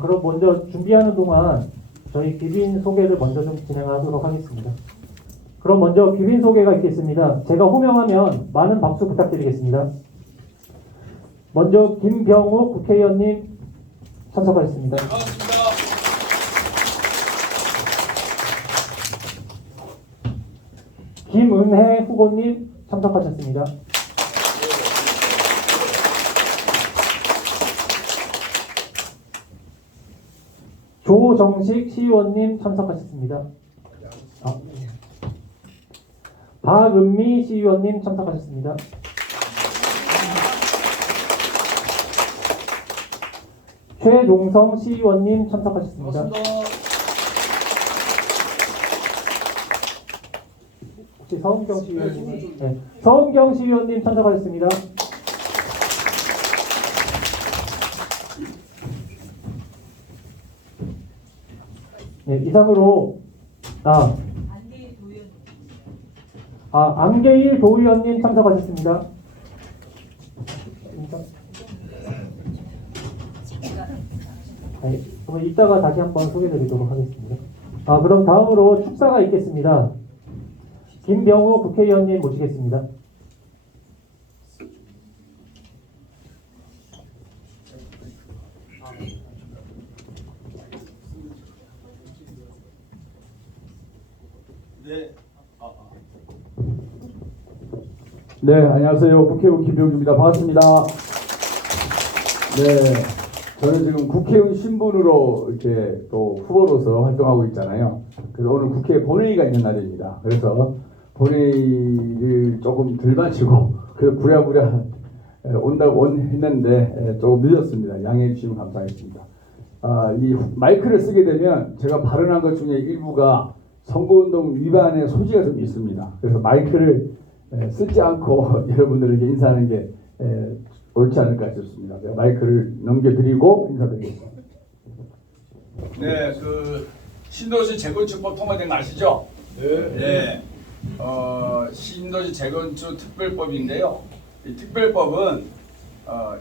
그럼 먼저 준비하는 동안 저희 귀빈 소개를 먼저 좀 진행하도록 하겠습니다. 그럼 먼저 귀빈 소개가 있겠습니다. 제가 호명하면 많은 박수 부탁드리겠습니다. 먼저 김병욱 국회의원님 참석하셨습니다. 반갑습니다. 김은혜 후보님 참석하셨습니다. 조정식 시의원님 참석하셨습니다. 박은미 시의원님 참석하셨습니다. 최종성 시의원님 참석하셨습니다. 반갑습니다. 혹시 서은경 시의원님, 네, 서은경 시의원님 참석하셨습니다. 네, 이상으로 안계일 도의원님 참석하셨습니다. 네, 그럼 이따가 다시 한번 소개드리도록 하겠습니다. 그럼 다음으로 축사가 있겠습니다. 김병우 국회의원님 모시겠습니다. 네. 네, 안녕하세요. 국회의원 김병주입니다. 반갑습니다. 네, 저는 지금 국회의원 신분으로 이렇게 또 후보로서 활동하고 있잖아요. 그래서 오늘 국회 본회의가 있는 날입니다. 그래서 본회의를 조금 덜 마치고 그래서 부랴부랴 온다고 했는데 조금 늦었습니다. 양해해 주시면 감사하겠습니다. 이 마이크를 쓰게 되면 제가 발언한 것 중에 일부가 선거운동 위반의 소지가 좀 있습니다. 그래서 마이크를 쓰지 않고 여러분들에게 인사하는 게 옳지 않을까 싶습니다. 제가 마이크를 넘겨드리고 인사드리겠습니다. 네, 그 신도시 재건축법 통과된 거 아시죠? 네. 신도시 재건축 특별법인데요. 이 특별법은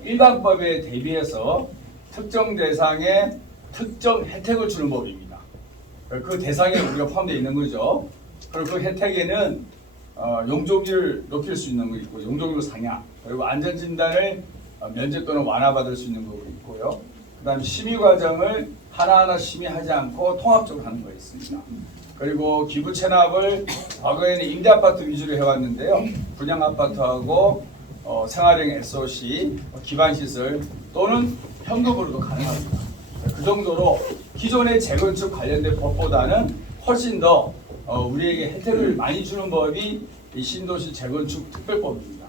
일반법에 대비해서 특정 대상에 특정 혜택을 주는 법입니다. 그 대상에 우리가 포함되어 있는 거죠. 그리고 그 혜택에는 용적률을 높일 수 있는 거 있고 용적률 상향, 그리고 안전진단을 면제 또는 완화받을 수 있는 거 있고요. 그다음 심의 과정을 하나하나 심의하지 않고 통합적으로 하는 거 있습니다. 그리고 기부 체납을 과거에는 임대 아파트 위주로 해왔는데요. 분양 아파트하고 생활형 SOC, 기반 시설 또는 현금으로도 가능합니다. 그 정도로 기존의 재건축 관련된 법보다는 훨씬 더 우리에게 혜택을 많이 주는 법이 이 신도시 재건축 특별법입니다.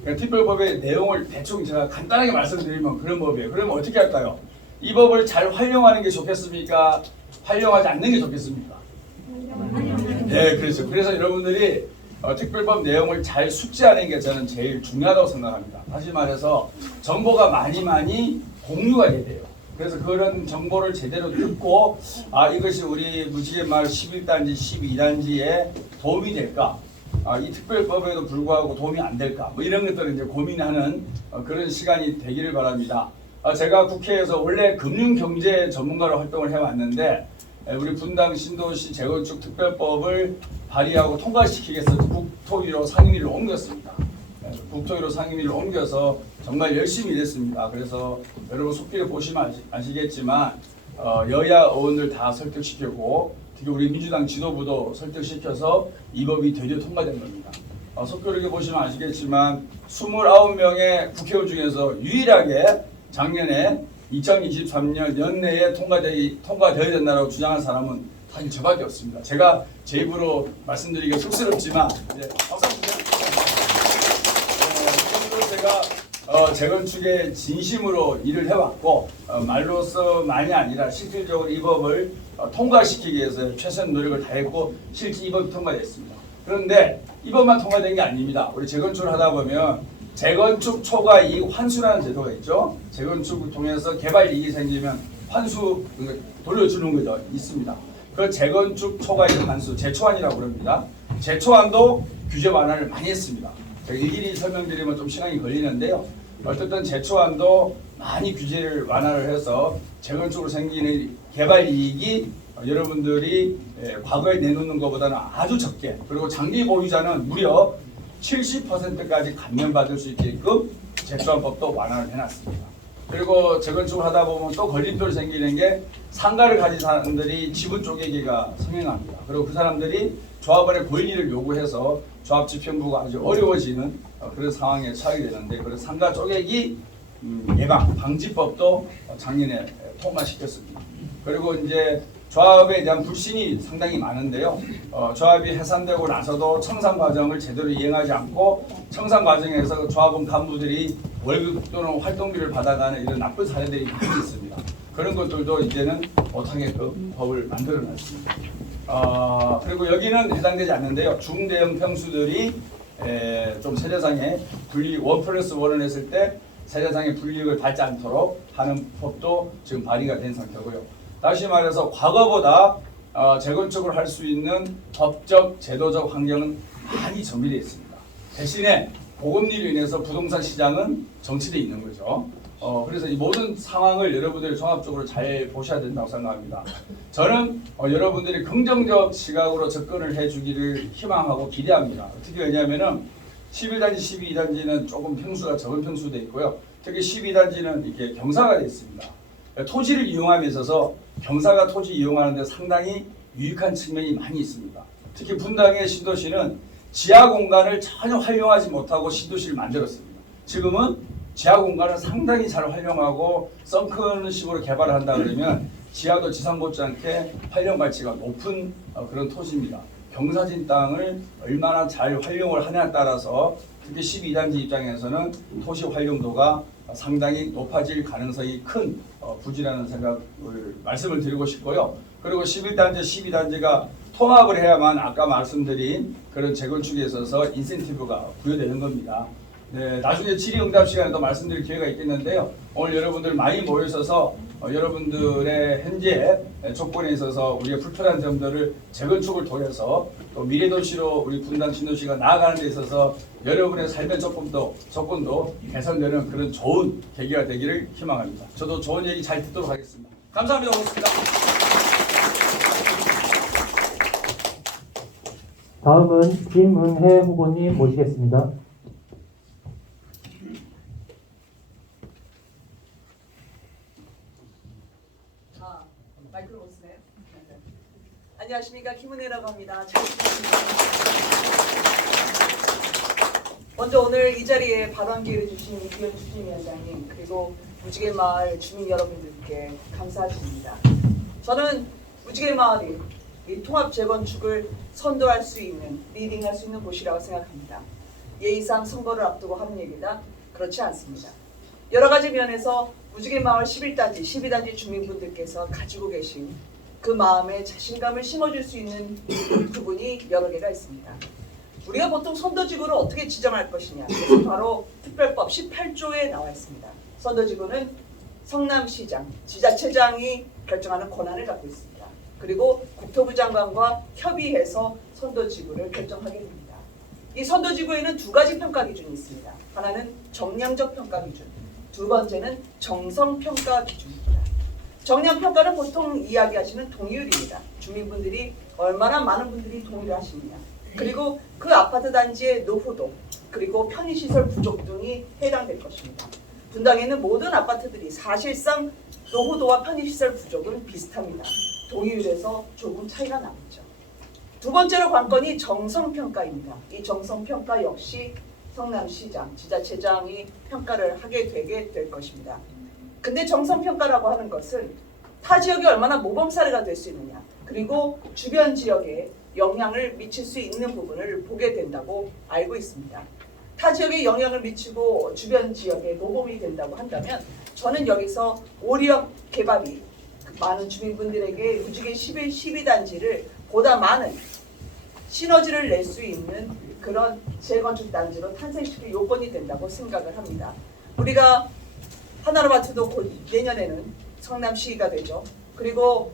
그러니까 특별법의 내용을 대충 제가 간단하게 말씀드리면 그런 법이에요. 그러면 어떻게 할까요? 이 법을 잘 활용하는 게 좋겠습니까? 활용하지 않는 게 좋겠습니까? 네, 그렇죠. 그래서 여러분들이 특별법 내용을 잘 숙지하는 게 저는 제일 중요하다고 생각합니다. 다시 말해서 정보가 많이 공유가 돼요. 그래서 그런 정보를 제대로 듣고 이것이 우리 무지개마을 11단지, 12단지에 도움이 될까? 이 특별법에도 불구하고 도움이 안 될까? 뭐 이런 것들을 이제 고민하는 그런 시간이 되기를 바랍니다. 제가 국회에서 원래 금융경제 전문가로 활동을 해왔는데 우리 분당 신도시 재건축 특별법을 발의하고 통과시키기 위해서 국토위로 상임위를 옮겼습니다. 국토위로 상임위를 옮겨서 정말 열심히 일했습니다. 그래서 여러분 속기를 보시면 아시겠지만 여야 의원들 다 설득시켰고 특히 우리 민주당 지도부도 설득시켜서 이 법이 드디어 통과된 겁니다. 속기를 보시면 아시겠지만 29명의 국회의원 중에서 유일하게 작년에 2023년 연내에 통과되어야 된다고 주장한 사람은 사실 저밖에 없습니다. 제가 제 입으로 말씀드리기가 쑥스럽지만 박수 주세요. 제가 재건축에 진심으로 일을 해왔고 말로서만이 아니라 실질적으로 이 법을 통과시키기 위해서 최선 노력을 다했고 실제 이 법이 통과됐습니다. 그런데 이 법만 통과된 게 아닙니다. 우리 재건축을 하다 보면 재건축 초과 이익 환수라는 제도가 있죠. 재건축을 통해서 개발 이익이 생기면 환수 돌려주는 거죠. 있습니다. 그 재건축 초과 이익 환수, 재초안이라고 그럽니다. 재초안도 규제 완화를 많이 했습니다. 제가 일일이 설명드리면 좀 시간이 걸리는데요. 어쨌든 재초안도 많이 규제를 완화를 해서 재건축으로 생기는 개발 이익이 여러분들이 과거에 내놓는 것보다는 아주 적게, 그리고 장기 보유자는 무려 70%까지 감면받을 수 있게끔 재수환법도 완화를 해놨습니다. 그리고 재건축을 하다 보면 또 걸림돌이 생기는 게 상가를 가진 사람들이 지분 쪼개기가 성행합니다. 그리고 그 사람들이 조합원의 권리를 요구해서 조합 집행부가 아주 어려워지는 그런 상황에 처하게 되는데, 그런 상가 쪼개기 예방 방지법도 작년에 통과시켰습니다. 그리고 이제 조합에 대한 불신이 상당히 많은데요. 조합이 해산되고 나서도 청산 과정을 제대로 이행하지 않고 청산 과정에서 조합원 간부들이 월급 또는 활동비를 받아가는 이런 나쁜 사례들이 많이 있습니다. 그런 것들도 이제는 못하게끔 법을 만들어놨습니다. 그리고 여기는 해당되지 않는데요. 중대형 평수들이 좀 세대상에 분리 1+1을 했을 때 세대상의 불이익을 받지 않도록 하는 법도 지금 발의가 된 상태고요. 다시 말해서 과거보다 재건축을 할 수 있는 법적, 제도적 환경은 많이 정비되어 있습니다. 대신에 고금리로 인해서 부동산 시장은 정체되어 있는 거죠. 그래서 이 모든 상황을 여러분들이 종합적으로 잘 보셔야 된다고 생각합니다. 저는 여러분들이 긍정적 시각으로 접근을 해주기를 희망하고 기대합니다. 어떻게 왜냐하면은 11단지, 12단지는 조금 평수가 적은 평수도 있고요. 특히 12단지는 이렇게 경사가 되어 있습니다. 토지를 이용함에 있어서 경사가 토지 이용하는데 상당히 유익한 측면이 많이 있습니다. 특히 분당의 신도시는 지하 공간을 전혀 활용하지 못하고 신도시를 만들었습니다. 지금은 지하 공간을 상당히 잘 활용하고 썬크식으로 개발을 한다 그러면 지하도 지상 못지않게 활용 가치가 높은 그런 토지입니다. 경사진 땅을 얼마나 잘 활용을 하냐에 따라서 특히 12단지 입장에서는 토시 활용도가 상당히 높아질 가능성이 큰 부지라는 생각을 말씀을 드리고 싶고요. 그리고 11단지, 12단지가 통합을 해야만 아까 말씀드린 그런 재건축에 있어서 인센티브가 부여되는 겁니다. 네, 나중에 질의응답 시간에도 말씀드릴 기회가 있겠는데요. 오늘 여러분들 많이 모여서 여러분들의 현재 조건에 있어서 우리가 불편한 점들을 재건축을 통해서 또 미래도시로 우리 분당 신도시가 나아가는 데 있어서 여러분의 삶의 조건도 개선되는 그런 좋은 계기가 되기를 희망합니다. 저도 좋은 얘기 잘 듣도록 하겠습니다. 감사합니다. 고맙습니다. 다음은 김은혜 후보님 모시겠습니다. 마이크로 못 쓰네요. 안녕하십니까, 김은혜라고 합니다. 먼저 오늘 이 자리에 발언 기회를 주신 이현 추진위원장님, 그리고 무지개 마을 주민 여러분들께 감사드립니다. 저는 무지개 마을이 이 통합 재건축을 선도할 수 있는, 리딩할 수 있는 곳이라고 생각합니다. 예의상 선거를 앞두고 하는 얘기다? 그렇지 않습니다. 여러 가지 면에서 무지개 마을 11단지, 12단지 주민분들께서 가지고 계신 그 마음에 자신감을 심어줄 수 있는 부분이 여러 개가 있습니다. 우리가 보통 선도지구를 어떻게 지정할 것이냐, 그래서 바로 특별법 18조에 나와 있습니다. 선도지구는 성남시장, 지자체장이 결정하는 권한을 갖고 있습니다. 그리고 국토부 장관과 협의해서 선도지구를 결정하게 됩니다. 이 선도지구에는 두 가지 평가 기준이 있습니다. 하나는 정량적 평가 기준, 두 번째는 정성평가 기준입니다. 정량평가는 보통 이야기하시는 동의율입니다. 주민분들이 얼마나 많은 분들이 동의를 하시느냐, 그리고 그 아파트 단지의 노후도, 그리고 편의시설 부족 등이 해당될 것입니다. 분당에 있는 모든 아파트들이 사실상 노후도와 편의시설 부족은 비슷합니다. 동의율에서 조금 차이가 나겠죠. 두 번째로 관건이 정성평가입니다. 이 정성평가 역시 성남시장, 지자체장이 평가를 하게 되게 될 것입니다. 근데 정성평가라고 하는 것은 타 지역이 얼마나 모범 사례가 될 수 있느냐, 그리고 주변 지역에 영향을 미칠 수 있는 부분을 보게 된다고 알고 있습니다. 타 지역에 영향을 미치고 주변 지역에 모범이 된다고 한다면 저는 여기서 오리역 개발이 많은 주민분들에게 무지개 12단지를 보다 많은 시너지를 낼 수 있는 그런 재건축 단지로 탄생시킬 요건이 된다고 생각을 합니다. 우리가 하나로마트도 곧 내년에는 성남시가 되죠. 그리고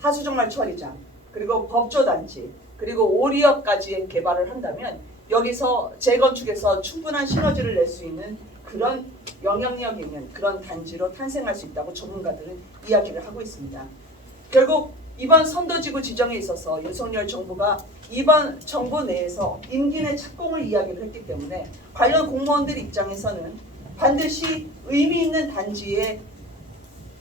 하수정말 처리장, 그리고 법조단지, 그리고 오리역까지의 개발을 한다면 여기서 재건축에서 충분한 시너지를 낼 수 있는 그런 영향력 있는 그런 단지로 탄생할 수 있다고 전문가들은 이야기를 하고 있습니다. 결국 이번 선도지구 지정에 있어서 윤석열 정부가 이번 정부 내에서 임기 내 착공을 이야기를 했기 때문에 관련 공무원들 입장에서는 반드시 의미 있는 단지에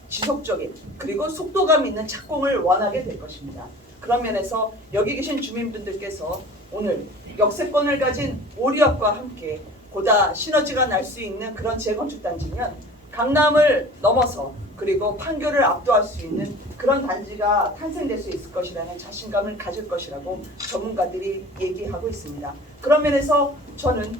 지속적인 그리고 속도감 있는 착공을 원하게 될 것입니다. 그런 면에서 여기 계신 주민분들께서 오늘 역세권을 가진 오리역과 함께 보다 시너지가 날 수 있는 그런 재건축 단지면 강남을 넘어서 그리고 판교를 압도할 수 있는 그런 단지가 탄생될 수 있을 것이라는 자신감을 가질 것이라고 전문가들이 얘기하고 있습니다. 그런 면에서 저는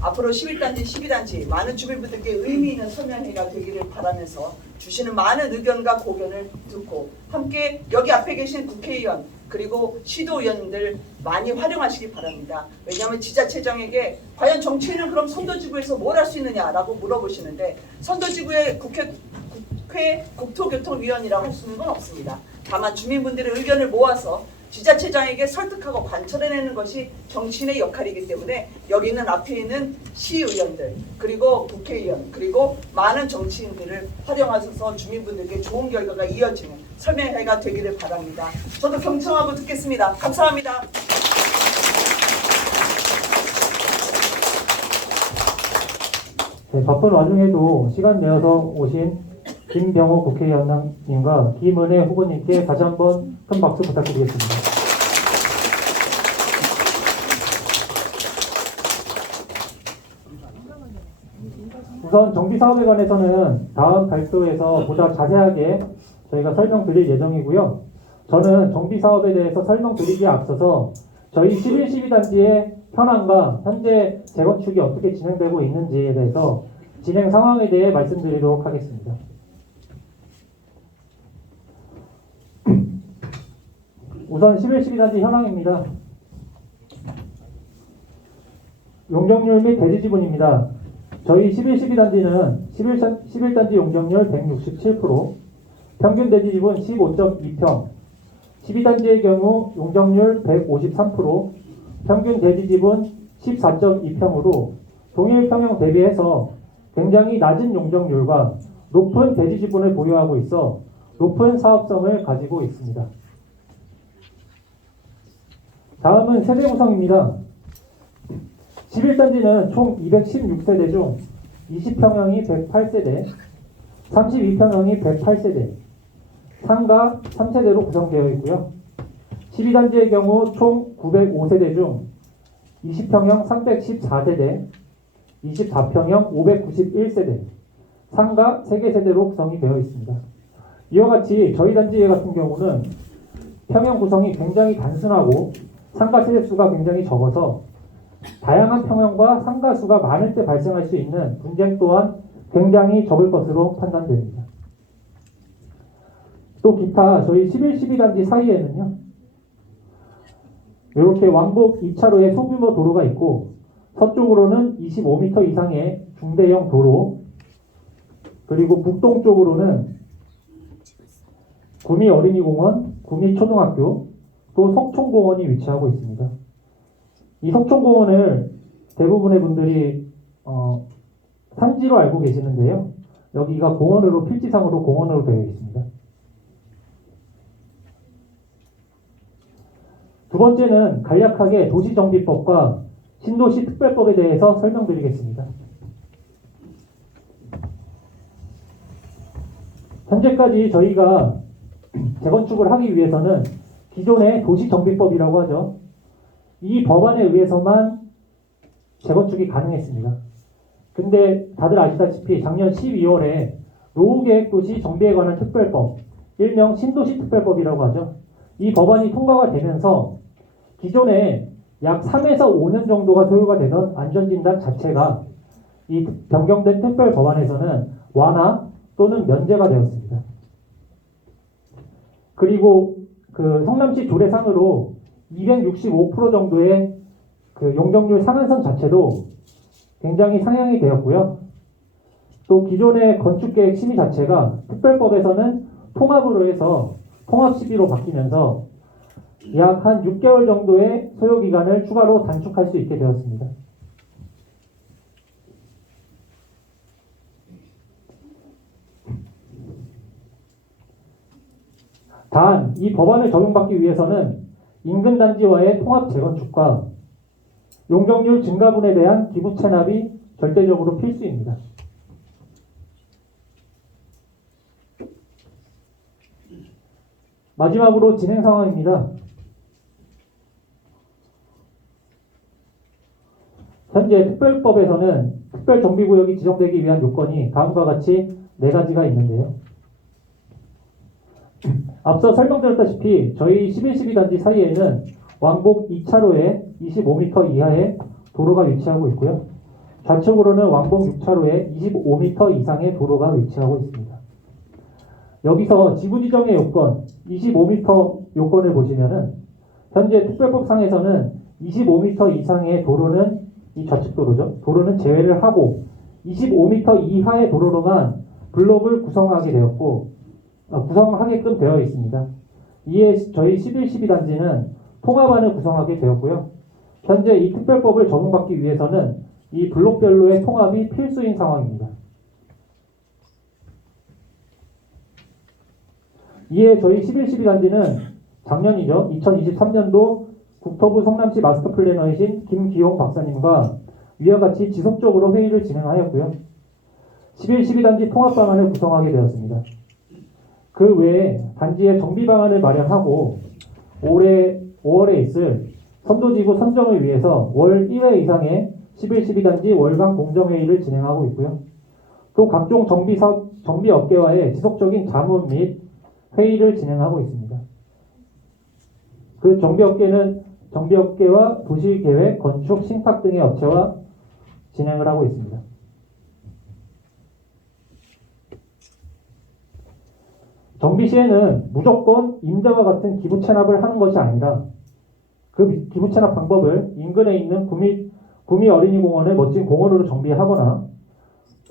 앞으로 11단지, 12단지 많은 주민분들께 의미 있는 설명회가 되기를 바라면서 주시는 많은 의견과 고견을 듣고 함께 여기 앞에 계신 국회의원 그리고 시도의원들 많이 활용하시기 바랍니다. 왜냐하면 지자체장에게 과연 정치인은 그럼 선도지구에서 뭘 할 수 있느냐라고 물어보시는데 선도지구의 국회 국토교통위원이라고 할 수 있는 건 없습니다. 다만 주민분들의 의견을 모아서 지자체장에게 설득하고 관철해내는 것이 정치인의 역할이기 때문에 여기는 앞에 있는 시의원들 그리고 국회의원 그리고 많은 정치인들을 활용하셔서 주민분들께 좋은 결과가 이어지는 설명회가 되기를 바랍니다. 저도 경청하고 듣겠습니다. 감사합니다. 네, 바쁜 와중에도 시간 내어서 오신 김병호 국회의원님과 김은혜 후보님께 다시 한번 큰 박수 부탁드리겠습니다. 우선 정비사업에 관해서는 다음 발표에서 보다 자세하게 저희가 설명드릴 예정이고요. 저는 정비사업에 대해서 설명드리기에 앞서서 저희 11, 12단지의 현황과 현재 재건축이 어떻게 진행되고 있는지에 대해서 진행 상황에 대해 말씀드리도록 하겠습니다. 우선 11, 12단지 현황입니다. 용적률 및 대지 지분입니다. 저희 11, 12단지는 11단지 용적률 167%, 평균 대지 지분 15.2평, 12단지의 경우 용적률 153%, 평균 대지 지분 14.2평으로 동일 평형 대비해서 굉장히 낮은 용적률과 높은 대지 지분을 보유하고 있어 높은 사업성을 가지고 있습니다. 다음은 세대 구성입니다. 11단지는 총 216세대 중 20평형이 108세대, 32평형이 108세대, 상가 3세대로 구성되어 있고요. 12단지의 경우 총 905세대 중 20평형 314세대, 24평형 591세대, 상가 3개 세대로 구성이 되어 있습니다. 이와 같이 저희 단지 같은 경우는 평형 구성이 굉장히 단순하고 상가 세대 수가 굉장히 적어서 다양한 평형과 상가 수가 많을 때 발생할 수 있는 분쟁 또한 굉장히 적을 것으로 판단됩니다. 또 기타 저희 11, 12단지 사이에는요. 이렇게 왕복 2차로의 소규모 도로가 있고 서쪽으로는 25m 이상의 중대형 도로 그리고 북동쪽으로는 구미 어린이공원, 구미 초등학교, 또 석촌공원이 위치하고 있습니다. 이 석촌공원을 대부분의 분들이 산지로 알고 계시는데요. 여기가 공원으로 필지상으로 공원으로 되어 있습니다. 두 번째는 간략하게 도시정비법과 신도시 특별법에 대해서 설명드리겠습니다. 현재까지 저희가 재건축을 하기 위해서는 기존의 도시정비법이라고 하죠. 이 법안에 의해서만 재건축이 가능했습니다. 근데 다들 아시다시피 작년 12월에 노후계획도시 정비에 관한 특별법, 일명 신도시 특별법이라고 하죠. 이 법안이 통과가 되면서 기존에 약 3에서 5년 정도가 소요가 되던 안전진단 자체가 이 변경된 특별법안에서는 완화 또는 면제가 되었습니다. 그리고 그 성남시 조례상으로 265% 정도의 그 용적률 상한선 자체도 굉장히 상향이 되었고요. 또 기존의 건축계획 심의 자체가 특별법에서는 통합으로 해서 통합 시비로 바뀌면서 약 한 6개월 정도의 소요기간을 추가로 단축할 수 있게 되었습니다. 단, 이 법안을 적용받기 위해서는 인근 단지와의 통합 재건축과 용적률 증가분에 대한 기부 체납이 절대적으로 필수입니다. 마지막으로 진행 상황입니다. 현재 특별법에서는 특별정비구역이 지정되기 위한 요건이 다음과 같이 4가지가 있는데요. 앞서 설명드렸다시피 저희 11-12단지 사이에는 왕복 2차로에 25m 이하의 도로가 위치하고 있고요. 좌측으로는 왕복 6차로에 25m 이상의 도로가 위치하고 있습니다. 여기서 지구지정의 요건, 25m 요건을 보시면은 현재 특별법상에서는 25m 이상의 도로는 이 좌측 도로죠. 도로는 제외를 하고 25m 이하의 도로로만 블록을 구성하게끔 되어 있습니다. 이에 저희 11-12단지는 통합안을 구성하게 되었고요. 현재 이 특별법을 적용받기 위해서는 이 블록별로의 통합이 필수인 상황입니다. 이에 저희 11-12단지는 작년이죠. 2023년도 국토부 성남시 마스터 플래너이신 김기용 박사님과 위와 같이 지속적으로 회의를 진행하였고요. 11-12단지 통합 방안을 구성하게 되었습니다. 그 외에 단지의 정비 방안을 마련하고 올해 5월에 있을 선도지구 선정을 위해서 월 1회 이상의 11-12단지 월간 공정회의를 진행하고 있고요. 또 각종 정비업계와의 지속적인 자문 및 회의를 진행하고 있습니다. 그 정비업계와 도시계획, 건축, 신탁 등의 업체와 진행을 하고 있습니다. 정비 시에는 무조건 임대와 같은 기부 체납을 하는 것이 아니라 그 기부 체납 방법을 인근에 있는 구미 어린이공원을 멋진 공원으로 정비하거나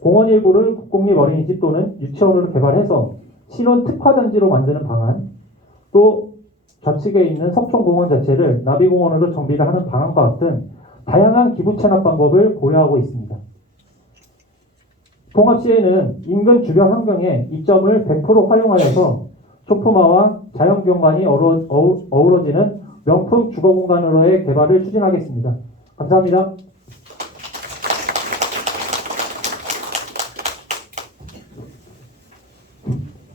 공원 일부를 국공립 어린이집 또는 유치원으로 개발해서 신혼 특화단지로 만드는 방안, 또 좌측에 있는 석촌공원 자체를 나비공원으로 정비를 하는 방안과 같은 다양한 기부 체납 방법을 고려하고 있습니다. 통합 시에는 인근 주변 환경에 이점을 100% 활용하여서 초품화와 자연경관이 어우러지는 명품 주거공간으로의 개발을 추진하겠습니다. 감사합니다.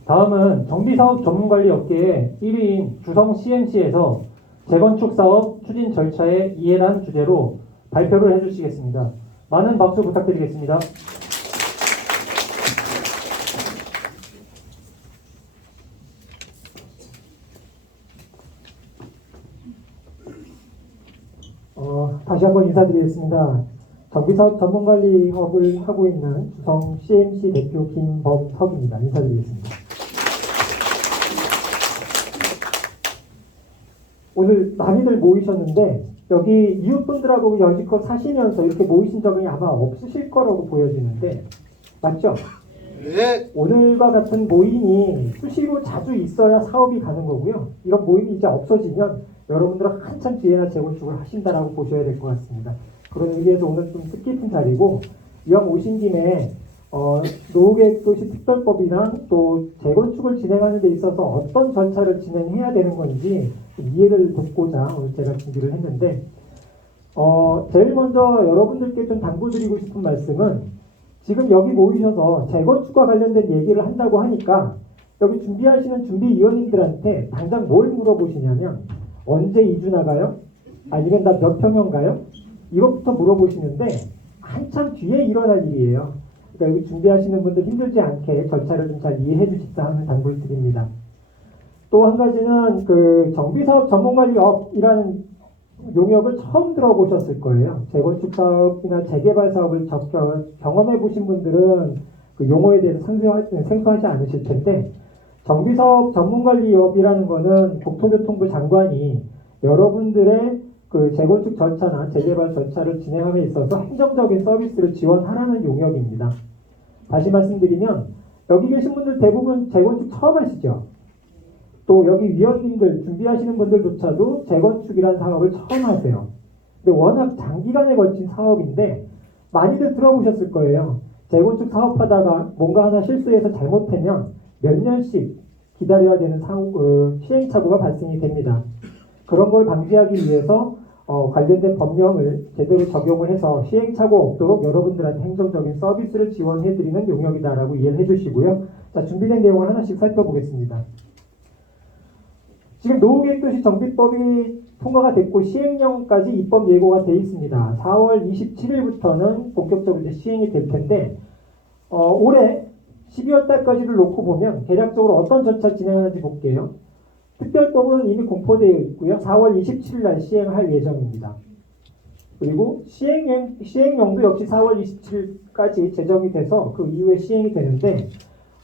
다음은 정비사업 전문관리 업계의 1위인 주성 CMC에서 재건축 사업 추진 절차의 이해란 주제로 발표를 해주시겠습니다. 많은 박수 부탁드리겠습니다. 다시 한번 인사드리겠습니다. 정비사업 전문관리업을 하고 있는 주성 CMC 대표 김범석입니다. 인사드리겠습니다. 오늘 많이들 모이셨는데 여기 이웃분들하고 여지껏 사시면서 이렇게 모이신 적이 아마 없으실 거라고 보여지는데 맞죠? 네. 오늘과 같은 모임이 수시로 자주 있어야 사업이 가는 거고요. 이런 모임이 이제 없어지면 여러분들은 한참 뒤에나 재건축을 하신다라고 보셔야 될 것 같습니다. 그런 의미에서 오늘 좀 뜻깊은 자리고 이왕 오신 김에 노후계획도시 특별법이랑 또 재건축을 진행하는 데 있어서 어떤 절차를 진행해야 되는 건지 이해를 돕고자 오늘 제가 준비를 했는데 제일 먼저 여러분들께 좀 당부드리고 싶은 말씀은 지금 여기 모이셔서 재건축과 관련된 얘기를 한다고 하니까 여기 준비하시는 준비위원님들한테 당장 뭘 물어보시냐면 언제 이주 나가요? 아니면 나 몇 평형 가요? 이것부터 물어보시는데 한참 뒤에 일어날 일이에요. 그러니까 여기 준비하시는 분들 힘들지 않게 절차를 좀 잘 이해해 주십사 하는 당부를 드립니다. 또 한 가지는 그 정비사업 전문관리업이라는 용역을 처음 들어보셨을 거예요. 재건축 사업이나 재개발 사업을 경험해 보신 분들은 그 용어에 대해서 생소하지 않으실 텐데 정비사업 전문관리업이라는 거는 국토교통부 장관이 여러분들의 그 재건축 절차나 재개발 절차를 진행함에 있어서 행정적인 서비스를 지원하라는 용역입니다. 다시 말씀드리면 여기 계신 분들 대부분 재건축 처음 하시죠? 또 여기 위원님들 준비하시는 분들조차도 재건축이라는 사업을 처음 하세요. 근데 워낙 장기간에 걸친 사업인데 많이들 들어보셨을 거예요. 재건축 사업하다가 뭔가 하나 실수해서 잘못하면 몇 년씩 기다려야 되는 시행착오가 발생이 됩니다. 그런 걸 방지하기 위해서 관련된 법령을 제대로 적용을 해서 시행착오 없도록 여러분들한테 행정적인 서비스를 지원해드리는 용역이다라고 이해를 해주시고요. 자, 준비된 내용을 하나씩 살펴보겠습니다. 지금 노후계획도시 정비법이 통과가 됐고 시행령까지 입법 예고가 되어 있습니다. 4월 27일부터는 본격적으로 이제 시행이 될 텐데 올해 12월 달까지를 놓고 보면 대략적으로 어떤 절차 진행하는지 볼게요. 특별법은 이미 공포되어 있고요. 4월 27일 날 시행할 예정입니다. 그리고 시행령도 역시 4월 27일까지 제정이 돼서 그 이후에 시행이 되는데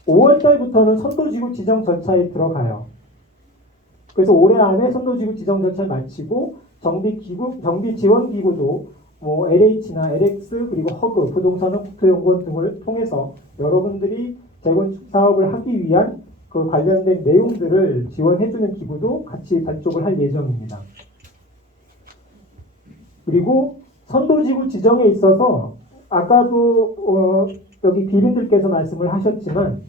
5월 달부터는 선도지구 지정 절차에 들어가요. 그래서 올해 안에 선도지구 지정 절차를 마치고 정비 지원 기구도 뭐 LH나 LX 그리고 허그, 부동산은 국토연구원 등을 통해서 여러분들이 재건축 사업을 하기 위한 그 관련된 내용들을 지원해주는 기구도 같이 발족을 할 예정입니다. 그리고 선도지구 지정에 있어서 아까도 여기 비린들께서 말씀을 하셨지만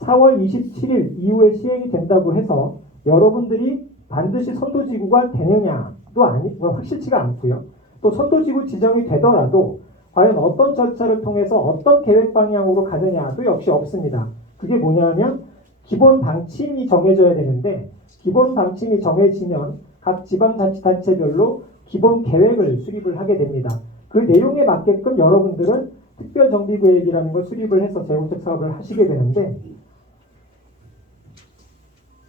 4월 27일 이후에 시행이 된다고 해서 여러분들이 반드시 선도지구가 되느냐도 확실치가 않고요. 또 선도지구 지정이 되더라도 과연 어떤 절차를 통해서 어떤 계획 방향으로 가느냐도 역시 없습니다. 그게 뭐냐면 기본 방침이 정해져야 되는데 기본 방침이 정해지면 각 지방자치단체별로 기본 계획을 수립을 하게 됩니다. 그 내용에 맞게끔 여러분들은 특별정비계획이라는 걸 수립을 해서 재건축 사업을 하시게 되는데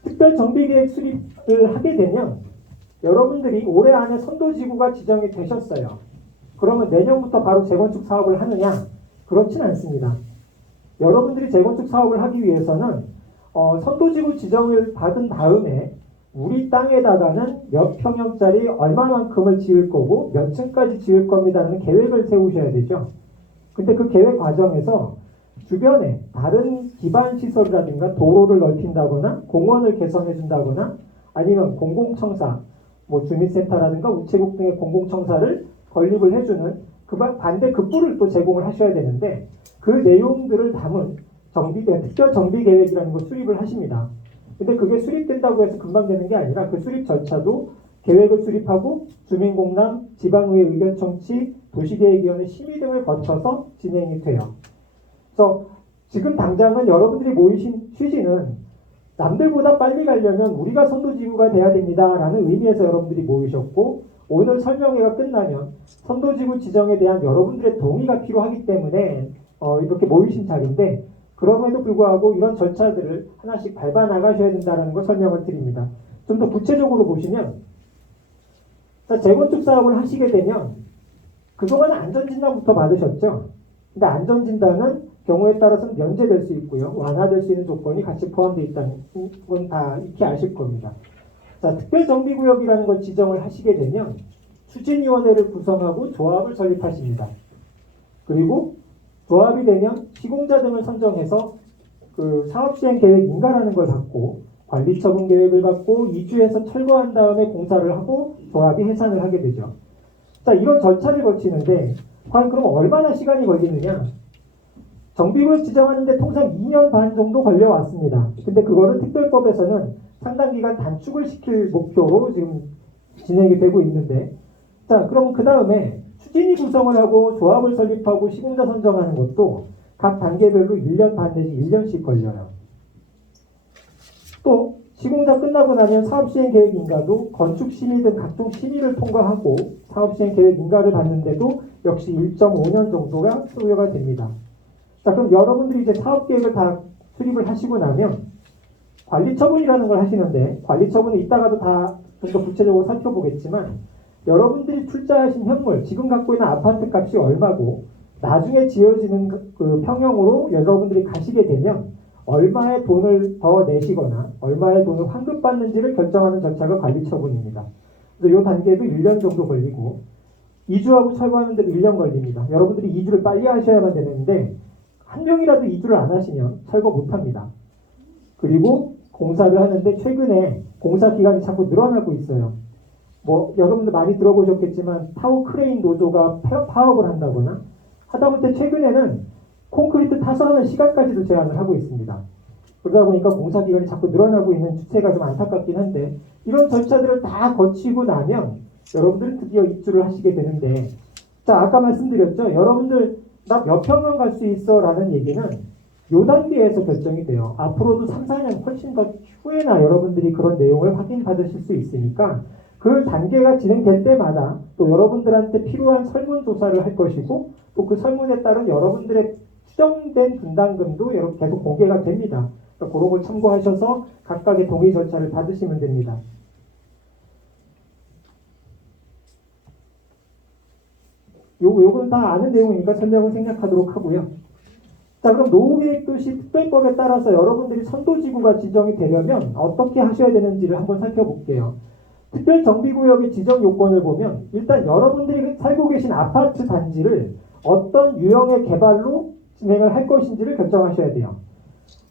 특별정비계획 수립을 하게 되면 여러분들이 올해 안에 선도지구가 지정이 되셨어요. 그러면 내년부터 바로 재건축 사업을 하느냐? 그렇진 않습니다. 여러분들이 재건축 사업을 하기 위해서는 선도지구 지정을 받은 다음에 우리 땅에다가는 몇 평형짜리 얼마만큼을 지을 거고 몇 층까지 지을 겁니다라는 계획을 세우셔야 되죠. 근데 그 계획 과정에서 주변에 다른 기반 시설이라든가 도로를 넓힌다거나 공원을 개선해 준다거나 아니면 공공청사, 뭐 주민센터라든가 우체국 등의 공공청사를 건립을 해주는 그 반대 급부를 또 제공을 하셔야 되는데 그 내용들을 담은 특별 정비 계획이라는 걸 수립을 하십니다. 근데 그게 수립된다고 해서 금방 되는 게 아니라 그 수립 절차도 계획을 수립하고 주민공람, 지방의회 의견 청취, 도시계획위원회 심의 등을 거쳐서 진행이 돼요. 그래서 지금 당장은 여러분들이 모이신 취지는 남들보다 빨리 가려면 우리가 선도지구가 돼야 됩니다라는 의미에서 여러분들이 모이셨고 오늘 설명회가 끝나면 선도지구 지정에 대한 여러분들의 동의가 필요하기 때문에 이렇게 모이신 자리인데 그럼에도 불구하고 이런 절차들을 하나씩 밟아 나가셔야 된다는 걸 설명을 드립니다. 좀 더 구체적으로 보시면 재건축 사업을 하시게 되면 그동안 안전진단부터 받으셨죠. 근데 안전진단은 경우에 따라서는 면제될 수 있고요. 완화될 수 있는 조건이 같이 포함되어 있다는 건 다 익히 아실 겁니다. 자, 특별정비구역이라는 걸 지정을 하시게 되면 추진위원회를 구성하고 조합을 설립하십니다. 그리고 조합이 되면 시공자 등을 선정해서 그 사업시행계획 인가라는 걸 받고 관리처분계획을 받고 2주에서 철거한 다음에 공사를 하고 조합이 해산을 하게 되죠. 자, 이런 절차를 거치는데 과연 그럼 얼마나 시간이 걸리느냐? 정비구역 지정하는데 통상 2년 반 정도 걸려왔습니다. 근데 그거를 특별법에서는 상당 기간 단축을 시킬 목표로 지금 진행이 되고 있는데 자, 그럼 그 다음에 추진위 구성을 하고 조합을 설립하고 시공자 선정하는 것도 각 단계별로 1년 반 내지 1년씩 걸려요. 또 시공사 끝나고 나면 사업시행계획 인가도 건축심의 등 각종 심의를 통과하고 사업시행계획 인가를 받는데도 역시 1.5년 정도가 소요가 됩니다. 자, 그럼 여러분들이 이제 사업계획을 다 수립을 하시고 나면 관리처분이라는 걸 하시는데 관리처분은 이따가도 다 좀 더 구체적으로 살펴보겠지만 여러분들이 투자하신 현물, 지금 갖고 있는 아파트 값이 얼마고 나중에 지어지는 그 평형으로 여러분들이 가시게 되면 얼마의 돈을 더 내시거나 얼마의 돈을 환급받는지를 결정하는 절차가 관리처분입니다. 그래서 이 단계도 1년 정도 걸리고 2주하고 철거하는 데도 1년 걸립니다. 여러분들이 2주를 빨리 하셔야만 되는데 한 명이라도 2주를 안 하시면 철거 못합니다. 그리고 공사를 하는데 최근에 공사 기간이 자꾸 늘어나고 있어요. 뭐 여러분들 많이 들어보셨겠지만 타워 크레인 노조가 파업을 한다거나 하다못해 최근에는 콘크리트 타설하는 시간까지도 제한을 하고 있습니다. 그러다 보니까 공사 기간이 자꾸 늘어나고 있는 추세가 좀 안타깝긴 한데 이런 절차들을 다 거치고 나면 여러분들은 드디어 입주를 하시게 되는데 자 아까 말씀드렸죠. 여러분들 나 몇 평만 갈 수 있어 라는 얘기는 요 단계에서 결정이 돼요. 앞으로도 3, 4년 훨씬 더 후에나 여러분들이 그런 내용을 확인받으실 수 있으니까 그 단계가 진행될 때마다 또 여러분들한테 필요한 설문조사를 할 것이고 또 그 설문에 따른 여러분들의 추정된 분담금도 계속 공개가 됩니다. 그러니까 그런 걸 참고하셔서 각각의 동의 절차를 받으시면 됩니다. 요건 다 아는 내용이니까 설명을 생략하도록 하고요. 자, 그럼 노후계획도시 특별법에 따라서 여러분들이 선도지구가 지정이 되려면 어떻게 하셔야 되는지를 한번 살펴볼게요. 특별정비구역의 지정 요건을 보면 일단 여러분들이 살고 계신 아파트 단지를 어떤 유형의 개발로 진행을 할 것인지를 결정하셔야 돼요.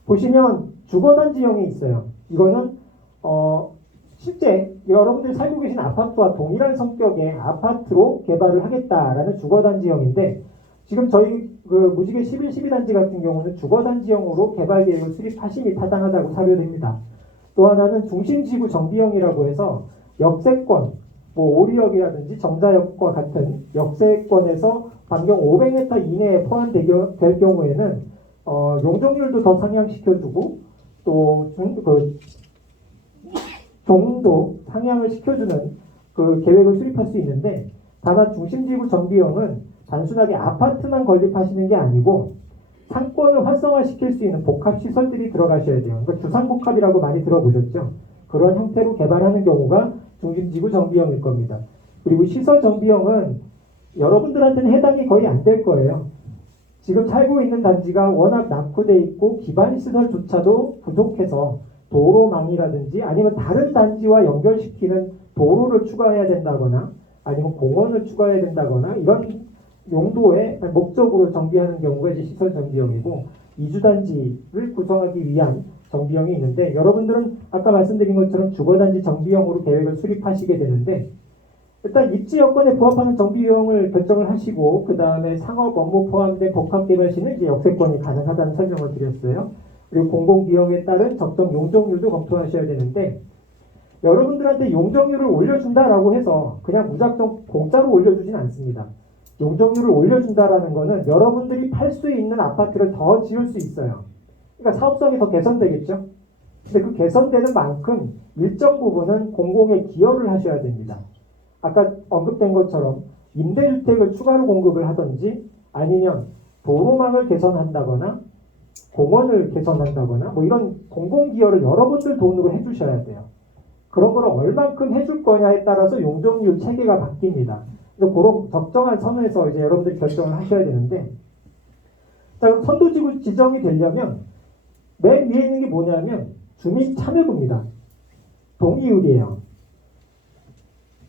보시면 주거단지형이 있어요. 이거는 실제 여러분들이 살고 계신 아파트와 동일한 성격의 아파트로 개발을 하겠다라는 주거단지형인데 지금 저희 그 무지개 11, 12단지 같은 경우는 주거단지형으로 개발 계획을 수립하심이 타당하다고 사료됩니다. 또 하나는 중심지구 정비형이라고 해서 역세권, 오리역이라든지 정자역과 같은 역세권에서 반경 500m 이내에 포함될 경우에는 용적률도 더 상향시켜주고 또 종도 상향을 시켜주는 그 계획을 수립할 수 있는데 다만 중심지구 정비형은 단순하게 아파트만 건립하시는 게 아니고 상권을 활성화시킬 수 있는 복합시설들이 들어가셔야 돼요. 그러니까 주상복합이라고 많이 들어보셨죠? 그런 형태로 개발하는 경우가 중심지구 정비형일 겁니다. 그리고 시설 정비형은 여러분들한테는 해당이 거의 안 될 거예요. 지금 살고 있는 단지가 워낙 낙후돼 있고 기반 시설조차도 부족해서 도로망이라든지 아니면 다른 단지와 연결시키는 도로를 추가해야 된다거나 아니면 공원을 추가해야 된다거나 이런 용도의 목적으로 정비하는 경우가 이제 시설 정비형이고 이주단지를 구성하기 위한 정비형이 있는데 여러분들은 아까 말씀드린 것처럼 주거단지 정비형으로 계획을 수립하시게 되는데 일단 입지 여건에 부합하는 정비형을 결정을 하시고 그 다음에 상업 업무 포함된 복합개발 시는 이제 역세권이 가능하다는 설명을 드렸어요. 그리고 공공비용에 따른 적정 용적률도 검토하셔야 되는데 여러분들한테 용적률을 올려준다라고 해서 그냥 무작정 공짜로 올려주진 않습니다. 용적률을 올려준다라는 거는 여러분들이 팔 수 있는 아파트를 더 지을 수 있어요. 그러니까 사업성이 더 개선되겠죠. 근데 그 개선되는 만큼 일정 부분은 공공에 기여를 하셔야 됩니다. 아까 언급된 것처럼 임대주택을 추가로 공급을 하든지 아니면 도로망을 개선한다거나 공원을 개선한다거나 이런 공공기여를 여러분들 돈으로 해주셔야 돼요. 그런 걸 얼만큼 해줄 거냐에 따라서 용적률 체계가 바뀝니다. 그래서 그런 적정한 선에서 이제 여러분들 결정을 하셔야 되는데 자, 그럼 선도지구 지정이 되려면 맨 위에 있는 게 뭐냐면 주민 참여도입니다. 동의율이에요.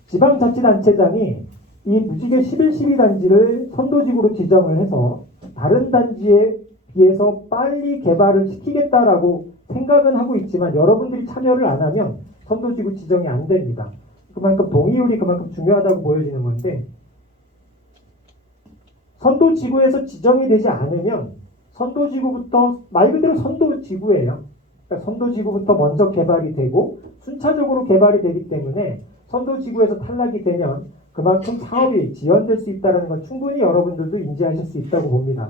지방자치단체장이 이 무지개 11, 12단지를 선도지구로 지정을 해서 다른 단지에 비해서 빨리 개발을 시키겠다라고 생각은 하고 있지만 여러분들이 참여를 안 하면 선도지구 지정이 안 됩니다. 그만큼 동의율이 그만큼 중요하다고 보여지는 건데 선도지구에서 지정이 되지 않으면 선도지구부터 말 그대로 선도지구예요. 그러니까 선도지구부터 먼저 개발이 되고 순차적으로 개발이 되기 때문에 선도지구에서 탈락이 되면 그만큼 사업이 지연될 수 있다는 건 충분히 여러분들도 인지하실 수 있다고 봅니다.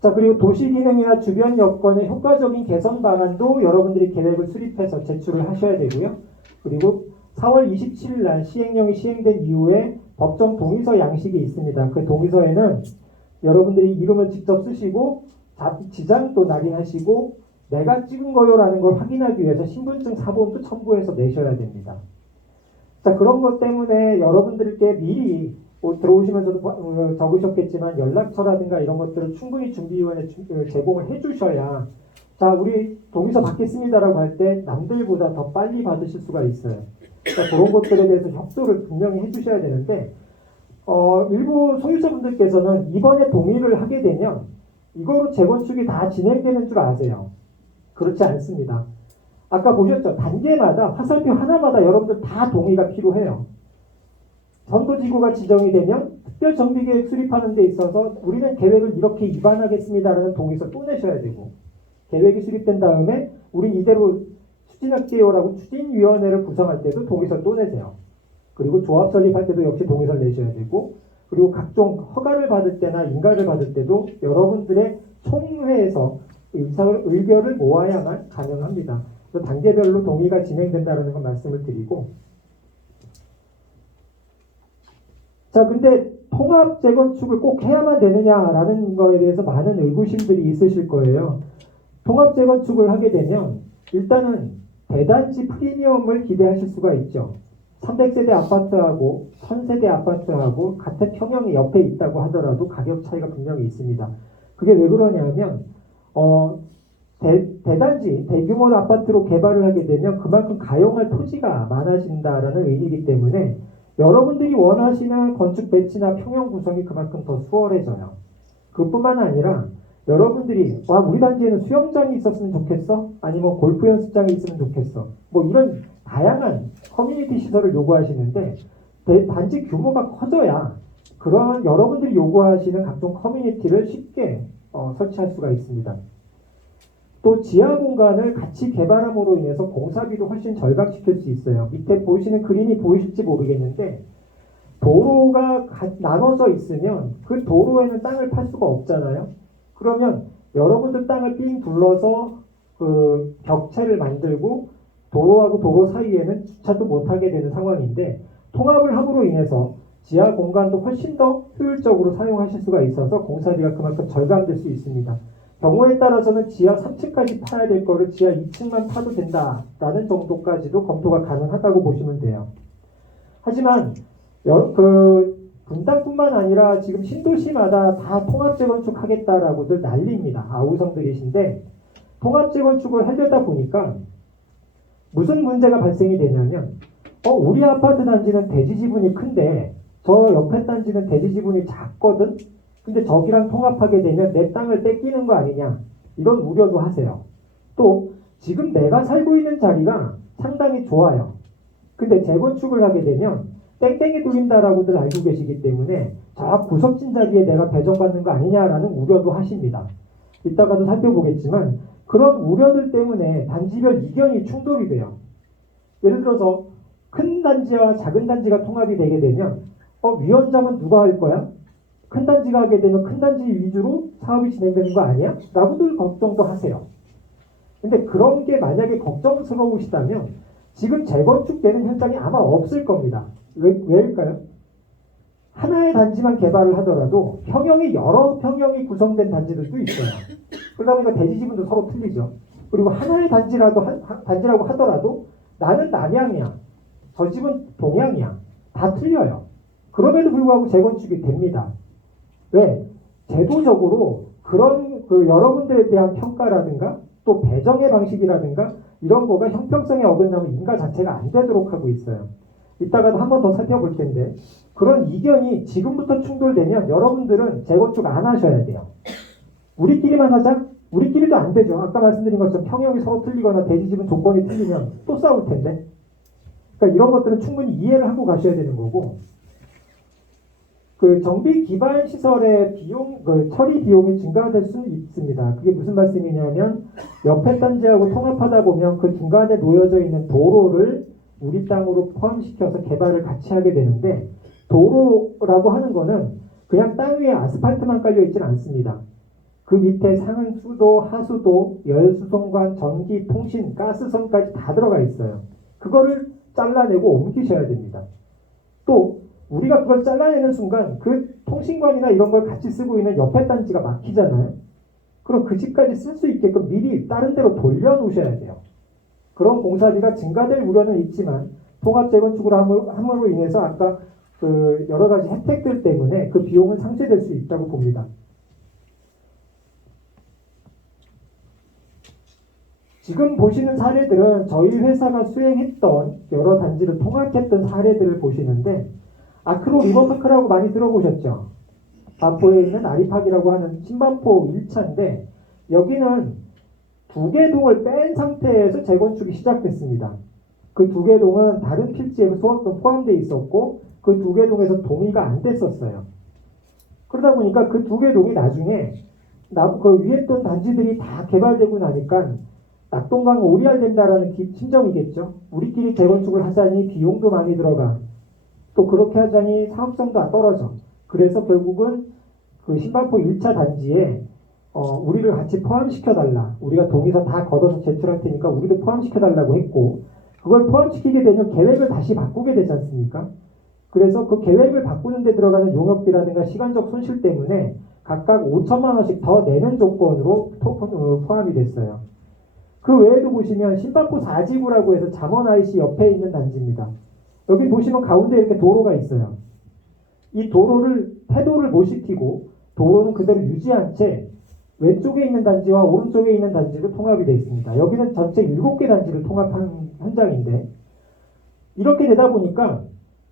자, 그리고 도시기능이나 주변 여건의 효과적인 개선 방안도 여러분들이 계획을 수립해서 제출을 하셔야 되고요. 그리고 4월 27일 날 시행령이 시행된 이후에 법정 동의서 양식이 있습니다. 그 동의서에는 여러분들이 이름을 직접 쓰시고 지장도 낙인하시고 내가 찍은 거요라는 걸 확인하기 위해서 신분증 사본도 첨부해서 내셔야 됩니다. 자, 그런 것 때문에 여러분들께 미리 들어오시면서도 적으셨겠지만 연락처라든가 이런 것들을 충분히 준비위원회 제공을 해주셔야 자, 우리 동의서 받겠습니다라고 할 때 남들보다 더 빨리 받으실 수가 있어요. 그러니까 그런 것들에 대해서 협조를 분명히 해주셔야 되는데 일부 소유자분들께서는 이번에 동의를 하게 되면 이거로 재건축이 다 진행되는 줄 아세요. 그렇지 않습니다. 아까 보셨죠? 단계마다 화살표 하나마다 여러분들 다 동의가 필요해요. 전도지구가 지정이 되면 특별정비계획 수립하는 데 있어서 우리는 계획을 이렇게 입안하겠습니다라는 동의서 또 내셔야 되고, 계획이 수립된 다음에 우리 이대로 추진할게요라고 추진위원회를 구성할 때도 동의서 또 내세요. 그리고 조합 설립할 때도 역시 동의서를 내셔야 되고, 그리고 각종 허가를 받을 때나 인가를 받을 때도 여러분들의 총회에서 의견을 모아야만 가능합니다. 그래서 단계별로 동의가 진행된다는 걸 말씀을 드리고, 자, 근데 통합 재건축을 꼭 해야만 되느냐라는 거에 대해서 많은 의구심들이 있으실 거예요. 통합 재건축을 하게 되면 일단은 대단지 프리미엄을 기대하실 수가 있죠. 300세대 아파트하고 1000세대 아파트하고 같은 평형이 옆에 있다고 하더라도 가격 차이가 분명히 있습니다. 그게 왜 그러냐면 대단지 대규모 아파트로 개발을 하게 되면 그만큼 가용할 토지가 많아진다라는 의미이기 때문에 여러분들이 원하시는 건축 배치나 평형 구성이 그만큼 더 수월해져요. 그뿐만 아니라 여러분들이 와, 우리 단지에는 수영장이 있었으면 좋겠어? 아니면 골프 연습장이 있으면 좋겠어? 뭐 이런 다양한 커뮤니티 시설을 요구하시는데 단지 규모가 커져야 그런 여러분들이 요구하시는 각종 커뮤니티를 쉽게 설치할 수가 있습니다. 또 지하 공간을 같이 개발함으로 인해서 공사비도 훨씬 절감시킬 수 있어요. 밑에 보이시는 그림이 보이실지 모르겠는데 도로가 나눠져 있으면 그 도로에는 땅을 팔 수가 없잖아요. 그러면 여러분들 땅을 삥 둘러서 그 벽체를 만들고 도로하고 도로 사이에는 주차도 못하게 되는 상황인데, 통합을 함으로 인해서 지하 공간도 훨씬 더 효율적으로 사용하실 수가 있어서 공사비가 그만큼 절감될 수 있습니다. 경우에 따라서는 지하 3층까지 파야 될 거를 지하 2층만 파도 된다라는 정도까지도 검토가 가능하다고 보시면 돼요. 하지만 분당뿐만 아니라 지금 신도시마다 다 통합재건축 하겠다라고들 난리입니다. 아우성들이신데, 통합재건축을 하려다 보니까 무슨 문제가 발생이 되냐면 우리 아파트 단지는 대지 지분이 큰데 저 옆에 단지는 대지 지분이 작거든? 근데 저기랑 통합하게 되면 내 땅을 뺏기는 거 아니냐, 이런 우려도 하세요. 또 지금 내가 살고 있는 자리가 상당히 좋아요. 근데 재건축을 하게 되면 땡땡이 돌린다라고들 알고 계시기 때문에 저 구석진 자리에 내가 배정받는 거 아니냐라는 우려도 하십니다. 이따가도 살펴보겠지만 그런 우려들 때문에 단지별 이견이 충돌이 돼요. 예를 들어서 큰 단지와 작은 단지가 통합이 되게 되면 위원장은 누가 할 거야? 큰 단지가 하게 되면 큰 단지 위주로 사업이 진행되는 거 아니야? 라고들 걱정도 하세요. 근데 그런 게 만약에 걱정스러우시다면 지금 재건축되는 현장이 아마 없을 겁니다. 왜일까요? 하나의 단지만 개발을 하더라도 평형이 여러 평형이 구성된 단지들도 있어요. 그러다 보니까 대지 지분도 서로 틀리죠. 그리고 하나의 단지라고 하더라도 나는 남향이야, 저 집은 동향이야, 다 틀려요. 그럼에도 불구하고 재건축이 됩니다. 왜? 제도적으로 그런 여러분들에 대한 평가라든가 또 배정의 방식이라든가 이런 거가 형평성에 어긋나면 인가 자체가 안 되도록 하고 있어요. 이따가도 한 번 더 살펴볼 텐데, 그런 이견이 지금부터 충돌되면 여러분들은 재건축 안 하셔야 돼요. 우리끼리만 하자? 우리끼리도 안 되죠. 아까 말씀드린 것처럼 평형이 서로 틀리거나 대지집은 조건이 틀리면 또 싸울 텐데. 그러니까 이런 것들은 충분히 이해를 하고 가셔야 되는 거고, 그 정비 기반 시설의 비용, 처리 비용이 증가될 수 있습니다. 그게 무슨 말씀이냐면 옆에 단지하고 통합하다 보면 그 중간에 놓여져 있는 도로를 우리 땅으로 포함시켜서 개발을 같이 하게 되는데, 도로라고 하는 거는 그냥 땅 위에 아스팔트만 깔려 있지는 않습니다. 그 밑에 상수도, 하수도, 열수송관, 전기, 통신, 가스선까지 다 들어가 있어요. 그거를 잘라내고 옮기셔야 됩니다. 또 우리가 그걸 잘라내는 순간 그 통신관이나 이런 걸 같이 쓰고 있는 옆에 단지가 막히잖아요. 그럼 그 집까지 쓸 수 있게끔 미리 다른 데로 돌려놓으셔야 돼요. 그런 공사비가 증가될 우려는 있지만 통합 재건축으로 함으로 인해서 아까 그 여러 가지 혜택들 때문에 그 비용은 상쇄될 수 있다고 봅니다. 지금 보시는 사례들은 저희 회사가 수행했던 여러 단지를 통합했던 사례들을 보시는데, 아크로 리버파크라고 많이 들어보셨죠? 반포에 있는 아리팍이라고 하는 신반포 1차인데 여기는 2개 동을 뺀 상태에서 재건축이 시작됐습니다. 그 두 개 동은 다른 필지에 포함되어 있었고 그 두 개 동에서 동의가 안 됐었어요. 그러다 보니까 그 두 개 동이 나중에 그 위에 있던 단지들이 다 개발되고 나니까 낙동강 오리알 된다라는 심정이겠죠. 우리끼리 재건축을 하자니 비용도 많이 들어가. 또 그렇게 하자니 사업성도 떨어져. 그래서 결국은 그 신반포 1차 단지에 우리를 같이 포함시켜달라. 우리가 동의서 다 걷어서 제출할 테니까 우리도 포함시켜달라고 했고 그걸 포함시키게 되면 계획을 다시 바꾸게 되지 않습니까? 그래서 그 계획을 바꾸는 데 들어가는 용역비라든가 시간적 손실 때문에 각각 5천만 원씩 더 내는 조건으로 포함이 됐어요. 그 외에도 보시면 신반포 4지구라고 해서 잠원 IC 옆에 있는 단지입니다. 여기 보시면 가운데 이렇게 도로가 있어요. 이 도로를 태도를 못 시키고 도로는 그대로 유지한 채 왼쪽에 있는 단지와 오른쪽에 있는 단지로 통합이 되어 있습니다. 여기는 전체 7개 단지를 통합한 현장인데 이렇게 되다 보니까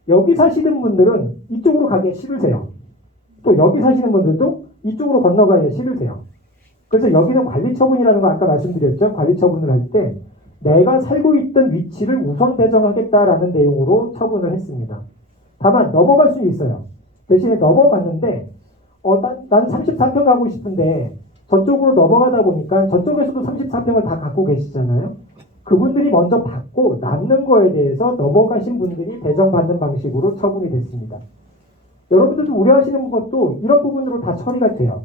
여기 사시는 분들은 이쪽으로 가기에 싫으세요. 또 여기 사시는 분들도 이쪽으로 건너가기에 싫으세요. 그래서 여기는 관리처분이라는 거 아까 말씀드렸죠. 관리처분을 할 때 내가 살고 있던 위치를 우선 배정하겠다라는 내용으로 처분을 했습니다. 다만 넘어갈 수 있어요. 대신에 넘어갔는데 난 34평 가고 싶은데 저쪽으로 넘어가다 보니까 저쪽에서도 34평을 다 갖고 계시잖아요. 그분들이 먼저 받고 남는 거에 대해서 넘어가신 분들이 배정받는 방식으로 처분이 됐습니다. 여러분들도 우려하시는 것도 이런 부분으로 다 처리가 돼요.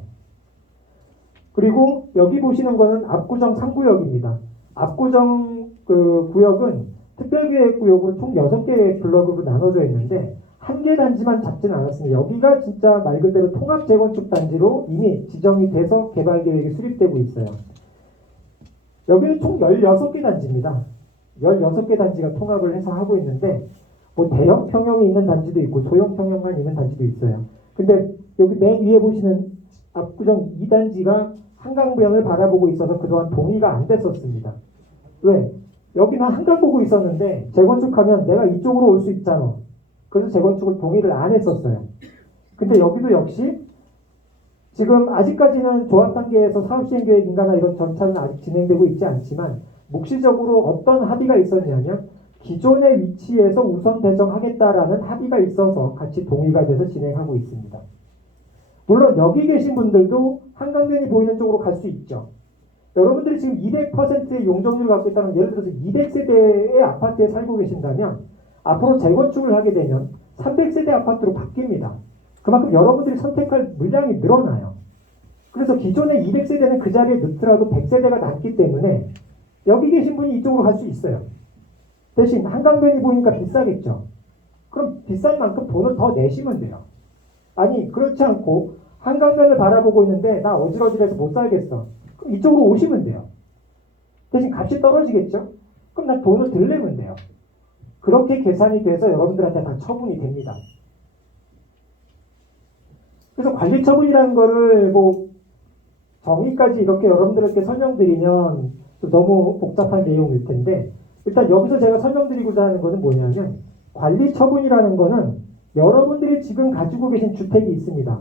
그리고 여기 보시는 거는 압구정 3구역입니다. 압구정 그 구역은 특별계획구역으로 총 6개의 블럭으로 나눠져 있는데 한 개 단지만 잡지는 않았습니다. 여기가 진짜 말 그대로 통합 재건축 단지로 이미 지정이 돼서 개발 계획이 수립되고 있어요. 여기는 총 16개 단지입니다. 16개 단지가 통합을 해서 하고 있는데 뭐 대형 평형이 있는 단지도 있고 소형 평형만 있는 단지도 있어요. 근데 여기 맨 위에 보시는 압구정 2단지가 한강변을 바라보고 있어서 그동안 동의가 안 됐었습니다. 왜? 여기는 한강 보고 있었는데 재건축하면 내가 이쪽으로 올 수 있잖아. 그래서 재건축을 동의를 안 했었어요. 근데 여기도 역시 지금 아직까지는 조합 단계에서 사업시행계획인가나 이런 절차는 아직 진행되고 있지 않지만 묵시적으로 어떤 합의가 있었냐면 기존의 위치에서 우선 배정하겠다라는 합의가 있어서 같이 동의가 돼서 진행하고 있습니다. 물론 여기 계신 분들도 한강변이 보이는 쪽으로 갈 수 있죠. 여러분들이 지금 200%의 용적률을 갖고 있다는 예를 들어서 200세대의 아파트에 살고 계신다면 앞으로 재건축을 하게 되면 300세대 아파트로 바뀝니다. 그만큼 여러분들이 선택할 물량이 늘어나요. 그래서 기존의 200세대는 그 자리에 넣더라도 100세대가 남기 때문에 여기 계신 분이 이쪽으로 갈 수 있어요. 대신 한강변이 보니까 비싸겠죠. 그럼 비싼 만큼 돈을 더 내시면 돼요. 아니 그렇지 않고 한강변을 바라보고 있는데 나 어지러지해서 못 살겠어. 그럼 이쪽으로 오시면 돼요. 대신 값이 떨어지겠죠. 그럼 나 돈을 덜 내면 돼요. 그렇게 계산이 돼서 여러분들한테 다 처분이 됩니다. 그래서 관리처분이라는 거를 뭐 정의까지 이렇게 여러분들에게 설명드리면 너무 복잡한 내용일 텐데 일단 여기서 제가 설명드리고자 하는 것은 뭐냐면 관리처분이라는 거는 여러분들이 지금 가지고 계신 주택이 있습니다.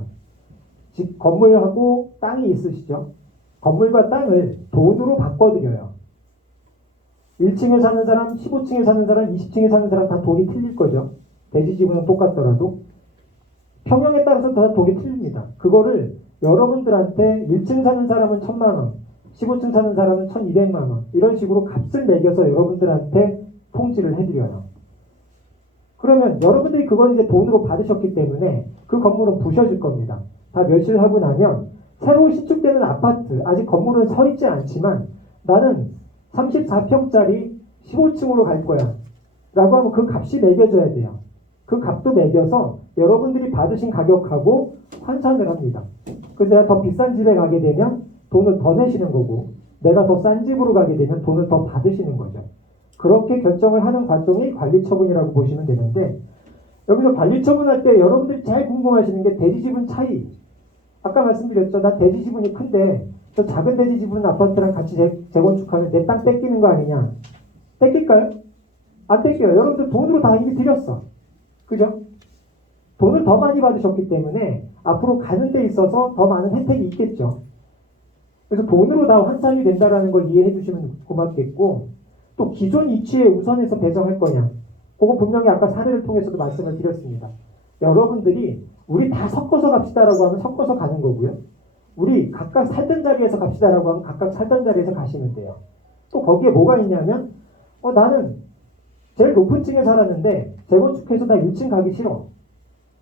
집 건물하고 땅이 있으시죠. 건물과 땅을 돈으로 바꿔드려요. 1층에 사는 사람, 15층에 사는 사람, 20층에 사는 사람 다 돈이 틀릴 거죠. 대지지구는 똑같더라도. 평형에 따라서 다 돈이 틀립니다. 그거를 여러분들한테 1층 사는 사람은 1,000만 원, 15층 사는 사람은 1,200만 원 이런 식으로 값을 매겨서 여러분들한테 통지를 해드려요. 그러면 여러분들이 그걸 이제 돈으로 받으셨기 때문에 그 건물은 부셔질 겁니다. 다 멸실을 하고 나면 새로 신축되는 아파트, 아직 건물은 서 있지 않지만 나는 34평짜리 15층으로 갈 거야 라고 하면 그 값이 매겨져야 돼요. 그 값도 매겨서 여러분들이 받으신 가격하고 환산을 합니다. 그래서 내가 더 비싼 집에 가게 되면 돈을 더 내시는 거고 내가 더 싼 집으로 가게 되면 돈을 더 받으시는 거죠. 그렇게 결정을 하는 과정이 관리처분이라고 보시면 되는데 여기서 관리처분할 때 여러분들이 제일 궁금하시는 게 대지지분 차이. 아까 말씀드렸죠. 나 대지지분이 큰데 저 작은 대지지분 아파트랑 같이 재건축하면 내 땅 뺏기는 거 아니냐. 뺏길까요? 안 뺏겨요. 여러분들 돈으로 다 이미 드렸어. 그죠? 돈을 더 많이 받으셨기 때문에 앞으로 가는 데 있어서 더 많은 혜택이 있겠죠. 그래서 돈으로 다 환산이 된다는 걸 이해해 주시면 고맙겠고 또 기존 이치에 우선해서 배정할 거냐. 그건 분명히 아까 사례를 통해서도 말씀을 드렸습니다. 여러분들이 우리 다 섞어서 갑시다라고 하면 섞어서 가는 거고요. 우리 각각 살던 자리에서 갑시다라고 하면 각각 살던 자리에서 가시면 돼요. 또 거기에 뭐가 있냐면 나는 제일 높은 층에 살았는데 재건축해서 나 1층 가기 싫어.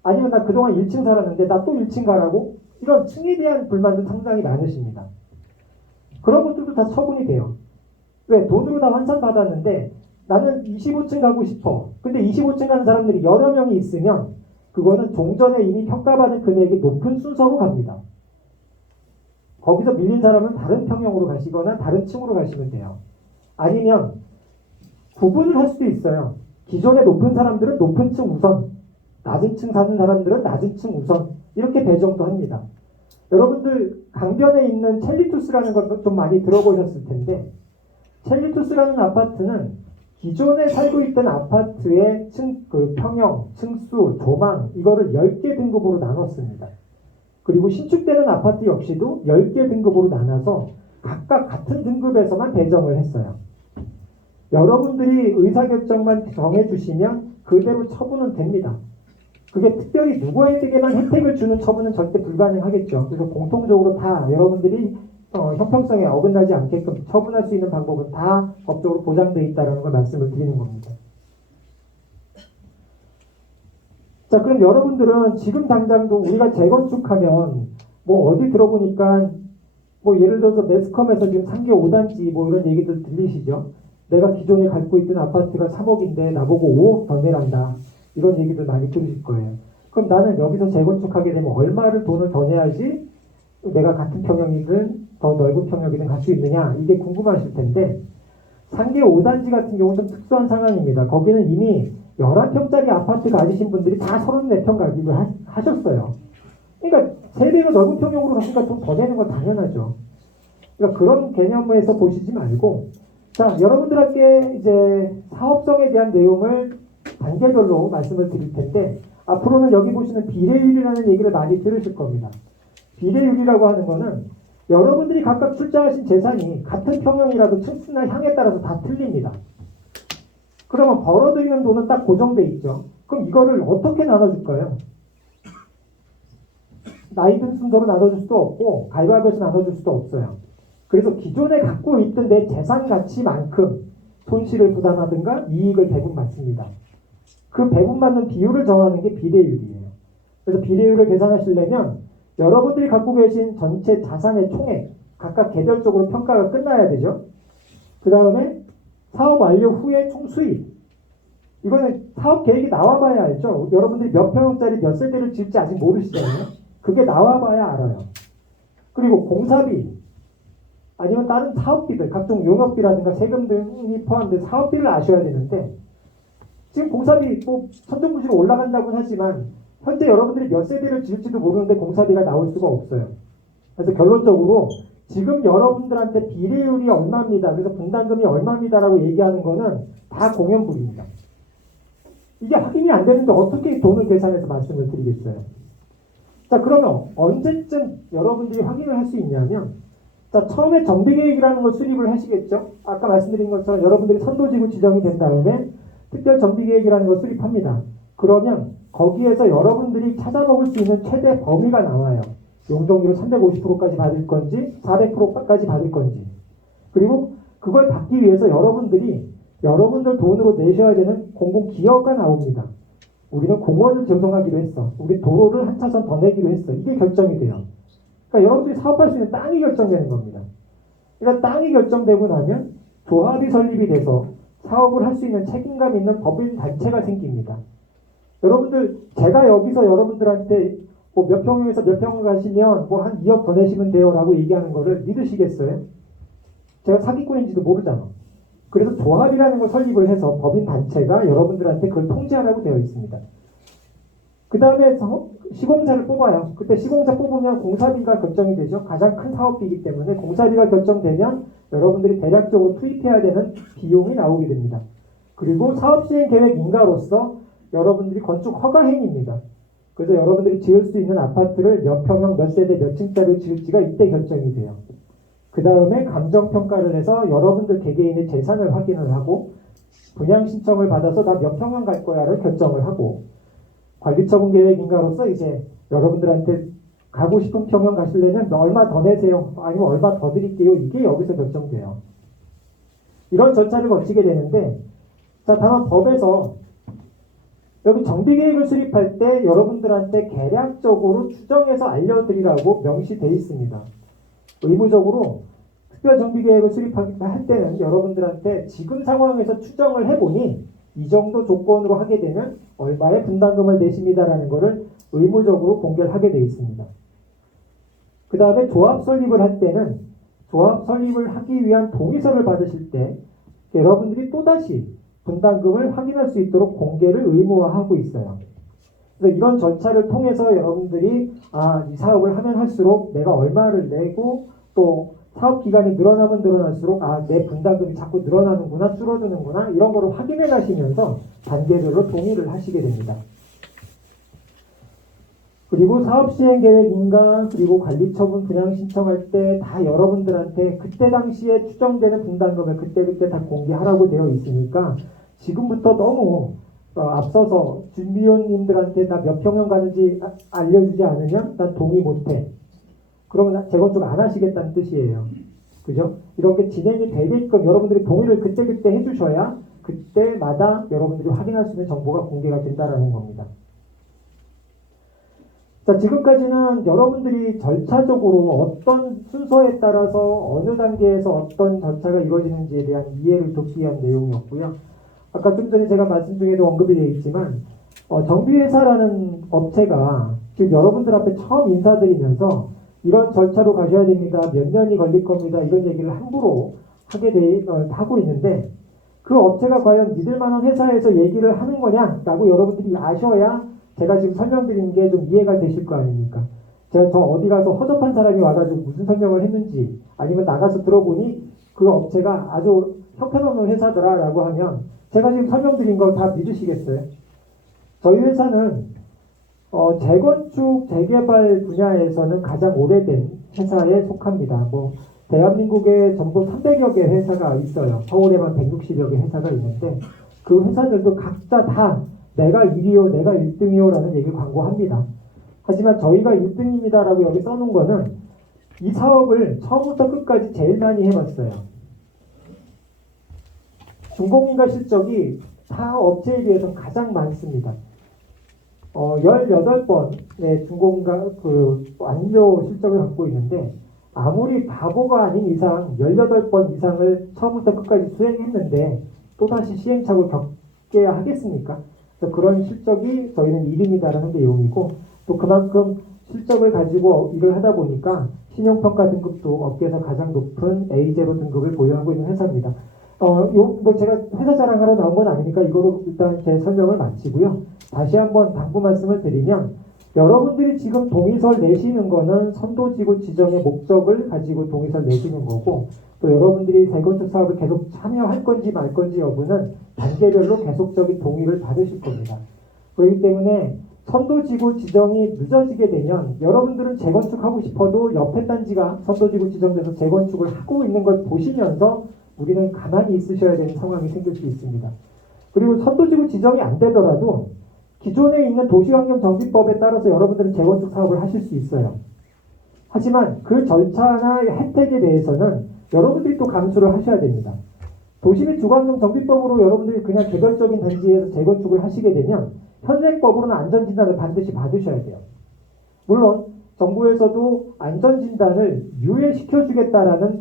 아니면 나 그동안 1층 살았는데 나 또 1층 가라고? 이런 층에 대한 불만도 상당히 많으십니다. 그런 것들도 다 처분이 돼요. 왜? 돈으로 다 환산받았는데 나는 25층 가고 싶어. 근데 25층 가는 사람들이 여러 명이 있으면 그거는 종전에 이미 평가받은 금액이 높은 순서로 갑니다. 거기서 밀린 사람은 다른 평형으로 가시거나 다른 층으로 가시면 돼요. 아니면 구분을 할 수도 있어요. 기존에 높은 사람들은 높은 층 우선, 낮은 층 사는 사람들은 낮은 층 우선, 이렇게 배정도 합니다. 여러분들 강변에 있는 첼리투스라는 것도 좀 많이 들어보셨을 텐데, 첼리투스라는 아파트는 기존에 살고 있던 아파트의 평형, 층수, 조망 이거를 10개 등급으로 나눴습니다. 그리고 신축되는 아파트 역시도 10개 등급으로 나눠서 각각 같은 등급에서만 배정을 했어요. 여러분들이 의사결정만 정해주시면 그대로 처분은 됩니다. 그게 특별히 누구에게만 혜택을 주는 처분은 절대 불가능하겠죠. 그래서 공통적으로 다 여러분들이 형평성에 어긋나지 않게끔 처분할 수 있는 방법은 다 법적으로 보장되어 있다는 걸 말씀을 드리는 겁니다. 자, 그럼 여러분들은 지금 당장도 우리가 재건축하면 뭐 어디 들어보니까 뭐 예를 들어서 매스컴에서 지금 3개 5단지 뭐 이런 얘기들 들리시죠? 내가 기존에 갖고 있던 아파트가 3억인데 나보고 5억 더 내란다. 이런 얘기들 많이 들으실 거예요. 그럼 나는 여기서 재건축하게 되면 얼마를 돈을 더 내야지 내가 같은 평형이든 더 넓은 평형이든 갈 수 있느냐, 이게 궁금하실 텐데, 상계 5단지 같은 경우는 좀 특수한 상황입니다. 거기는 이미 11평짜리 아파트 가지신 분들이 다 34평 가기로 하셨어요. 그러니까 3배가 넓은 평형으로 가시니까 좀 더 내는 건 당연하죠. 그러니까 그런 개념에서 보시지 말고, 자, 여러분들께 이제 사업성에 대한 내용을 단계별로 말씀을 드릴 텐데, 앞으로는 여기 보시는 비례율이라는 얘기를 많이 들으실 겁니다. 비례율이라고 하는 거는 여러분들이 각각 출자하신 재산이 같은 평형이라도 층수나 향에 따라서 다 틀립니다. 그러면 벌어들이는 돈은 딱 고정돼 있죠. 그럼 이거를 어떻게 나눠줄까요? 나이든 순서로 나눠줄 수도 없고 가위바위보에서 나눠줄 수도 없어요. 그래서 기존에 갖고 있던 내 재산 가치만큼 손실을 부담하든가 이익을 배분받습니다. 그 배분받는 비율을 정하는 게 비례율이에요. 그래서 비례율을 계산하시려면 여러분들이 갖고 계신 전체 자산의 총액, 각각 개별적으로 평가가 끝나야 되죠. 그 다음에 사업 완료 후의 총 수익. 이거는 사업 계획이 나와봐야 알죠. 여러분들이 몇 평짜리 몇 세대를 지을지 아직 모르시잖아요. 그게 나와봐야 알아요. 그리고 공사비, 아니면 다른 사업비들, 각종 용역비라든가 세금 등이 포함된 사업비를 아셔야 되는데, 지금 공사비 뭐 천정부지로 올라간다고는 하지만 현재 여러분들이 몇 세대를 지을지도 모르는데 공사비가 나올 수가 없어요. 그래서 결론적으로 지금 여러분들한테 비례율이 얼마입니다. 그래서 분담금이 얼마입니다라고 얘기하는 거는 다 공연불입니다. 이게 확인이 안 되는데 어떻게 돈을 계산해서 말씀을 드리겠어요. 자, 그러면 언제쯤 여러분들이 확인을 할 수 있냐면, 자, 처음에 정비계획이라는 걸 수립을 하시겠죠. 아까 말씀드린 것처럼 여러분들이 선도지구 지정이 된 다음에 특별 정비계획이라는 걸 수립합니다. 그러면 거기에서 여러분들이 찾아먹을 수 있는 최대 범위가 나와요. 용적률을 350%까지 받을 건지 400%까지 받을 건지. 그리고 그걸 받기 위해서 여러분들 돈으로 내셔야 되는 공공기여가 나옵니다. 우리는 공원을 조성하기로 했어. 우리 도로를 한 차선 더 내기로 했어. 이게 결정이 돼요. 그러니까 여러분들이 사업할 수 있는 땅이 결정되는 겁니다. 그러니까 땅이 결정되고 나면 조합이 설립이 돼서 사업을 할 수 있는 책임감 있는 법인 단체가 생깁니다. 여러분들, 제가 여기서 여러분들한테 뭐 몇 평에서 몇 평을 가시면 뭐 한 2억 더 내시면 돼요 라고 얘기하는 거를 믿으시겠어요? 제가 사기꾼인지도 모르잖아. 그래서 조합이라는 걸 설립을 해서 법인 단체가 여러분들한테 그걸 통제하라고 되어 있습니다. 그 다음에 시공사를 뽑아요. 그때 시공사 뽑으면 공사비가 결정이 되죠. 가장 큰 사업비이기 때문에 공사비가 결정되면 여러분들이 대략적으로 투입해야 되는 비용이 나오게 됩니다. 그리고 사업시행계획 인가로서 여러분들이 건축 허가행위입니다. 그래서 여러분들이 지을 수 있는 아파트를 몇 평형, 몇 세대, 몇 층짜리 지을지가 이때 결정이 돼요. 그 다음에 감정평가를 해서 여러분들 개개인의 재산을 확인을 하고 분양 신청을 받아서 나 몇 평형 갈 거야를 결정을 하고 관리처분 계획 인가로서 이제 여러분들한테 가고 싶은 평형 가시려면 얼마 더 내세요. 아니면 얼마 더 드릴게요. 이게 여기서 결정돼요. 이런 절차를 거치게 되는데 자, 다만 법에서 여기 정비계획을 수립할 때 여러분들한테 개략적으로 추정해서 알려드리라고 명시되어 있습니다. 의무적으로 특별정비계획을 수립할 때는 여러분들한테 지금 상황에서 추정을 해보니 이 정도 조건으로 하게 되면 얼마의 분담금을 내십니다라는 것을 의무적으로 공개를 하게 되어 있습니다. 그 다음에 조합 설립을 할 때는 조합 설립을 하기 위한 동의서를 받으실 때 여러분들이 또다시 분담금을 확인할 수 있도록 공개를 의무화하고 있어요. 그래서 이런 절차를 통해서 여러분들이 이 사업을 하면 할수록 내가 얼마를 내고 또 사업 기간이 늘어나면 늘어날수록 내 분담금이 자꾸 늘어나는구나 줄어드는구나 이런 거를 확인해 가시면서 단계별로 동의를 하시게 됩니다. 그리고 사업시행계획 인가 그리고 관리처분 분양 신청할 때 다 여러분들한테 그때 당시에 추정되는 분담금을 그때그때 다 공개하라고 되어 있으니까 지금부터 너무 앞서서 준비위원님들한테 나 몇 평형 가는지 알려주지 않으면 난 동의 못해. 그러면 재건축 안 하시겠다는 뜻이에요. 그죠? 이렇게 진행이 되게끔 여러분들이 동의를 그때그때 해주셔야 그때마다 여러분들이 확인할 수 있는 정보가 공개가 된다는 겁니다. 자, 지금까지는 여러분들이 절차적으로 어떤 순서에 따라서 어느 단계에서 어떤 절차가 이루어지는지에 대한 이해를 돕기 위한 내용이었고요. 아까 좀 전에 제가 말씀 중에도 언급이 되어 있지만 정비회사라는 업체가 즉 여러분들 앞에 처음 인사드리면서 이런 절차로 가셔야 됩니다. 몇 년이 걸릴 겁니다. 이런 얘기를 함부로 하고 있는데 그 업체가 과연 믿을만한 회사에서 얘기를 하는 거냐라고 여러분들이 아셔야 제가 지금 설명드리는 게 좀 이해가 되실 거 아닙니까? 제가 저 어디 가서 허접한 사람이 와가지고 무슨 설명을 했는지 아니면 나가서 들어보니 그 업체가 아주 형편없는 회사더라라고 하면 제가 지금 설명드린 거 다 믿으시겠어요? 저희 회사는 재건축, 재개발 분야에서는 가장 오래된 회사에 속합니다. 대한민국에 전부 300여 개 회사가 있어요. 서울에만 160여 개 회사가 있는데 그 회사들도 각자 다 내가 1위요, 내가 1등이요 라는 얘기를 광고합니다. 하지만 저희가 1등입니다라고 여기 써놓은 거는 이 사업을 처음부터 끝까지 제일 많이 해봤어요. 준공인가 실적이 타 업체에 비해서 가장 많습니다. 18번의 준공인가 완료 실적을 갖고 있는데 아무리 바보가 아닌 이상 18번 이상을 처음부터 끝까지 수행했는데 또다시 시행착오를 겪게 하겠습니까? 그래서 그런 실적이 저희는 1위입니다라는 내용이고 또 그만큼 실적을 가지고 일을 하다 보니까 신용평가 등급도 업계에서 가장 높은 A0 등급을 보유하고 있는 회사입니다. 제가 회사 자랑하러 나온 건 아니니까 이거로 일단 제 설명을 마치고요. 다시 한번 당부 말씀을 드리면 여러분들이 지금 동의서를 내시는 거는 선도지구 지정의 목적을 가지고 선도지구를 내시는 거고 또 여러분들이 재건축 사업을 계속 참여할 건지 말 건지 여부는 단계별로 계속적인 동의를 받으실 겁니다. 그렇기 때문에 선도지구 지정이 늦어지게 되면 여러분들은 재건축하고 싶어도 옆에 단지가 선도지구 지정돼서 재건축을 하고 있는 걸 보시면서 우리는 가만히 있으셔야 되는 상황이 생길 수 있습니다. 그리고 선도지구 지정이 안 되더라도 기존에 있는 도시환경정비법에 따라서 여러분들은 재건축 사업을 하실 수 있어요. 하지만 그 절차나 혜택에 대해서는 여러분들이 또 감수를 하셔야 됩니다. 도시 및 주거환경정비법으로 여러분들이 그냥 개별적인 단지에서 재건축을 하시게 되면 현행법으로는 안전진단을 반드시 받으셔야 돼요. 물론 정부에서도 안전진단을 유예시켜주겠다라는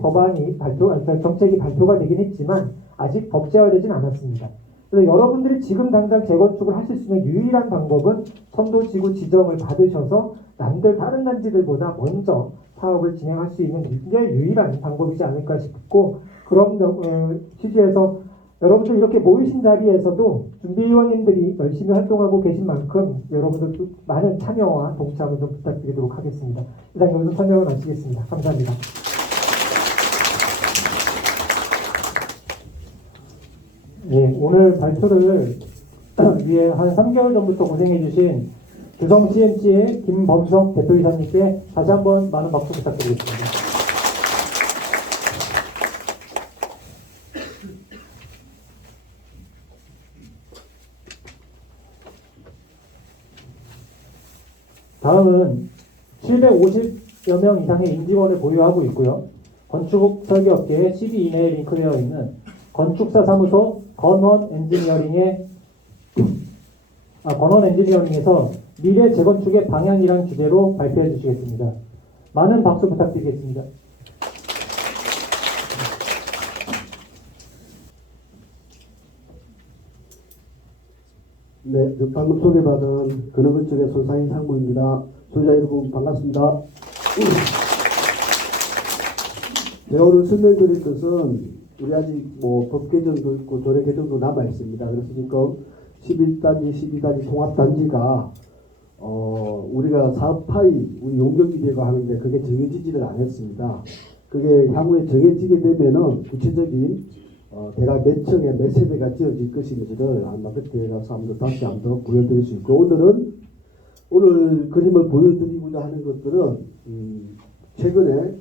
정책이 발표가 되긴 했지만 아직 법제화되진 않았습니다. 그래서 여러분들이 지금 당장 재건축을 하실 수 있는 유일한 방법은 선도지구 지정을 받으셔서 다른 단지들보다 먼저 사업을 진행할 수 있는 게 유일한 방법이지 않을까 싶고 그런 취지에서 여러분들 이렇게 모이신 자리에서도 준비위원님들이 열심히 활동하고 계신 만큼 여러분들도 많은 참여와 동참을 좀 부탁드리도록 하겠습니다. 이상 여기서 설명을 마치겠습니다. 감사합니다. 예, 오늘 발표를 위해 한 3개월 전부터 고생해주신 규성 CMC의 김범석 대표이사님께 다시 한번 많은 박수 부탁드리겠습니다. 다음은 750여 명 이상의 임직원을 보유하고 있고요. 건축 설계업계에 12 이내에 링크되어 있는 건축사 사무소 건원 엔지니어링에서 미래 재건축의 방향이란 주제로 발표해 주시겠습니다. 많은 박수 부탁드리겠습니다. 네, 방금 소개받은 근원건축의 손상인 상무입니다. 소유자 여러분 반갑습니다. 제가 오늘 설명드릴 것은 우리 아직 뭐 법 개정도 있고 조례 개정도 남아 있습니다. 그래서 지금 11단지, 12단지 통합단지가 우리가 사업 파이 우리 용적지대가 하는데 그게 정해지지를 않았습니다. 그게 향후에 정해지게 되면은 구체적인 대략 몇 층에 몇 세대가 지어질 것인지를 아마 그때 가서 한번 다시 한번 보여드릴 수 있고 오늘 그림을 보여드리고자 하는 것들은 최근에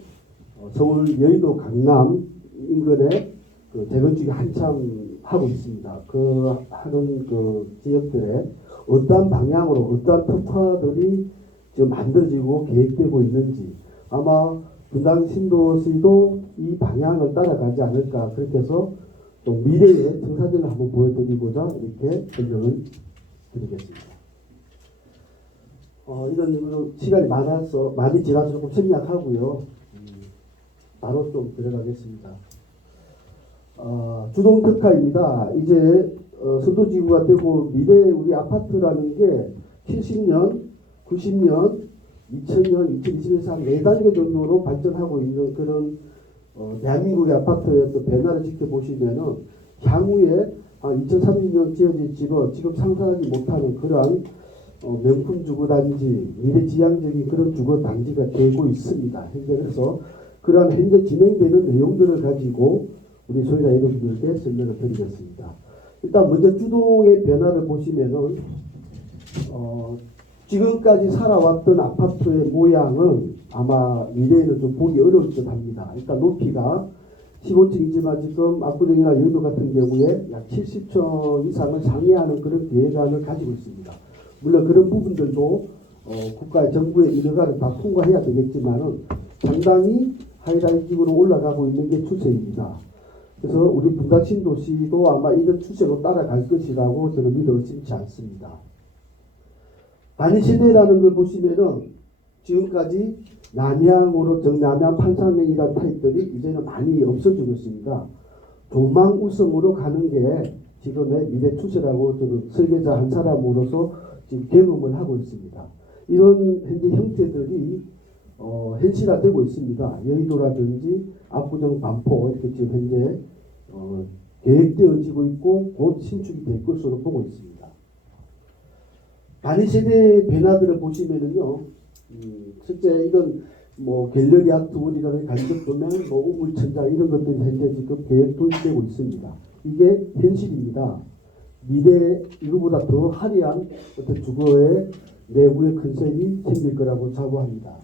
서울 여의도 강남 인근에 그 재건축이 한참 하고 있습니다. 그 하는 그 지역들에 어떠한 방향으로 어떠한 특화들이 지금 만들어지고 계획되고 있는지 아마 분당 신도시도 이 방향을 따라가지 않을까 그렇게 해서 또 미래의 청사진을 한번 보여드리고자 이렇게 설명을 드리겠습니다. 이런 시간이 많이 지나서 조금 생략하고요. 바로 좀 들어가겠습니다. 주동 특화입니다. 이제 선도지구가 되고 미래 우리 아파트라는 게 70년, 90년, 2000년, 2020년에서 한 4단계 정도로 발전하고 있는 그런 대한민국의 아파트의 또 변화를 지켜보시면은 향후에 2030년 지어질 집은 지금 상상하지 못하는 그러한 명품 주거단지, 미래지향적인 그런 주거단지가 되고 있습니다. 현재 그래서 그러한 현재 진행되는 내용들을 가지고 우리 소유자 여러분들께 설명을 드리겠습니다. 일단 먼저 주동의 변화를 보시면은 지금까지 살아왔던 아파트의 모양은 아마 미래에는 좀 보기 어려울 듯 합니다. 일단 높이가 15층이지만 지금 압구정이나 여의도 같은 경우에 약 70층 이상을 상회하는 그런 계획안을 가지고 있습니다. 물론 그런 부분들도 국가의 정부의 인허가를 다 통과해야 되겠지만은 상당히 하이라이팅으로 올라가고 있는 게 추세입니다. 그래서 우리 분당 신도시도 아마 이런 추세로 따라갈 것이라고 저는 믿어 의심치 않습니다. 단위세대라는 걸 보시면은 지금까지 남향으로 정남향 판상행이라는 타입들이 이제는 많이 없어지고 있습니다. 조망우성으로 가는 게 지금의 미래 추세라고 저는 설계자 한 사람으로서 지금 경험을 하고 있습니다. 이런 현재 형태들이 현실화되고 있습니다. 여의도라든지 압구정, 반포 이렇게 지금 현재 계획되어지고 있고 곧 신축이 될 것으로 보고 있습니다. 단위 세대 변화들을 보시면은요, 실제 이런 뭐 갤러리 아트홀이라는 간접 조명, 뭐 우물천장 이런 것들이 현재 지금 계획 도입되고 있습니다. 이게 현실입니다. 미래 이거보다 더 화려한 어떤 주거의 내부의 컨셉이 생길 거라고 자부합니다.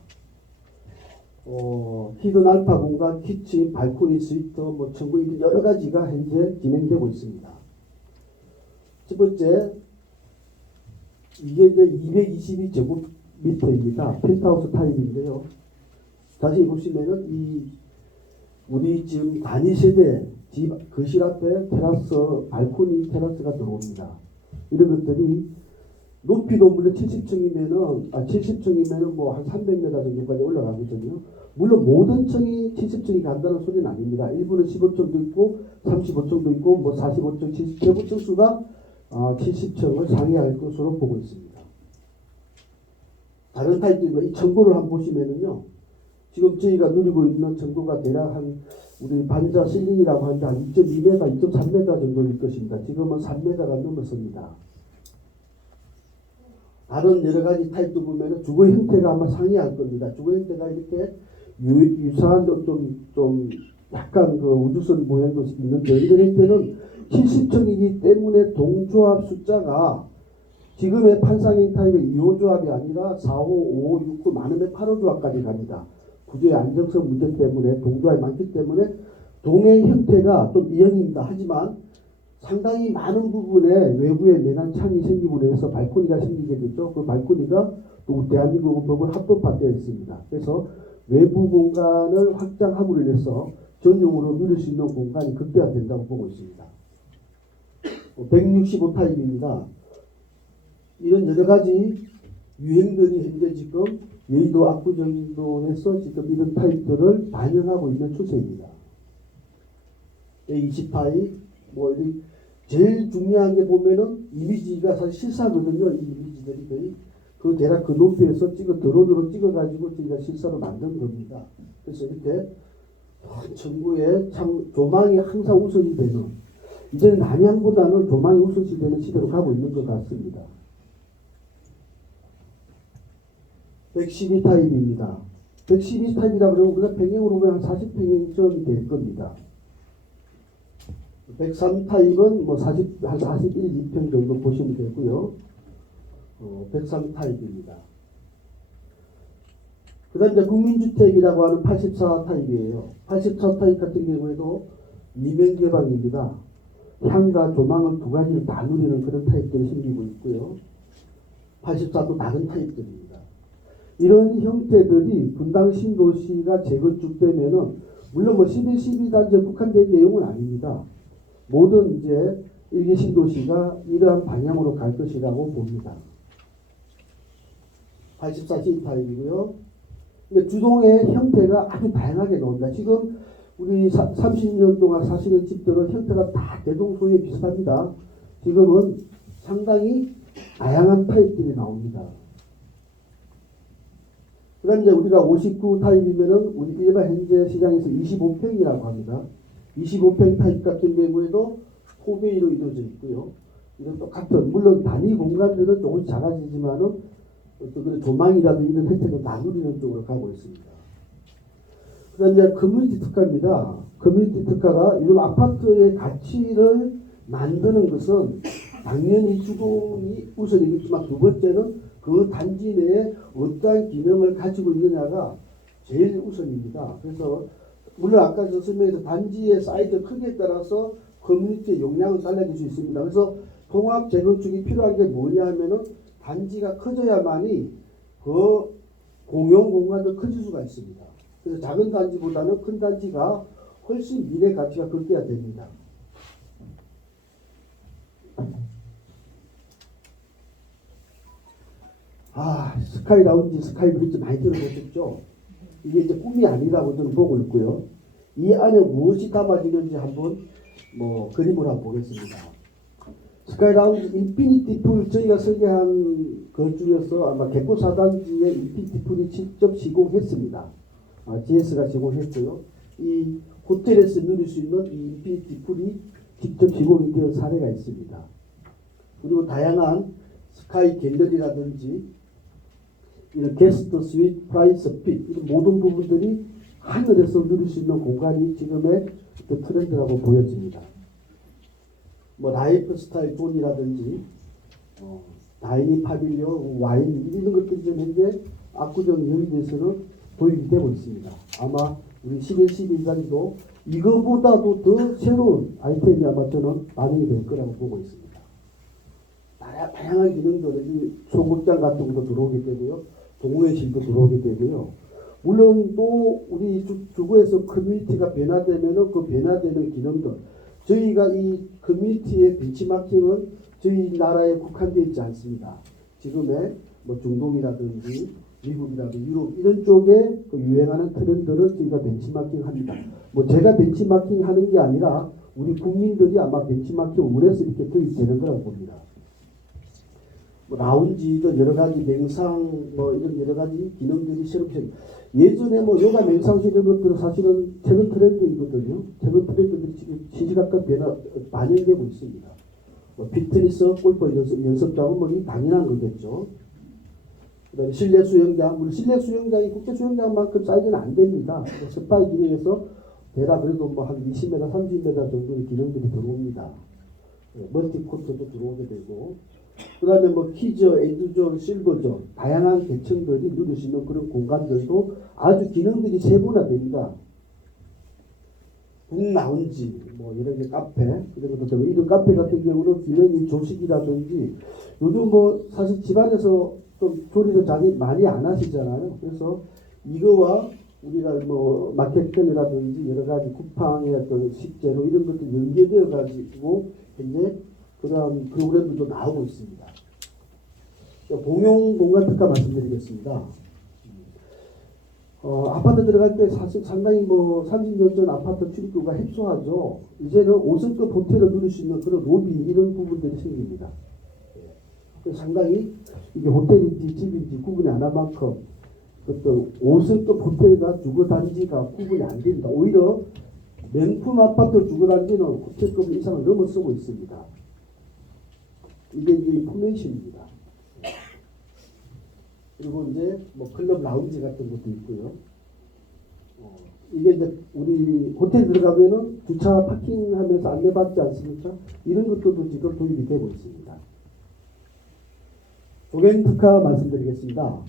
히든 알파 공간, 키친, 발코니, 스위트, 뭐 전부 여러 가지가 현재 진행되고 있습니다. 첫 번째, 이게 이제 222제곱미터입니다. 펜트하우스 타입인데요. 자세히 보시면은 우리 지금 단위 세대 집 거실 앞에 테라스, 발코니 테라스가 들어옵니다. 이런 것들이 높이도 물론 70층이면은 뭐 한 300m 정도까지 올라가거든요. 물론 모든 층이 70층이 간다는 소리는 아닙니다. 일부는 15층도 있고 35층도 있고 뭐 45층, 70층 수가 70층을 상회할 것으로 보고 있습니다. 다른 타입들이 이 청구를 한번 보시면은요. 지금 저희가 누리고 있는 청구가 대략 한 우리 반자 실링이라고 하는데 한 2.2m, 2.3m 정도일 것입니다. 지금은 3m가 넘었습니다. 다른 여러 가지 타입도 보면은 주거 형태가 아마 상이할 겁니다. 주거 형태가 이렇게 유사한 좀 약간 그 우주선 모양도 있는데 이런 형태는 70층이기 때문에 동조합 숫자가 지금의 판상형 타입의 2호 조합이 아니라 4호, 5호, 6호 많으면 8호 조합까지 갑니다. 구조의 안정성 문제 때문에 동조합이 많기 때문에 동행 형태가 좀 이형입니다. 하지만 상당히 많은 부분에 외부에 내난 창이 생기고 해서 발코니가 생기게 됐죠. 그 발코니가 또 대한민국 법을 합법화되어 있습니다. 그래서 외부 공간을 확장함으로 인해서 전용으로 누릴 수 있는 공간이 극대화된다고 보고 있습니다. 165 타입입니다. 이런 여러 가지 유행들이 현재 지금 여의도 압구정도에서 지금 이런 타입들을 반영하고 있는 추세입니다. 20 타입, 뭐 제일 중요한 게 보면은 이미지가 사실 실사거든요. 이 이미지들이 거의 그 대략 그 높이에서 드론으로 찍어가지고 저희가 실사로 만든 겁니다. 그래서 이렇게 전국에 참 조망이 항상 우선이 되는, 이제는 남향보다는 조망이 우선시 되는 시대로 가고 있는 것 같습니다. 112 타입입니다. 112 타입이라 그러면 그냥 평행으로 보면 한 40평형쯤 될 겁니다. 103 타입은 뭐 한 41, 2평 정도 보시면 되고요. 103 타입입니다. 그 다음 이제 국민주택이라고 하는 84 타입이에요. 84 타입 같은 경우에도 이면 개방입니다. 향과 조망을 두 가지를 다 누리는 그런 타입들이 생기고 있고요. 84도 다른 타입들입니다. 이런 형태들이 분당 신도시가 재건축되면은 물론 뭐 11, 12단지에 국한된 내용은 아닙니다. 모든 이제 일개 신도시가 이러한 방향으로 갈 것이라고 봅니다. 84C 타입이고요. 근데 주동의 형태가 아주 다양하게 나옵니다. 지금 우리 30년 동안 사시는 집들은 형태가 다 대동소이에 비슷합니다. 지금은 상당히 다양한 타입들이 나옵니다. 그 다음에 이제 우리가 59 타입이면은 우리 일반 현재 시장에서 25평이라고 합니다. 25평 타입 같은 경우에도 포베이로 이루어져 있고요. 이런 똑같은, 물론 단위 공간들은 조금씩 작아지지만은 어떤 조망이라든지 이런 혜택을 나누리는 쪽으로 가고 있습니다. 그 다음에 이제 커뮤니티 특화입니다. 커뮤니티 특화가 이런 아파트의 가치를 만드는 것은 당연히 주공이 우선이겠지만 두 번째는 그 단지 내에 어떠한 기능을 가지고 있느냐가 제일 우선입니다. 그래서 물론 아까 저 설명에서 단지의 사이즈 크기에 따라서 커뮤니티의 용량은 달라질 수 있습니다. 그래서 통합 재건축이 필요한 게 뭐냐 하면은 단지가 커져야만이 그 공용 공간도 커질 수가 있습니다. 그래서 작은 단지보다는 큰 단지가 훨씬 미래 가치가 극대화 됩니다. 스카이 라운지, 스카이 브릿지 많이 들어보셨죠? 이게 이제 꿈이 아니라고 저는 보고 있고요. 이 안에 무엇이 담아지는지 한번 그림을 한번 보겠습니다. 스카이 라운지 인피니티 풀 저희가 설계한 것 중에서 아마 개코 4단지에 인피니티 풀이 직접 시공했습니다. GS가 시공했고요. 이 호텔에서 누릴 수 있는 이 인피니티 풀이 직접 시공이 되어 사례가 있습니다. 그리고 다양한 스카이 갤러리라든지 이런 게스트 스윗, 프라이스 핏 이런 모든 부분들이 하늘에서 누릴 수 있는 공간이 지금의 트렌드라고 보여집니다. 라이프 스타일 존이라든지 다이닝 파빌리온, 와인 이런 것들이 좀 현재 압구정 여의도에서는 도입이 되고 있습니다. 아마 우리 11, 12단지도 이거보다도 더 새로운 아이템이 아마 저는 반영이 될 거라고 보고 있습니다. 다양한 기능들, 소극장 같은 것도 들어오게 되고요. 동호회실도 들어오게 되고요. 물론 또 우리 주거에서 커뮤니티가 변화되면은 그 변화되는 기능들, 저희가 이 커뮤니티의 벤치마킹은 저희 나라에 국한되어 있지 않습니다. 지금의 중동이라든지 미국이라든지 유럽 이런 쪽에 유행하는 트렌드를 저희가 벤치마킹합니다. 제가 벤치마킹 하는 게 아니라 우리 국민들이 아마 벤치마킹 원해서 이렇게 도입되는 거라고 봅니다. 라운지도 여러 가지 맹상 이런 여러 가지 기능들이 새롭게 예전에 요가 맹상실 이런 것들은 사실은 최근 트렌드이거든요. 최근 트렌드들이 지금 시시각각 반영되고 있습니다. 피트니스, 골프 연습장은 이 당연한 거겠죠. 그다음에 실내 수영장, 물론 실내 수영장이 국제 수영장만큼 사이즈는 안 됩니다. 스파이 기능에서 대략 그래도 한 20m, 30m 정도의 기능들이 들어옵니다. 멀티코트도 들어오게 되고. 그 다음에 키즈, 에듀존, 실버존 다양한 계층들이 누릴 수 있는 그런 공간들도 아주 기능들이 세분화됩니다. 북라운지 뭐 이런 게 카페 이런 것도 되고 이런 카페 같은 경우는 기능이 조식이라든지 요즘 뭐 사실 집안에서 좀 조리를 잘 많이 안 하시잖아요. 그래서 이거와 우리가 뭐 마켓편이라든지 여러 가지 쿠팡의 어떤 식재료 이런 것들 연계되어 가지고 현재 그러한 프로그램들도 나오고 있습니다. 공용 공간 특화 말씀드리겠습니다. 아파트 들어갈 때 사실 상당히 뭐 30년 전 아파트 출입구가 협소하죠. 이제는 5성급 호텔을 누릴 수 있는 그런 로비 이런 부분들이 생깁니다. 그래서 상당히 이게 호텔인지 집인지 구분이 안 할 만큼 어떤 5성급 호텔과 주거단지가 구분이 안 됩니다. 오히려 명품 아파트 주거단지는 호텔급 이상을 넘어서고 있습니다. 이게 이제 인포메이션입니다. 그리고 이제 뭐 클럽 라운지 같은 것도 있고요. 이게 이제 우리 호텔 들어가면은 주차 파킹하면서 안내받지 않습니까? 이런 것들도 지금 도입이 되고 있습니다. 도경 특화 말씀드리겠습니다.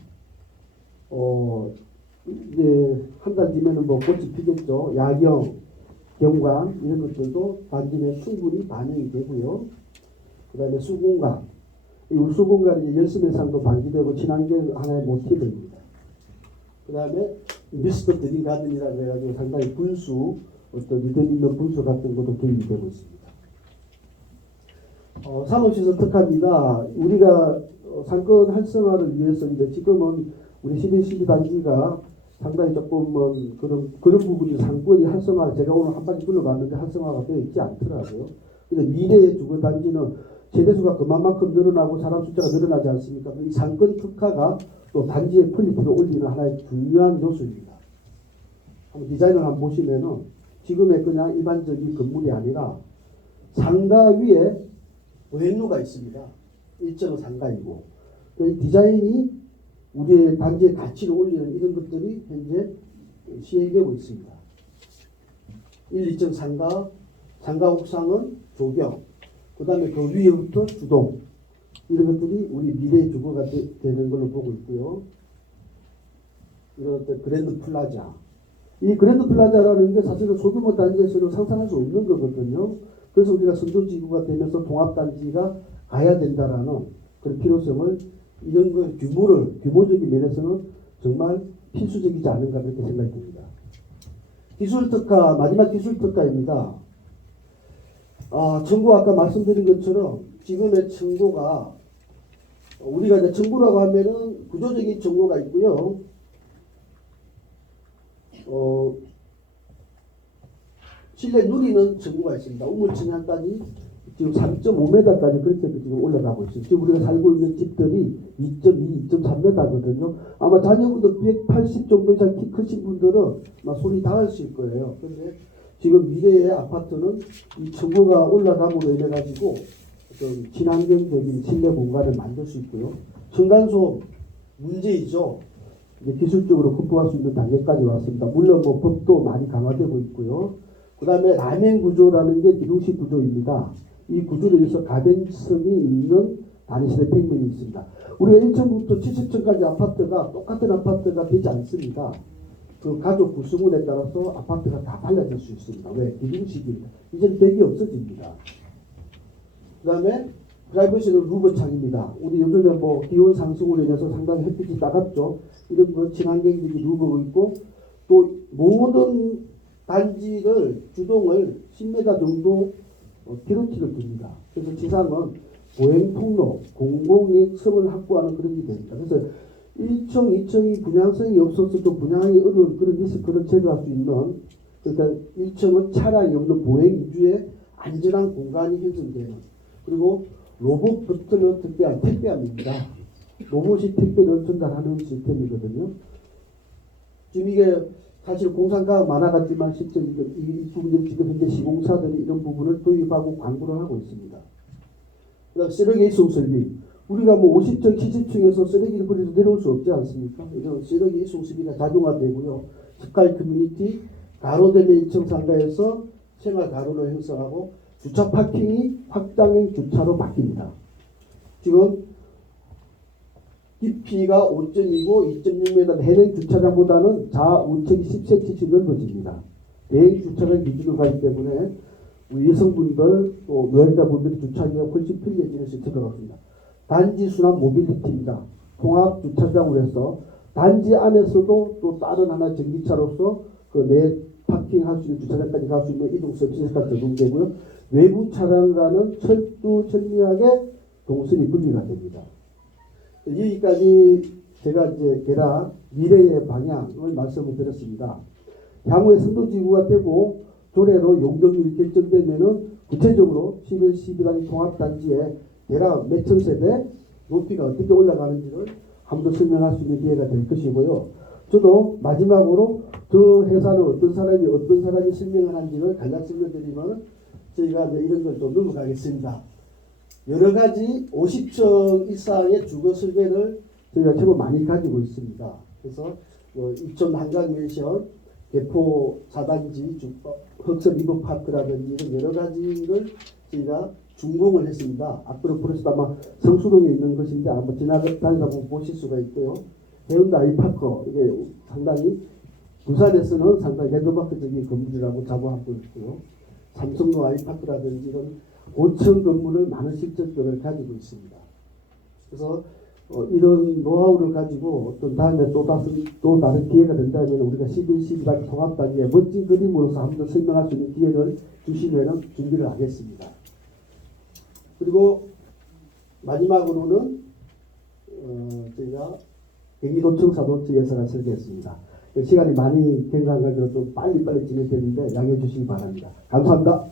이제 한 달 뒤면은 뭐 꽃이 피겠죠. 야경, 경관 이런 것들도 단지 내 충분히 반영이 되고요. 그다음에 수공간, 이 수공간이 열심해상도 방지되고 친환경 하나의 모티브입니다. 그다음에 미스터 드림 가든이라고 해가지고 상당히 분수, 어떤 리듬 있는 분수 같은 것도 도입이 되고 있습니다. 상업시설 특화입니다. 우리가 상권 활성화를 위해서인데 지금은 우리 11, 12단지가 상당히 조금은 그런 부분이 상권이 활성화, 제가 오늘 한 바퀴 둘러봤는데 활성화가 되어 있지 않더라고요. 근데 미래의 주거단지는 세대수가 그만큼 늘어나고 사람 숫자가 늘어나지 않습니까? 이 상권 특화가 또 단지의 퀄리티를 올리는 하나의 중요한 요소입니다. 한번 디자인을 한번 보시면은 지금의 그냥 일반적인 건물이 아니라 상가 위에 보행로가 있습니다. 1.5 상가이고 이 디자인이 우리의 단지의 가치를 올리는 이런 것들이 현재 시행되고 있습니다. 1, 2층 상가, 상가 옥상은 조경, 그 다음에 그 위에부터 주동 이런 것들이 우리 미래의 주거가 되는 걸로 보고 있고요. 이런 어떤 그랜드 플라자, 이 그랜드 플라자라는 게 사실은 소규모 단지에서는 상상할 수 없는 거거든요. 그래서 우리가 선도지구가 되면서 통합단지가 가야 된다라는 그런 필요성을 이런 거 규모적인 면에서는 정말 필수적이지 않은가 그렇게 생각이 듭니다. 기술 특화, 마지막 기술 특화입니다. 청구 아까 말씀드린 것처럼 지금의 청구가 우리가 이제 청구라고 하면은 구조적인 청구가 있고요. 실내 누리는 청구가 있습니다. 우물청약까지 지금 3.5m까지 그렇게 지금 올라가고 있어요. 지금 우리가 살고 있는 집들이 2.2, 2.3m거든요. 아마 자녀분들 180 정도 이상 키 크신 분들은 막 손이 닿으실 거예요. 그런데 지금 미래의 아파트는 이 청구가 올라감으로 인해 가지고 어떤 친환경적인 실내 공간을 만들 수 있고요. 층간소음 문제이죠. 이제 기술적으로 극복할 수 있는 단계까지 왔습니다. 물론 뭐 법도 많이 강화되고 있고요. 그 다음에 라멘 구조라는 게 기둥식 구조입니다. 이 구조를 위해서 가변성이 있는 단위실의 평면이 있습니다. 우리가 1층부터 70층까지 아파트가 똑같은 아파트가 되지 않습니다. 그 가족 구성원에 따라서 아파트가 다 달라질 수 있습니다. 왜? 기둥식입니다. 이제는 벽이 없어집니다. 그 다음에 프라이버시는 루버 창입니다. 우리 요즘에 뭐 기온 상승으로 인해서 상당히 햇빛이 따갑죠. 이런 거 친환경적인 루버가 있고 또 모든 단지를 주동을 10m 정도 기로티를 둡니다. 그래서 지상은 보행 통로, 공공의 섬을 확보하는 그런 게 됩니다. 그래서 1층, 2층이 분양성이 없어서 좀 분양하기 어려운 그런 리스크를 제거할 수 있는, 그러니까 1층은 차량이 없는 보행 위주의 안전한 공간이 형성되는, 그리고 로봇 버튼을 특별한 택배함입니다. 로봇이 택배를 전달하는 시스템이거든요. 지금 이게 사실 공사가 많아갔지만 실제 이 부분들이 지금 현재 시공사들이 이런 부분을 도입하고 광고를 하고 있습니다. 그다음 쓰레기 이송 설비. 우리가 뭐 50층, 70층에서 쓰레기를 버려서 내려올 수 없지 않습니까? 이런 쓰레기 이송 설비가 자동화되고요. 스카이 커뮤니티 가로대면 1층 상가에서 생활 가로를 형성하고 주차 파킹이 확장형 주차로 바뀝니다. 지금 깊이가 5.2고 2.6m 해당 주차장보다는 좌우측이 10cm씩 넓어집니다. 대행 주차장 기준으로 가기 때문에 우리 여성분들 또 여행자분들이 주차하기가 훨씬 편리해지는 시스템을 갖습니다. 단지 순환 모빌리티입니다. 통합 주차장으로 해서 단지 안에서도 또 다른 하나 전기차로서 그 내 파킹할 수 있는 주차장까지 갈 수 있는 이동 서비스가 제공되고요. 외부 차량과는 철두철미하게 동선이 분리가 됩니다. 여기까지 제가 이제 계략 미래의 방향을 말씀을 드렸습니다. 향후에 선도지구가 되고 조례로 용적률이 결정되면은 구체적으로 11, 12단위 통합단지에 대략 몇천 세대 높이가 어떻게 올라가는지를 한 번 더 설명할 수 있는 기회가 될 것이고요. 저도 마지막으로 저 회사는 어떤 사람이 설명하는지를 간략 설명드리면 저희가 이제 이런 걸 좀 넘어가겠습니다. 여러 가지 50층 이상의 주거 설계를 저희가 제법 많이 가지고 있습니다. 그래서 이천 한강 멘션, 개포 4단지, 흑선 리버파크라든지 이런 여러 가지를 저희가 준공을 했습니다. 앞으로 프로젝트 아마 성수동에 있는 것인데 아마 지나다니다 보면 보실 수가 있고요. 해운대 아이파크 이게 상당히 부산에서는 상당히 랜드마크적인 건물이라고 자부하고 있고요. 삼성로 아이파크라든지 이런 5층 건물을 많은 실적들을 가지고 있습니다. 그래서 이런 노하우를 가지고 어떤 다음에 또 다른 기회가 된다면 우리가 11, 12단지 통합단지의 멋진 그림으로서 한번 설명할 수 있는 기회를 주시면 준비를 하겠습니다. 그리고 마지막으로는 저희가 경기도청 사도청 예산을 설계했습니다. 시간이 많이 경과한 가지고 좀 빨리 진행되는데 양해해 주시기 바랍니다. 감사합니다.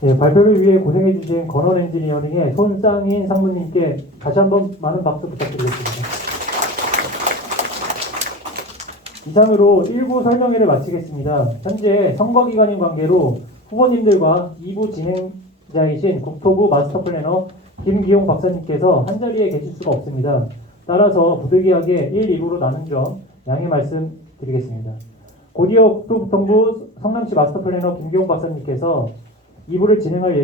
네, 발표를 위해 고생해주신 건원 엔지니어링의 손쌍인 상무님께 다시 한번 많은 박수 부탁드리겠습니다. 이상으로 1부 설명회를 마치겠습니다. 현재 선거 기간인 관계로 후보님들과 2부 진행자이신 국토부 마스터 플래너 김기용 박사님께서 한자리에 계실 수가 없습니다. 따라서 부득이하게 1, 2부로 나눈 점 양해 말씀드리겠습니다. 곧이어 국토부통부 성남시 마스터 플래너 김기용 박사님께서 2부를 진행할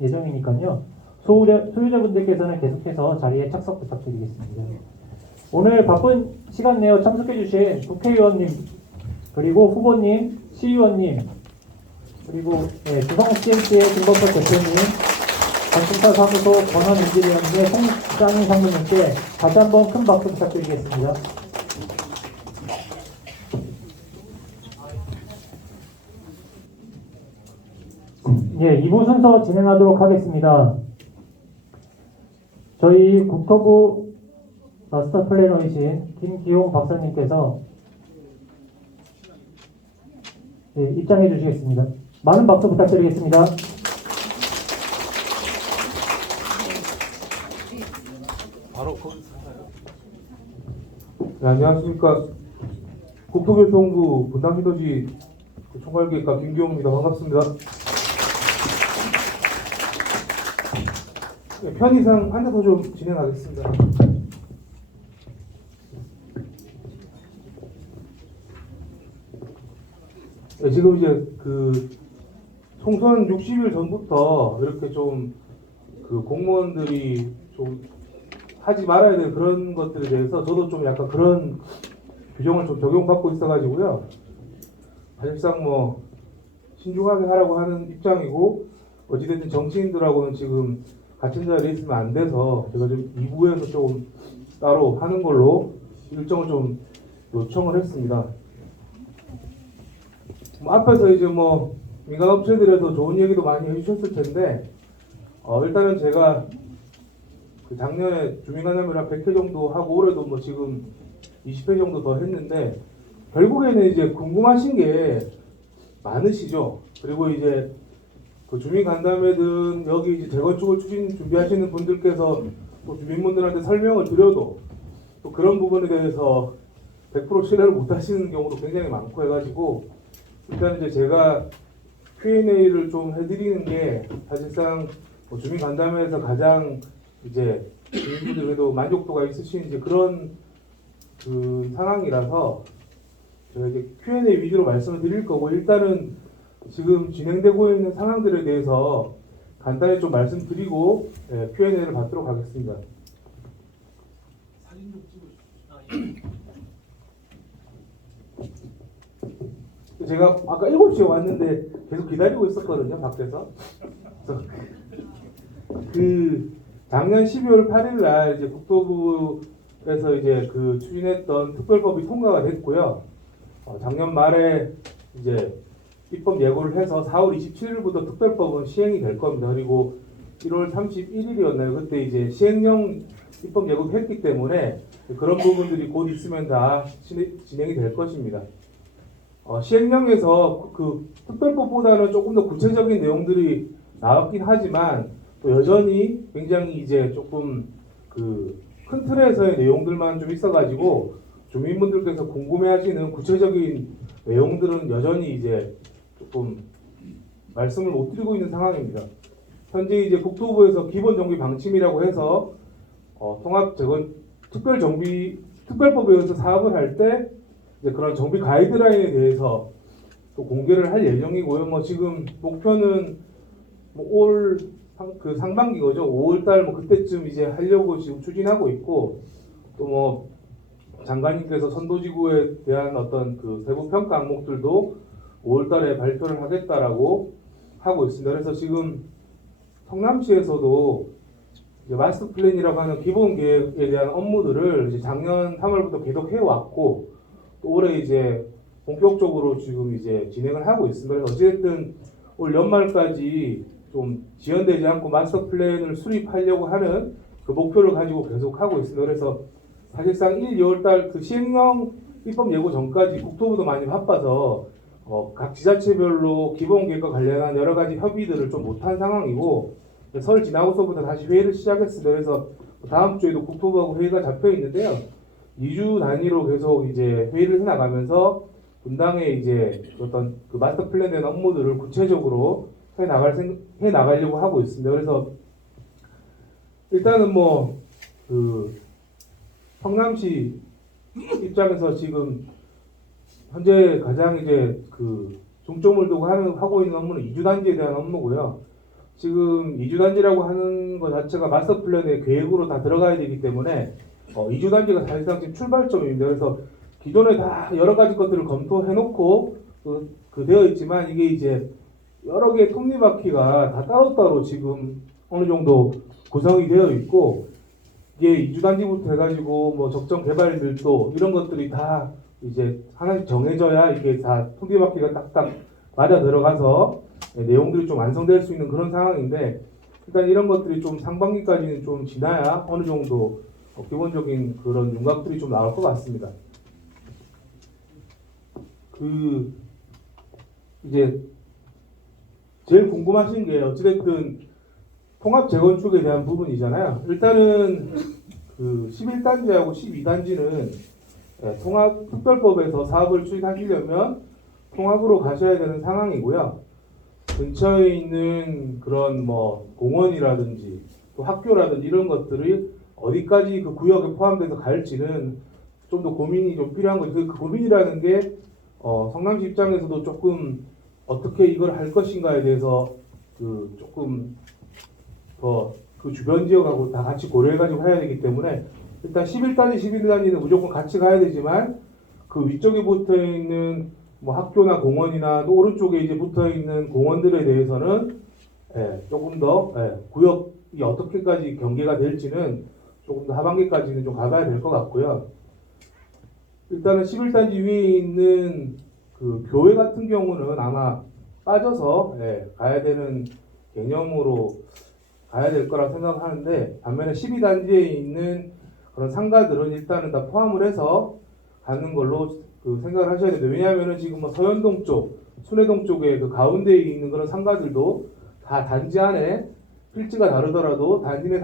예정이니까요. 소유자분들께서는 계속해서 자리에 착석 부탁드리겠습니다. 오늘 바쁜 시간 내어 참석해주신 국회의원님, 그리고 후보님, 시의원님, 그리고 주성 CMC의 김범석 대표님, 관심사 사무소 권한 엔지니어님의 송장인 상무님께 다시 한번 큰 박수 부탁드리겠습니다. 예, 2부 순서 진행하도록 하겠습니다. 저희 국토부 마스터 플래너이신 김기용 박사님께서 입장해 주시겠습니다. 많은 박수 부탁드리겠습니다. 네, 안녕하십니까. 국토교통부 분당시도지 총괄기획과 김기용입니다. 반갑습니다. 네, 편의상 앉아서 좀 진행하겠습니다. 네, 지금 이제 그 총선 60일 전부터 이렇게 좀 그 공무원들이 좀 하지 말아야 될 그런 것들에 대해서 저도 좀 약간 그런 규정을 좀 적용받고 있어가지고요. 사실상 뭐 신중하게 하라고 하는 입장이고 어찌됐든 정치인들하고는 지금 같은 자리에 있으면 안 돼서 제가 좀 2부에서 좀 따로 하는 걸로 일정을 좀 요청을 했습니다. 앞에서 이제 뭐 민간업체들에서 좋은 얘기도 많이 해주셨을 텐데 일단은 제가 그 작년에 주민간담회를 한 100회 정도 하고 올해도 뭐 지금 20회 정도 더 했는데 결국에는 이제 궁금하신 게 많으시죠. 그리고 이제 그 주민간담회든 여기 이제 재건축을 준비하시는 분들께서 또 주민분들한테 설명을 드려도 또 그런 부분에 대해서 100% 신뢰를 못 하시는 경우도 굉장히 많고 해가지고 일단 이제 제가 Q&A를 좀 해드리는 게 사실상 뭐 주민간담회에서 가장 이제 주민분들에도 만족도가 있으신 이제 그런 그 상황이라서 제가 이제 Q&A 위주로 말씀을 드릴 거고 일단은 지금 진행되고 있는 상황들에 대해서 간단히 좀 말씀드리고 Q&A를 받도록 하겠습니다. 제가 아까 7시에 왔는데 계속 기다리고 있었거든요, 밖에서. 그래서 그 작년 12월 8일 날 이제 국토부에서 이제 그 추진했던 특별법이 통과가 됐고요. 작년 말에 이제 입법 예고를 해서 4월 27일부터 특별법은 시행이 될 겁니다. 그리고 1월 31일이었나요? 그때 이제 시행령 입법 예고도 했기 때문에 그런 부분들이 곧 있으면 다 진행이 될 것입니다. 시행령에서 그 특별법보다는 조금 더 구체적인 내용들이 나왔긴 하지만 또 여전히 굉장히 이제 조금 그 큰 틀에서의 내용들만 좀 있어가지고 주민분들께서 궁금해하시는 구체적인 내용들은 여전히 이제 조금 말씀을 못 드리고 있는 상황입니다. 현재 이제 국토부에서 기본 정비 방침이라고 해서 통합 재건 특별법에 의해서 사업을 할 때 이제 그런 정비 가이드라인에 대해서 또 공개를 할 예정이고요. 뭐 지금 목표는 뭐 그 상반기 거죠. 5월달 뭐 그때쯤 이제 하려고 지금 추진하고 있고 또 뭐 장관님께서 선도지구에 대한 어떤 그 세부 평가 항목들도 5월달에 발표를 하겠다라고 하고 있습니다. 그래서 지금 성남시에서도 이제 마스터 플랜이라고 하는 기본 계획에 대한 업무들을 이제 작년 3월부터 계속 해왔고 또 올해 이제 본격적으로 지금 이제 진행을 하고 있습니다. 그래서 어쨌든 올 연말까지 좀 지연되지 않고 마스터 플랜을 수립하려고 하는 그 목표를 가지고 계속 하고 있습니다. 그래서 사실상 1, 2월달 그 시행령 입법 예고 전까지 국토부도 많이 바빠서 각 지자체별로 기본 계획과 관련한 여러 가지 협의들을 좀 못한 상황이고 설 지나고서부터 다시 회의를 시작했습니다. 그래서 다음 주에도 국토부하고 회의가 잡혀 있는데요. 2주 단위로 계속 이제 회의를 해나가면서 분당에 이제 어떤 그 마스터 플랜 된 업무들을 구체적으로 해나가려고 하고 있습니다. 그래서 일단은 뭐 그 성남시 입장에서 지금 현재 가장 이제 그 중점을 두고 하고 있는 업무는 이주단지에 대한 업무고요. 지금 이주단지라고 하는 것 자체가 마스터 플랜의 계획으로 다 들어가야 되기 때문에 이주단지가 사실상 지금 출발점입니다. 그래서 기존에 다 여러 가지 것들을 검토해놓고 그 되어 있지만 이게 이제 여러 개의 톱니바퀴가 다 따로따로 지금 어느 정도 구성이 되어 있고 이게 이주단지부터 해가지고 뭐 적정 개발들도 이런 것들이 다 이제 하나씩 정해져야 이게 다 톱니바퀴가 딱딱 맞아 들어가서 내용들이 좀 완성될 수 있는 그런 상황인데 일단 이런 것들이 좀 상반기까지는 좀 지나야 어느 정도 기본적인 그런 윤곽들이 좀 나올 것 같습니다. 그 이제 제일 궁금하신 게 어찌됐든 통합 재건축에 대한 부분이잖아요. 일단은 그 11단지하고 12단지는 통합 특별법에서 사업을 추진하시려면 통합으로 가셔야 되는 상황이고요. 근처에 있는 그런 뭐 공원이라든지 또 학교라든지 이런 것들이 어디까지 그 구역에 포함돼서 갈지는 좀 더 고민이 좀 필요한 거죠. 그 고민이라는 게 성남시 입장에서도 조금 어떻게 이걸 할 것인가에 대해서 그 조금 더 그 주변 지역하고 다 같이 고려해가지고 해야 되기 때문에 일단 11단지, 12단지는 무조건 같이 가야 되지만 그 위쪽에 붙어 있는 뭐 학교나 공원이나 또 오른쪽에 이제 붙어 있는 공원들에 대해서는 조금 더 구역이 어떻게까지 경계가 될지는 조금 더 하반기까지는 좀 가봐야 될 것 같고요. 일단은 11단지 위에 있는 그 교회 같은 경우는 아마 빠져서 가야 되는 개념으로 가야 될 거라 생각하는데 반면에 12단지에 있는 그런 상가들은 일단은 다 포함을 해서 가는 걸로 그 생각을 하셔야 돼요. 왜냐하면은 지금 뭐 서현동 쪽, 순회동 쪽에 그 가운데에 있는 그런 상가들도 다 단지 안에 필지가 다르더라도 단지 내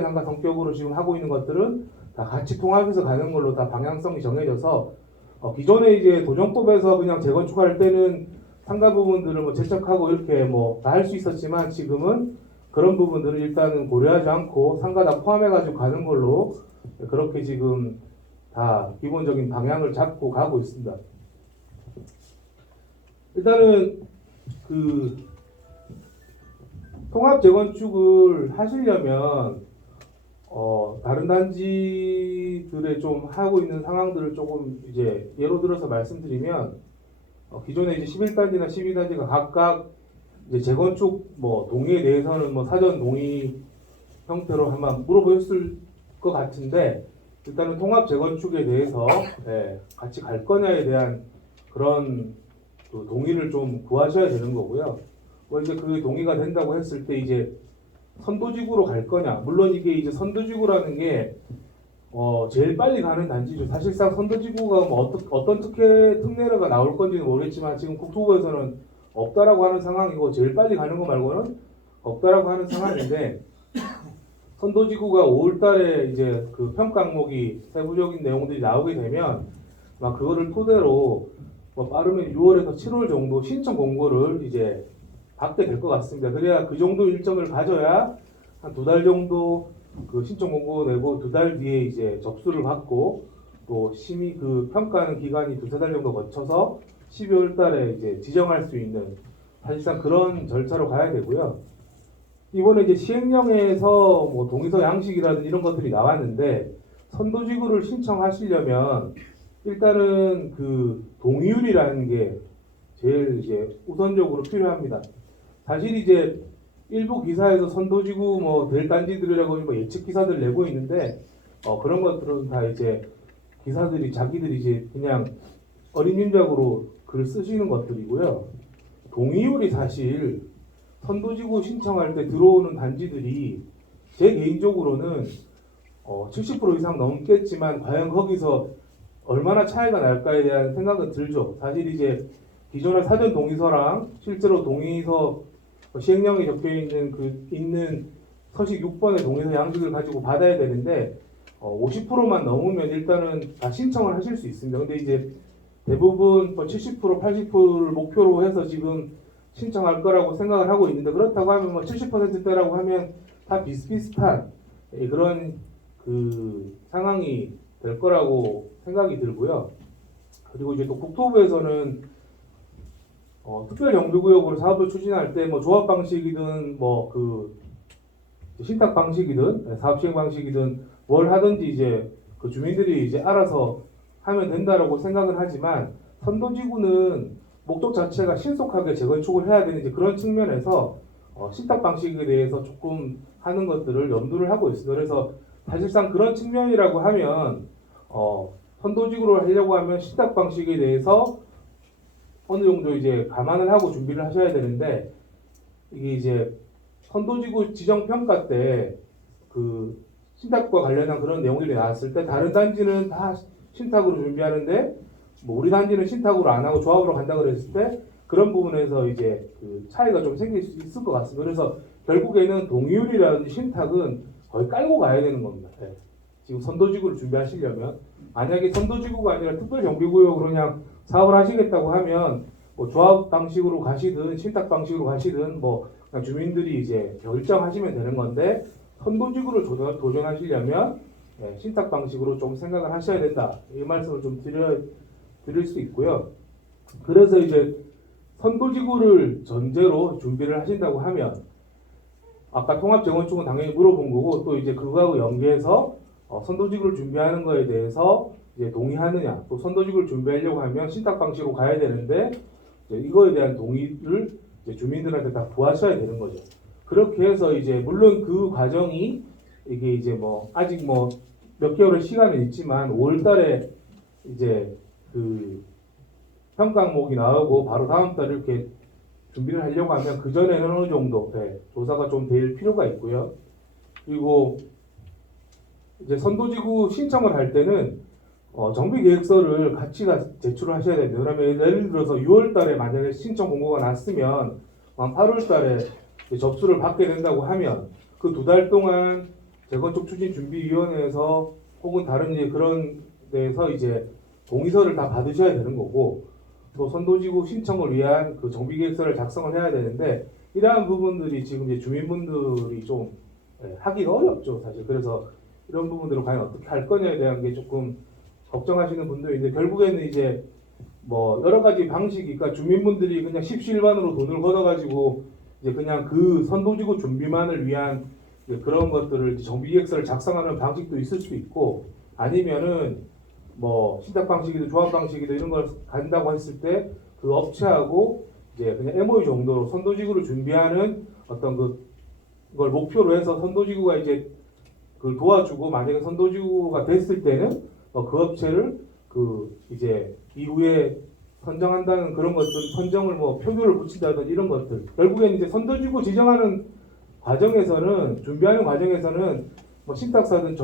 상가 성격으로 지금 하고 있는 것들은 다 같이 통합해서 가는 걸로 다 방향성이 정해져서 기존에 이제 도정법에서 그냥 재건축할 때는 상가 부분들을 뭐 제척하고 이렇게 뭐 다 할 수 있었지만 지금은 그런 부분들을 일단은 고려하지 않고 상가 다 포함해가지고 가는 걸로 그렇게 지금 다 기본적인 방향을 잡고 가고 있습니다. 일단은 그 통합 재건축을 하시려면 다른 단지들에 좀 하고 있는 상황들을 조금 이제 예로 들어서 말씀드리면 기존에 이제 11단지나 12단지가 각각 이제 재건축 뭐 동의에 대해서는 뭐 사전 동의 형태로 한번 물어보셨을 것 같은데 일단은 통합 재건축에 대해서 같이 갈 거냐에 대한 그런 그 동의를 좀 구하셔야 되는 거고요. 뭐 이제 그 동의가 된다고 했을 때 이제 선도지구로 갈 거냐. 물론 이게 이제 선도지구라는 게 제일 빨리 가는 단지죠. 사실상 선도지구가 뭐 어떤 특례가 나올 건지는 모르겠지만 지금 국토부에서는 없다라고 하는 상황이고 제일 빨리 가는 거 말고는 없다라고 하는 상황인데 선도지구가 5월달에 이제 그 평가 항목이 세부적인 내용들이 나오게 되면 막 그거를 토대로 뭐 빠르면 6월에서 7월 정도 신청 공고를 이제 받게 될 것 같습니다. 그래야 그 정도 일정을 가져야 한 2달 정도 그 신청 공고 내고 2달 뒤에 이제 접수를 받고 또 심의 그 평가하는 기간이 2-3달 정도 거쳐서 12월 달에 이제 지정할 수 있는 사실상 그런 절차로 가야 되고요. 이번에 이제 시행령에서 뭐 동의서 양식이라든지 이런 것들이 나왔는데 선도지구를 신청하시려면 일단은 그 동의율이라는 게 제일 이제 우선적으로 필요합니다. 사실 이제 일부 기사에서 선도지구 뭐 될 단지들이라고 뭐 예측 기사들 내고 있는데 그런 것들은 다 이제 기사들이 자기들이 이제 그냥 어린 윤작으로 글 쓰시는 것들이고요. 동의율이 사실 선도지구 신청할 때 들어오는 단지들이 제 개인적으로는 70% 이상 넘겠지만 과연 거기서 얼마나 차이가 날까에 대한 생각은 들죠. 사실 이제 기존의 사전 동의서랑 실제로 동의서 시행령에 적혀 있는 서식 6번의 동의서 양식을 가지고 받아야 되는데 50%만 넘으면 일단은 다 신청을 하실 수 있습니다. 근데 이제 대부분 70%, 80%를 목표로 해서 지금 신청할 거라고 생각을 하고 있는데 그렇다고 하면 뭐 70%대라고 하면 다 비슷비슷한 그런 그 상황이 될 거라고 생각이 들고요. 그리고 이제 또 국토부에서는 특별정비구역으로 사업을 추진할 때 뭐 조합 방식이든 뭐 그 신탁 방식이든 사업 시행 방식이든 뭘 하든지 이제 그 주민들이 이제 알아서 하면 된다라고 생각은 하지만 선도지구는 목적 자체가 신속하게 재건축을 해야 되는 이제 그런 측면에서 신탁 방식에 대해서 조금 하는 것들을 염두를 하고 있습니다. 그래서 사실상 그런 측면이라고 하면 선도지구를 하려고 하면 신탁 방식에 대해서 어느 정도 이제 감안을 하고 준비를 하셔야 되는데 이게 이제 선도지구 지정 평가 때 그 신탁과 관련한 그런 내용들이 나왔을 때 다른 단지는 다 신탁으로 준비하는데 뭐 우리 단지는 신탁으로 안 하고 조합으로 간다 그랬을 때 그런 부분에서 이제 그 차이가 좀 생길 수 있을 것 같습니다. 그래서 결국에는 동의율이라든지 신탁은 거의 깔고 가야 되는 겁니다. 네. 지금 선도지구를 준비하시려면 만약에 선도지구가 아니라 특별정비구역으로 그냥 사업을 하시겠다고 하면 뭐 조합 방식으로 가시든 신탁 방식으로 가시든 뭐 그냥 주민들이 이제 결정하시면 되는 건데 선도지구를 도전하시려면 신탁 방식으로 좀 생각을 하셔야 된다. 이 말씀을 좀 드릴 수 있고요. 그래서 이제 선도지구를 전제로 준비를 하신다고 하면 아까 통합재건축은 당연히 물어본 거고 또 이제 그거하고 연계해서 선도지구를 준비하는 거에 대해서 이제 동의하느냐 또 선도지구를 준비하려고 하면 신탁 방식으로 가야 되는데 이거에 대한 동의를 이제 주민들한테 다 구하셔야 되는 거죠. 그렇게 해서 이제 물론 그 과정이 이게 이제 뭐 아직 뭐 몇 개월의 시간은 있지만 5월달에 이제 그 평가 항목이 나오고 바로 다음 달 이렇게 준비를 하려고 하면 그 전에는 어느 정도 조사가 좀 될 필요가 있고요. 그리고 이제 선도지구 신청을 할 때는 정비계획서를 같이 제출을 하셔야 됩니다. 그러면 예를 들어서 6월달에 만약에 신청 공고가 났으면 8월달에 접수를 받게 된다고 하면 그 2달 동안 재건축 추진 준비위원회에서 혹은 다른 이제 그런 데서 이제 동의서를 다 받으셔야 되는 거고 또 선도지구 신청을 위한 그 정비계획서를 작성을 해야 되는데 이러한 부분들이 지금 이제 주민분들이 좀 하기가 어렵죠 사실. 그래서 이런 부분들을 과연 어떻게 할 거냐에 대한 게 조금 걱정하시는 분들인데 결국에는 이제 뭐 여러 가지 방식이 그러니까 주민분들이 그냥 십시일반으로 돈을 걷어가지고 이제 그냥 그 선도지구 준비만을 위한 그런 것들을 이제 정비계획서를 작성하는 방식도 있을 수 있고 아니면은 뭐 신탁 방식이든 조합 방식이든 이런 걸 간다고 했을 때 그 업체하고 이제 그냥 MOU 정도로 선도지구를 준비하는 어떤 그걸 목표로 해서 선도지구가 이제 그걸 도와주고 만약에 선도지구가 됐을 때는 그 업체를 그 이제 이후에 선정한다는 그런 것들 선정을 뭐 표결을 붙인다든지 이런 것들 결국에는 이제 선도지구 지정하는 과정에서는 준비하는 과정에서는 뭐 신탁사든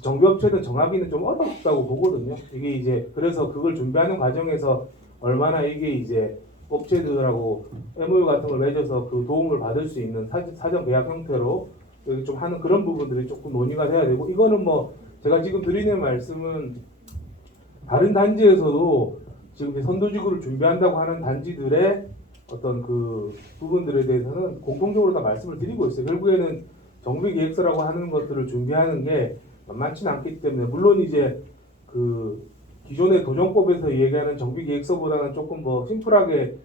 정비업체든 정하기는 좀 어렵다고 보거든요. 이게 이제 그래서 그걸 준비하는 과정에서 얼마나 이게 이제 업체들하고 MOU 같은 걸 맺어서 그 도움을 받을 수 있는 사전 계약 형태로 여기 좀 하는 그런 부분들이 조금 논의가 돼야 되고 이거는 뭐 제가 지금 드리는 말씀은 다른 단지에서도 지금 선도지구를 준비한다고 하는 단지들의 어떤 그 부분들에 대해서는 공통적으로 다 말씀을 드리고 있어요. 결국에는 정비계획서라고 하는 것들을 준비하는 게 만만치는 않기 때문에 물론 이제 그 기존의 도정법에서 얘기하는 정비계획서보다는 조금 뭐 심플하게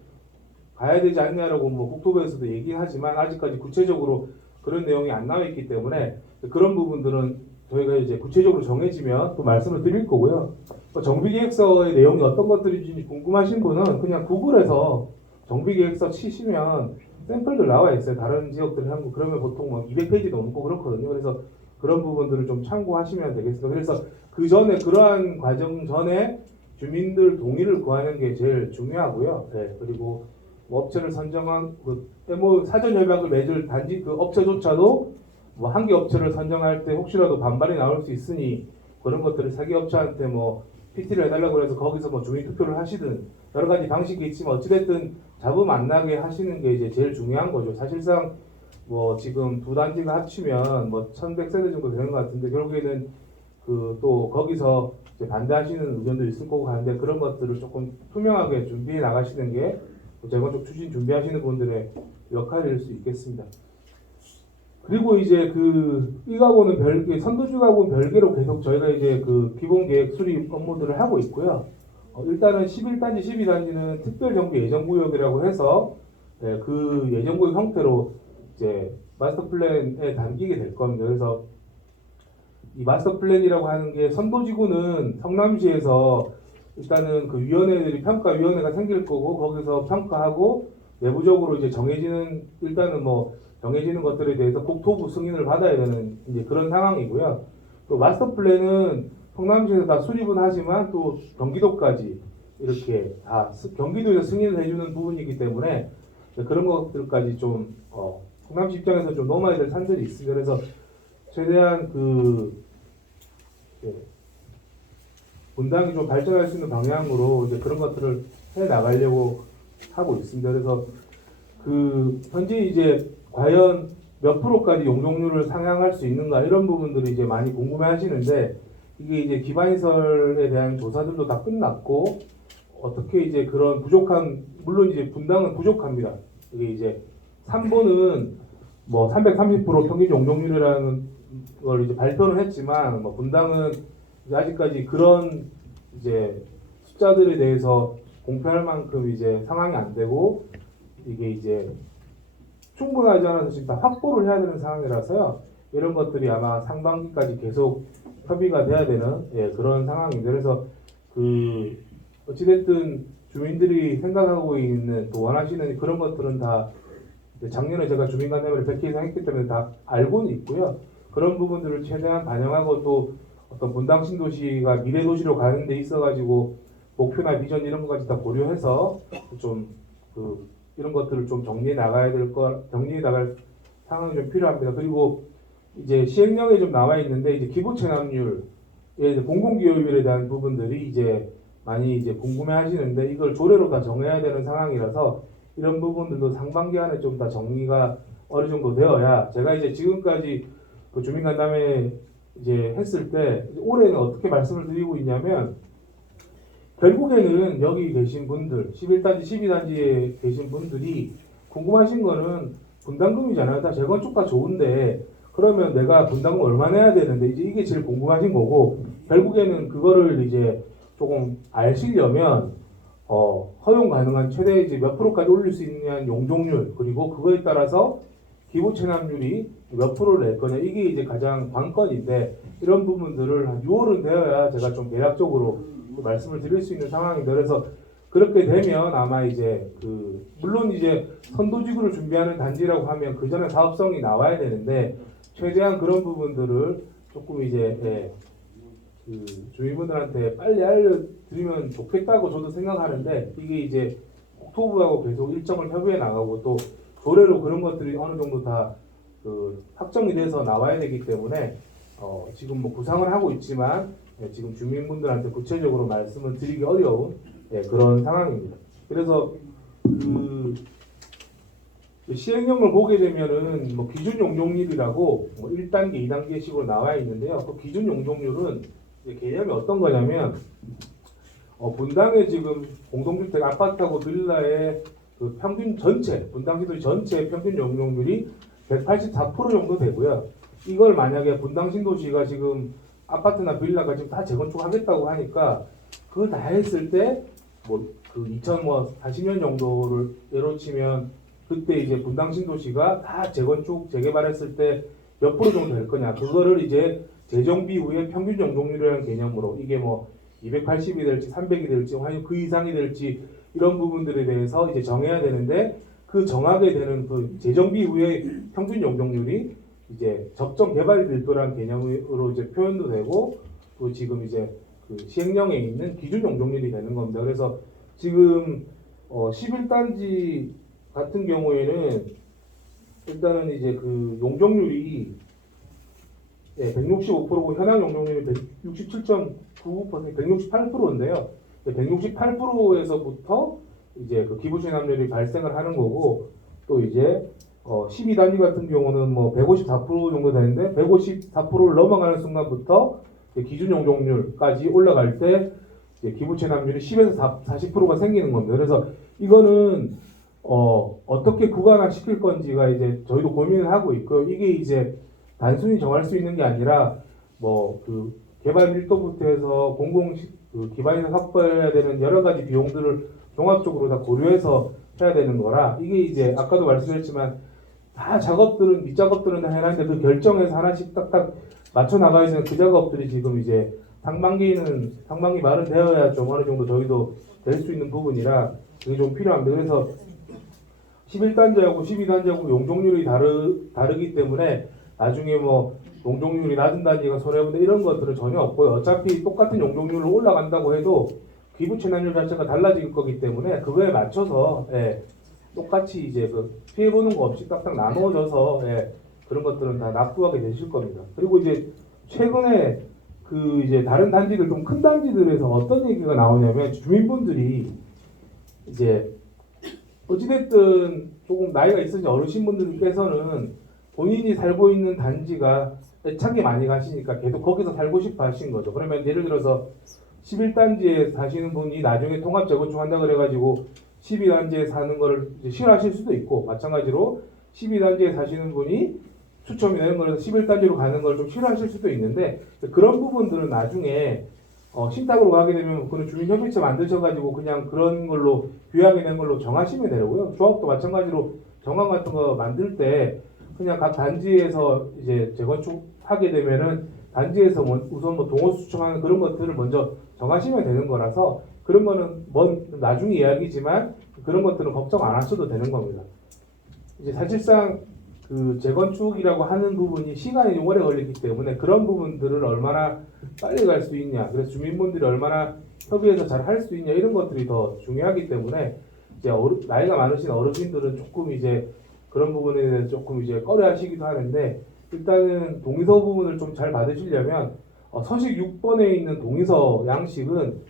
가야 되지 않냐라고 뭐 국토부에서도 얘기하지만 아직까지 구체적으로 그런 내용이 안 나와 있기 때문에 그런 부분들은 저희가 이제 구체적으로 정해지면 또 말씀을 드릴 거고요. 정비계획서의 내용이 어떤 것들인지 궁금하신 분은 그냥 구글에서 정비계획서 치시면 샘플들 나와 있어요. 다른 지역들 한국 그러면 보통 뭐 200페이지 넘고 그렇거든요. 그래서 그런 부분들을 좀 참고하시면 되겠습니다. 그래서 그 전에 그러한 과정 전에 주민들 동의를 구하는 게 제일 중요하고요. 네, 그리고 뭐 업체를 선정한 그 MOU 사전 협약을 맺을 단지 그 업체조차도 뭐 한 개 업체를 선정할 때 혹시라도 반발이 나올 수 있으니 그런 것들을 사기 업체한테 뭐 PT를 해달라고 해서 거기서 뭐 주민 투표를 하시든 여러 가지 방식이 있지만 어찌됐든 잡음 안 나게 하시는 게 이제 제일 중요한 거죠. 사실상 뭐 지금 두 단지가 합치면 뭐 1100세대 정도 되는 것 같은데 결국에는 그 또 거기서 이제 반대하시는 의견도 있을 거고 하는데 그런 것들을 조금 투명하게 준비해 나가시는 게 재건축 추진 준비하시는 분들의 역할일 수 있겠습니다. 그리고 이제 그 이 가구는 별개 선도주 가구는 별개로 계속 저희가 이제 그 기본 계획 수립 업무들을 하고 있고요. 일단은 11단지, 12단지는 특별정비 예정구역이라고 해서 그 예정구역 형태로 이제 마스터 플랜에 담기게 될 겁니다. 그래서 이 마스터 플랜이라고 하는 게 선도지구는 성남시에서 일단은 그 위원회들이 평가위원회가 생길 거고 거기서 평가하고 내부적으로 이제 정해지는 일단은 뭐 정해지는 것들에 대해서 국토부 승인을 받아야 되는 이제 그런 상황이고요. 또 마스터 플랜은 성남시에서 다 수립은 하지만 또 경기도까지 이렇게 다 경기도에서 승인을 해주는 부분이기 때문에 그런 것들까지 좀 성남시 입장에서 좀 넘어야 될 산들이 있습니다. 그래서 최대한 그 분당이 좀 발전할 수 있는 방향으로 이제 그런 것들을 해 나가려고 하고 있습니다. 그래서 그 현재 이제 과연 몇 프로까지 용적률을 상향할 수 있는가 이런 부분들을 이제 많이 궁금해하시는데 이게 이제 기반시설에 대한 조사들도 다 끝났고 어떻게 이제 그런 부족한 물론 이제 분당은 부족합니다. 이게 이제 3번은 뭐 330% 평균 용적률이라는 걸 이제 발표를 했지만 뭐 분당은 이제 아직까지 그런 이제 숫자들에 대해서 공표할 만큼 이제 상황이 안 되고 이게 이제 충분하지 않아서 지금 다 확보를 해야 되는 상황이라서요. 이런 것들이 아마 상반기까지 계속 협의가 돼야 되는 그런 상황입니다. 그래서 그 어찌됐든 주민들이 생각하고 있는 또 원하시는 그런 것들은 다 작년에 제가 주민간담회를 100회 이상 했기 때문에 다 알고는 있고요. 그런 부분들을 최대한 반영하고 또 어떤 분당 신도시가 미래 도시로 가는 데 있어가지고 목표나 비전 이런 것까지 다 고려해서 좀 이런 것들을 좀 정리해 나갈 상황이 좀 필요합니다. 그리고 이제 시행령에 좀 나와 있는데 이제 기부 체납률, 공공기여율에 대한 부분들이 이제 많이 이제 궁금해하시는데 이걸 조례로 다 정해야 되는 상황이라서 이런 부분들도 상반기 안에 좀 다 정리가 어느 정도 되어야 제가 이제 지금까지 그 주민간담회 이제 했을 때 올해는 어떻게 말씀을 드리고 있냐면 결국에는 여기 계신 분들 11단지, 12단지에 계신 분들이 궁금하신 거는 분담금이잖아요. 다 재건축 다 좋은데 그러면 내가 분담금 얼마 내야 되는데 이제 이게 제일 궁금하신 거고 결국에는 그거를 이제 조금 아시려면 허용 가능한 최대 이제 몇 프로까지 올릴 수 있느냐는 용적률 그리고 그거에 따라서 기부 체납률이 몇 프로를 낼 거냐 이게 이제 가장 관건인데 이런 부분들을 한 6월은 되어야 제가 좀 대략적으로 말씀을 드릴 수 있는 상황인데 그래서 그렇게 되면 아마 이제 물론 이제 선도지구를 준비하는 단지라고 하면 그 전에 사업성이 나와야 되는데 최대한 그런 부분들을 조금 이제 주민분들한테 빨리 알려드리면 좋겠다고 저도 생각하는데 이게 이제 국토부하고 계속 일정을 협의해 나가고 또 조례로 그런 것들이 어느 정도 다 확정이 돼서 나와야 되기 때문에 지금 뭐 구상을 하고 있지만 지금 주민분들한테 구체적으로 말씀을 드리기 어려운 그런 상황입니다. 그래서 시행령을 보게 되면은 뭐 기준 용적률이라고 뭐 1단계, 2단계식으로 나와 있는데요. 그 기준 용적률은 이제 개념이 어떤 거냐면 분당에 지금 공동주택 아파트하고 빌라의 그 평균 전체 분당 시도 전체 평균 용적률이 184% 정도 되고요. 이걸 만약에 분당 신도시가 지금 아파트나 빌라가 지금 다 재건축하겠다고 하니까 그걸 다 했을 때 뭐 그 2040년 정도를 예로 치면 그때 이제 분당 신도시가 다 재건축 재개발했을 때 몇 프로 정도 될 거냐 그거를 이제 재정비 후에 평균 용적률이라는 개념으로 이게 뭐 280이 될지 300이 될지 아니면 그 이상이 될지 이런 부분들에 대해서 이제 정해야 되는데 그 정하게 되는 그 재정비 후에 평균 용적률이 이제 적정 개발 밀도라는 개념으로 이제 표현도 되고 또 지금 이제 그 시행령에 있는 기준 용적률이 되는 겁니다. 그래서 지금 11단지 같은 경우에는 일단은 이제 그 용적률이 165%고 현황 용적률이 167.99%, 168%인데요. 168%에서부터 이제 그 기부 체납률이 발생을 하는 거고 또 이제 12단지 같은 경우는 뭐 154% 정도 되는데 154%를 넘어가는 순간부터 기준 용적률까지 올라갈 때 기부 체납률이 10에서 40%가 생기는 겁니다. 그래서 이거는 어떻게 구간화 시킬 건지가 이제 저희도 고민을 하고 있고요. 이게 이제 단순히 정할 수 있는 게 아니라 뭐 그 개발 밀도부터 해서 기반시설 확보해야 되는 여러 가지 비용들을 종합적으로 다 고려해서 해야 되는 거라 이게 이제 아까도 말씀드렸지만 다 작업들은 밑작업들은 다 해놨는데 그 결정해서 하나씩 딱딱 맞춰 나가야 되는 그 작업들이 지금 이제 상반기 말은 되어야 좀 어느 정도 저희도 될 수 있는 부분이라 그게 좀 필요합니다. 그래서 11단지하고 12단지하고 용적률이 다르기 때문에 나중에 뭐 용적률이 낮은 단지가 손해본다 이런 것들은 전혀 없고요. 어차피 똑같은 용적률로 올라간다고 해도 기부 체납률 자체가 달라질 거기 때문에 그거에 맞춰서 똑같이 이제 그 피해 보는 거 없이 딱딱 나누어져서 그런 것들은 다 납부하게 되실 겁니다. 그리고 이제 최근에 그 이제 다른 단지들 좀 큰 단지들에서 어떤 얘기가 나오냐면 주민분들이 이제 어찌됐든 조금 나이가 있으신 어르신분들께서는 본인이 살고 있는 단지가 애착이 많이 가시니까 계속 거기서 살고 싶어 하신 거죠. 그러면 예를 들어서 11단지에 사시는 분이 나중에 통합 재건축한다 그래가지고 12단지에 사는 거를 이제 싫어하실 수도 있고 마찬가지로 12단지에 사시는 분이 추첨이 되는 거라서 11단지로 가는 걸 좀 싫어하실 수도 있는데 그런 부분들은 나중에 신탁으로 가게 되면 그런 주민협의체 만드셔가지고 그냥 그런 걸로 규약이 된 걸로 정하시면 되고요. 조합도 마찬가지로 정황 같은 거 만들 때 그냥 각 단지에서 이제 재건축하게 되면은 단지에서 우선 뭐 동호 수청하는 그런 것들을 먼저 정하시면 되는 거라서 그런 거는 나중에 이야기지만 그런 것들은 걱정 안 하셔도 되는 겁니다. 이제 사실상 그 재건축이라고 하는 부분이 시간이 오래 걸리기 때문에 그런 부분들을 얼마나 빨리 갈 수 있냐, 그래서 주민분들이 얼마나 협의해서 잘 할 수 있냐 이런 것들이 더 중요하기 때문에 이제 나이가 많으신 어르신들은 조금 이제 그런 부분에 대해서 조금 이제 꺼려하시기도 하는데 일단은 동의서 부분을 좀 잘 받으시려면 서식 6번에 있는 동의서 양식은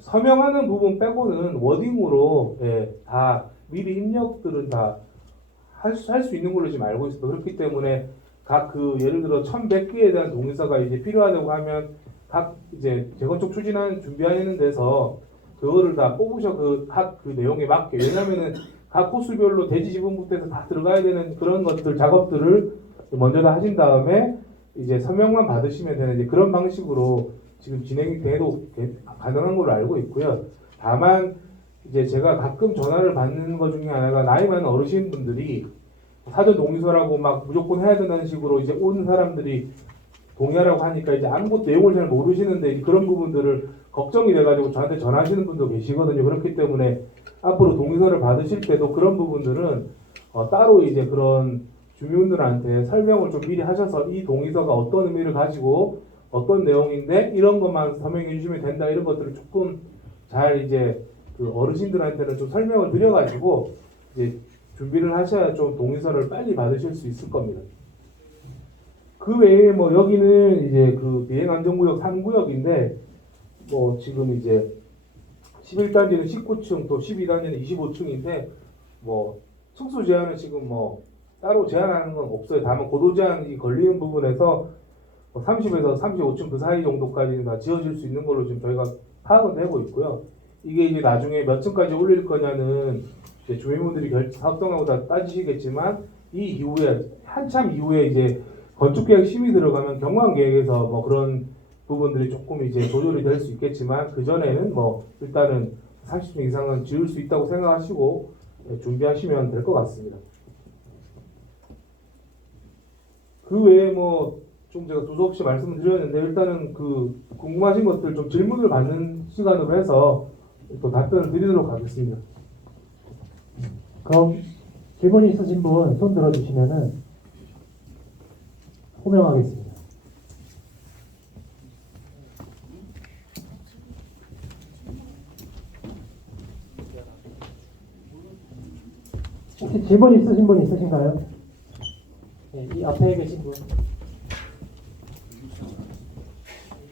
서명하는 부분 빼고는 워딩으로 다 미리 입력들은 다 할 수 있는 걸로 지금 알고 있습니다. 그렇기 때문에 각 예를 들어 1100개에 대한 동의서가 이제 필요하다고 하면 각 이제 재건축 준비하는 데서 그거를 다 뽑으셔 각 그 내용에 맞게 왜냐면은 각 코스별로 대지 지분부터 해서 다 들어가야 되는 그런 것들 작업들을 먼저 다 하신 다음에 이제 서명만 받으시면 되는 이제 그런 방식으로 지금 진행이 돼도 가능한 걸로 알고 있고요. 다만 이제 제가 가끔 전화를 받는 것 중에 하나가 나이 많은 어르신분들이 사전 동의서라고 막 무조건 해야 된다는 식으로 이제 온 사람들이 동의하라고 하니까 이제 아무것도 내용을 잘 모르시는데 이제 그런 부분들을 걱정이 돼가지고 저한테 전하시는 분도 계시거든요. 그렇기 때문에 앞으로 동의서를 받으실 때도 그런 부분들은 따로 이제 그런 주민들한테 설명을 좀 미리 하셔서 이 동의서가 어떤 의미를 가지고 어떤 내용인데 이런 것만 서명해 주시면 된다 이런 것들을 조금 잘 이제 그 어르신들한테는 좀 설명을 드려가지고 이제 준비를 하셔야 좀 동의서를 빨리 받으실 수 있을 겁니다. 그 외에 뭐 여기는 이제 그 비행안전구역 3구역인데 뭐 지금 이제 11단지는 19층 또 12단지는 25층인데 뭐 층수 제한은 지금 뭐 따로 제한하는 건 없어요. 다만 고도 제한이 걸리는 부분에서 30에서 35층 그 사이 정도까지는 다 지어질 수 있는 걸로 지금 저희가 파악은 되고 있고요. 이게 이제 나중에 몇 층까지 올릴 거냐는 이제 주민분들이 합동하고 다 따지시겠지만 이 이후에 한참 이후에 이제 건축계획 심의 들어가면 경관계획에서 뭐 그런 부분들이 조금 이제 조절이 될 수 있겠지만 그 전에는 뭐 일단은 30층 이상은 지을 수 있다고 생각하시고 준비하시면 될 것 같습니다. 그 외에 뭐 좀 제가 두서없이 말씀을 드렸는데 일단은 그 궁금하신 것들 좀 질문을 받는 시간으로 해서 또 답변을 드리도록 하겠습니다. 그럼 질문 있으신 분 손 들어주시면은 호명하겠습니다. 혹시 질문 있으신 분 있으신가요? 네, 이 앞에 계신 분.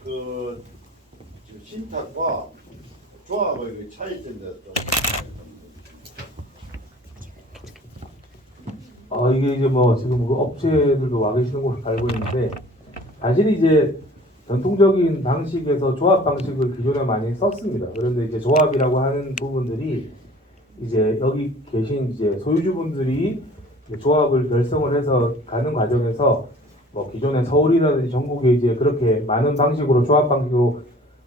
그 지금 신탁과 조합의 차이점에 대해서 좀 이게 이제 뭐 지금 그 업체들도 와 계시는 걸로 알고 있는데 사실 이제 전통적인 방식에서 조합 방식을 기존에 많이 썼습니다. 그런데 이제 조합이라고 하는 부분들이 이제 여기 계신 이제 소유주분들이 이제 조합을 결성을 해서 가는 과정에서 뭐 기존에 서울이라든지 전국에 이제 그렇게 많은 방식으로 조합 방식으로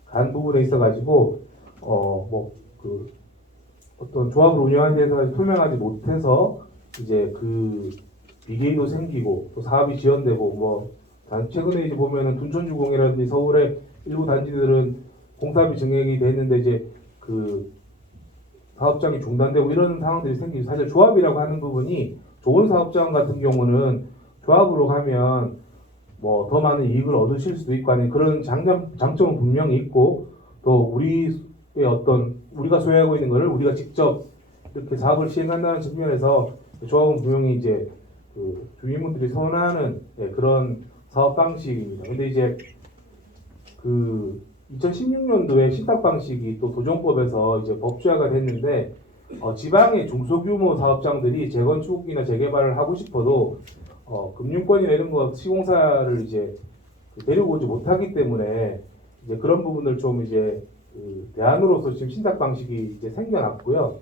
간 부분에 있어가지고 뭐 그 어떤 조합을 운영하는 데서 투명하지 못해서 이제 그 비계도 생기고 또 사업이 지연되고 뭐 최근에 이제 보면은 둔촌주공이라든지 서울의 일부 단지들은 공사비 증액이 됐는데 이제 그 사업장이 중단되고 이런 상황들이 생기죠. 사실 조합이라고 하는 부분이 좋은 사업장 같은 경우는 조합으로 가면 뭐 더 많은 이익을 얻으실 수도 있고 하는 그런 장점은 분명히 있고 또 우리의 어떤 우리가 소유하고 있는 것을 우리가 직접 이렇게 사업을 시행한다는 측면에서 조합은 분명히 이제 그 주민분들이 선호하는 그런 사업 방식입니다. 근데 이제 그 2016년도에 신탁 방식이 또 도정법에서 이제 법제화가 됐는데 지방의 중소규모 사업장들이 재건축이나 재개발을 하고 싶어도 금융권이나 이런 거 시공사를 이제 데리고 오지 못하기 때문에 이제 그런 부분을 좀 이제 그 대안으로서 지금 신탁 방식이 이제 생겨났고요.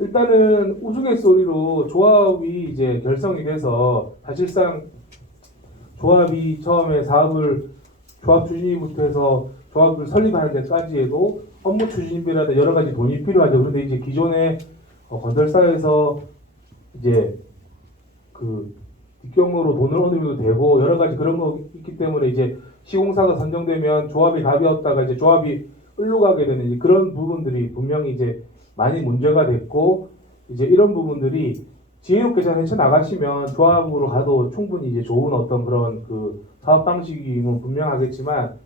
일단은 우스갯소리로 조합이 이제 결성이 돼서 사실상 조합이 처음에 사업을 조합 추진위부터 해서 조합을 설립하는 데까지 해도 업무 추진비라든지 여러 가지 돈이 필요하죠. 그런데 이제 기존의 건설사에서 이제 그 뒷경로로 돈을 얻으려도 되고 여러 가지 그런 거 있기 때문에 이제 시공사가 선정되면 조합이 답이었다가 이제 조합이 흘러가게 되는 이제 그런 부분들이 분명히 이제 많이 문제가 됐고 이제 이런 부분들이 지혜롭게 잘 헤쳐 나가시면 조합으로 가도 충분히 이제 좋은 어떤 그런 그 사업 방식이면 분명하겠지만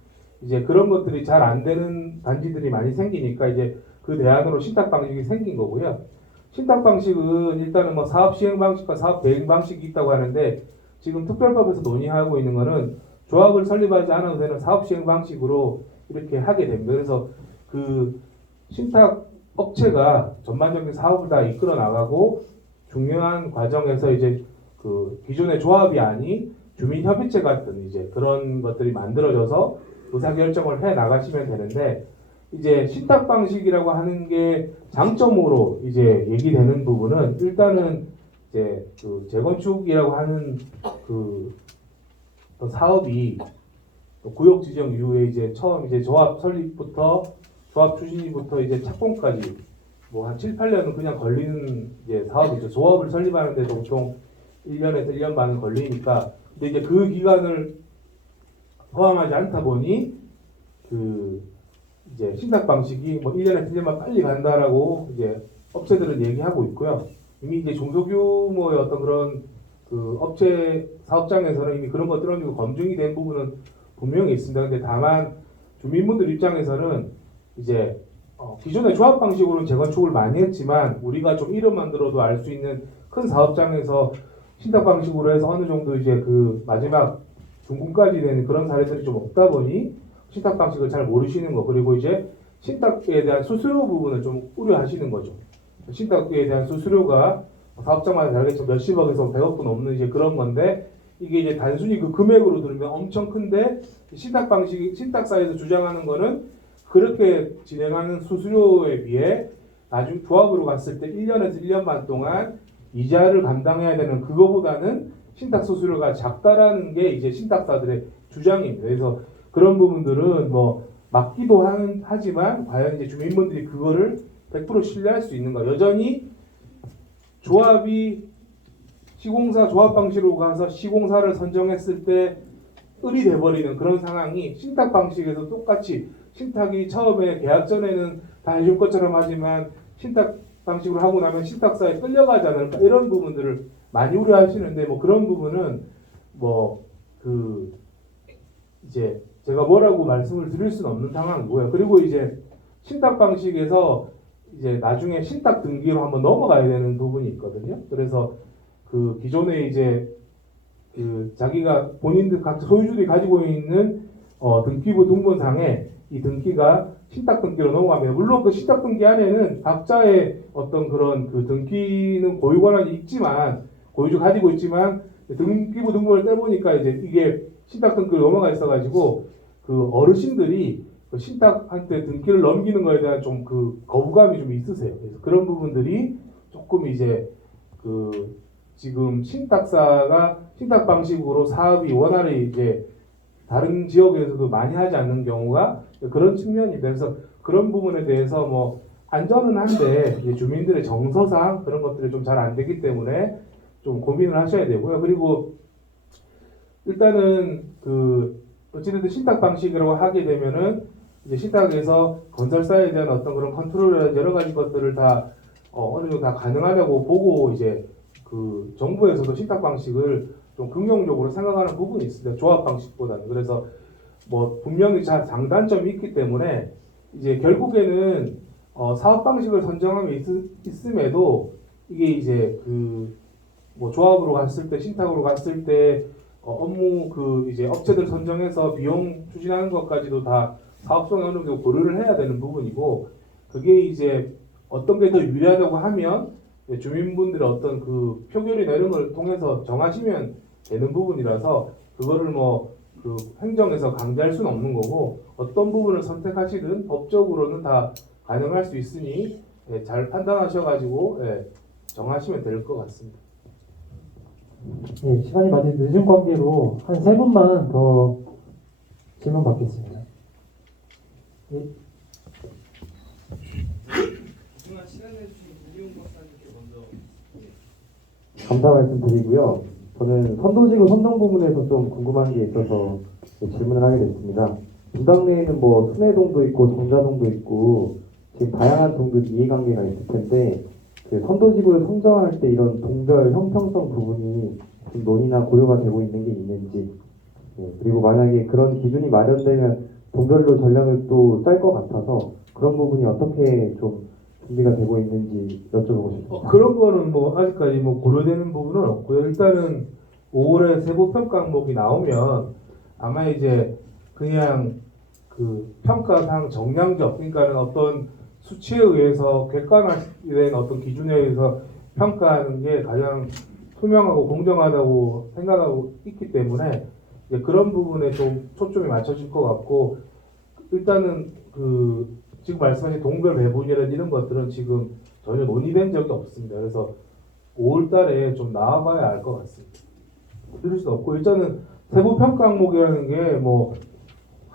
이제 그런 것들이 잘 안 되는 단지들이 많이 생기니까 이제 그 대안으로 신탁 방식이 생긴 거고요. 신탁 방식은 일단은 뭐 사업 시행 방식과 사업 대행 방식이 있다고 하는데 지금 특별법에서 논의하고 있는 거는 조합을 설립하지 않아도 되는 사업 시행 방식으로 이렇게 하게 됩니다. 그래서 그 신탁 업체가 전반적인 사업을 다 이끌어 나가고 중요한 과정에서 이제 그 기존의 조합이 아닌 주민협의체 같은 이제 그런 것들이 만들어져서 의사결정을 해 나가시면 되는데 이제 신탁 방식이라고 하는 게 장점으로 이제 얘기되는 부분은 일단은 이제 그 재건축이라고 하는 그 사업이 구역 지정 이후에 이제 처음 이제 조합 설립부터 조합 추진부터 이제 착공까지 뭐 한 7, 8년은 그냥 걸리는 이제 사업이죠. 조합을 설립하는데도 보통 1년에서 1년 반은 걸리니까 근데 이제 그 기간을 포함하지 않다 보니 그 이제 신탁 방식이 뭐 1년에서 1년만 빨리 간다라고 이제 업체들은 얘기하고 있고요. 이미 이제 중소규모의 어떤 그런 그 업체 사업장에서는 이미 그런 것들은 좀 검증이 된 부분은 분명히 있습니다. 근데 다만 주민분들 입장에서는 이제 기존의 조합 방식으로는 재건축을 많이 했지만 우리가 좀 이름만 들어도 알 수 있는 큰 사업장에서 신탁 방식으로 해서 어느 정도 이제 그 마지막 준공까지 되는 그런 사례들이 좀 없다 보니 신탁 방식을 잘 모르시는 거 그리고 이제 신탁에 대한 수수료 부분을 좀 우려하시는 거죠. 신탁에 대한 수수료가 사업장마다 다르겠지만 몇십억에서 100억도 넘는 이제 그런 건데 이게 이제 단순히 그 금액으로 들으면 엄청 큰데 신탁 방식 신탁사에서 주장하는 거는 그렇게 진행하는 수수료에 비해 나중 조합으로 갔을 때 1년에서 1년 반 동안 이자를 감당해야 되는 그거보다는 신탁 수수료가 작다라는 게 이제 신탁사들의 주장입니다. 그래서 그런 부분들은 뭐 맞기도 하지만 과연 이제 주민분들이 그거를 100% 신뢰할 수 있는가? 여전히 조합이 시공사 조합 방식으로 가서 시공사를 선정했을 때 을이 돼버리는 그런 상황이 신탁 방식에서 똑같이 신탁이 처음에 계약 전에는 다 해줄 것처럼 하지만 신탁 방식으로 하고 나면 신탁사에 끌려가지 않을까 이런 부분들을 많이 우려하시는데 뭐 그런 부분은 뭐 그 이제 제가 뭐라고 말씀을 드릴 수는 없는 상황이고요. 그리고 이제 신탁 방식에서 이제 나중에 신탁 등기로 한번 넘어가야 되는 부분이 있거든요. 그래서 그 기존에 이제 그 자기가 본인들 각 소유주들이 가지고 있는 등기부 등본상에 이 등기가 신탁 등기로 넘어가면 물론 그 신탁 등기 안에는 각자의 어떤 그런 그 등기는 고유 권한이 있지만 고유주 가지고 있지만 등기부 등본을 떼보니까 이제 이게 신탁 등기로 넘어가 있어가지고 그 어르신들이 그 신탁한테 등기를 넘기는 거에 대한 좀 그 거부감이 좀 있으세요. 그래서 그런 부분들이 조금 이제 그 지금 신탁사가 신탁 방식으로 사업이 원활히 이제 다른 지역에서도 많이 하지 않는 경우가 그런 측면이 돼서 그런 부분에 대해서 뭐 안전은 한데 이제 주민들의 정서상 그런 것들이 좀 잘 안 되기 때문에 좀 고민을 하셔야 되고요. 그리고 일단은 그 어찌됐든 신탁 방식이라고 하게 되면은 이제 신탁에서 건설사에 대한 어떤 그런 컨트롤이나 여러 가지 것들을 다 어느 정도 다 가능하다고 보고 이제 그 정부에서도 신탁 방식을 좀 긍정적으로 생각하는 부분이 있습니다. 조합 방식보다는. 그래서 뭐 분명히 잘 장단점이 있기 때문에 이제 결국에는 사업 방식을 선정함에 있음에도 이게 이제 그 뭐 조합으로 갔을 때 신탁으로 갔을 때 업무 그 이제 업체들 선정해서 비용 추진하는 것까지도 다 사업성에 어느 정도 고려를 해야 되는 부분이고 그게 이제 어떤 게 더 유리하다고 하면 주민분들의 어떤 그 표결이나 이런 걸 통해서 정하시면 되는 부분이라서 그거를 뭐 그 행정에서 강제할 수는 없는 거고 어떤 부분을 선택하시든 법적으로는 다 가능할 수 있으니 잘 판단하셔가지고 정하시면 될 것 같습니다. 네, 시간이 많이 늦은 관계로 한 3분만 더 질문 받겠습니다. 네. 감사 말씀드리고요. 저는 선도지구 선정 부분에서 좀 궁금한 게 있어서 질문을 하게 됐습니다. 분당 내에는 뭐 순회동도 있고 정자동도 있고 지금 다양한 동들 이해관계가 있을 텐데 그 선도지구를 선정할 때 이런 동별 형평성 부분이 좀 논의나 고려가 되고 있는 게 있는지 그리고 만약에 그런 기준이 마련되면 동별로 전략을 또 짤 것 같아서 그런 부분이 어떻게 좀 준비가 되고 있는지 여쭤보고 싶습니다. 그런 거는 뭐 아직까지 뭐 고려되는 부분은 없고요. 일단은 5월에 세부 평가 항목이 나오면 아마 이제 그냥 그 평가상 정량적 그러니까는 어떤 수치에 의해서 객관화된 어떤 기준에 의해서 평가하는 게 가장 투명하고 공정하다고 생각하고 있기 때문에 이제 그런 부분에 좀 초점이 맞춰질 것 같고 일단은 그 지금 말씀하신 동별 배분이라든 이런 것들은 지금 전혀 논의된 적이 없습니다. 그래서 5월 달에 좀 나와봐야 알 것 같습니다. 드릴 수는 없고 일단은 세부 평가 항목이라는 게 뭐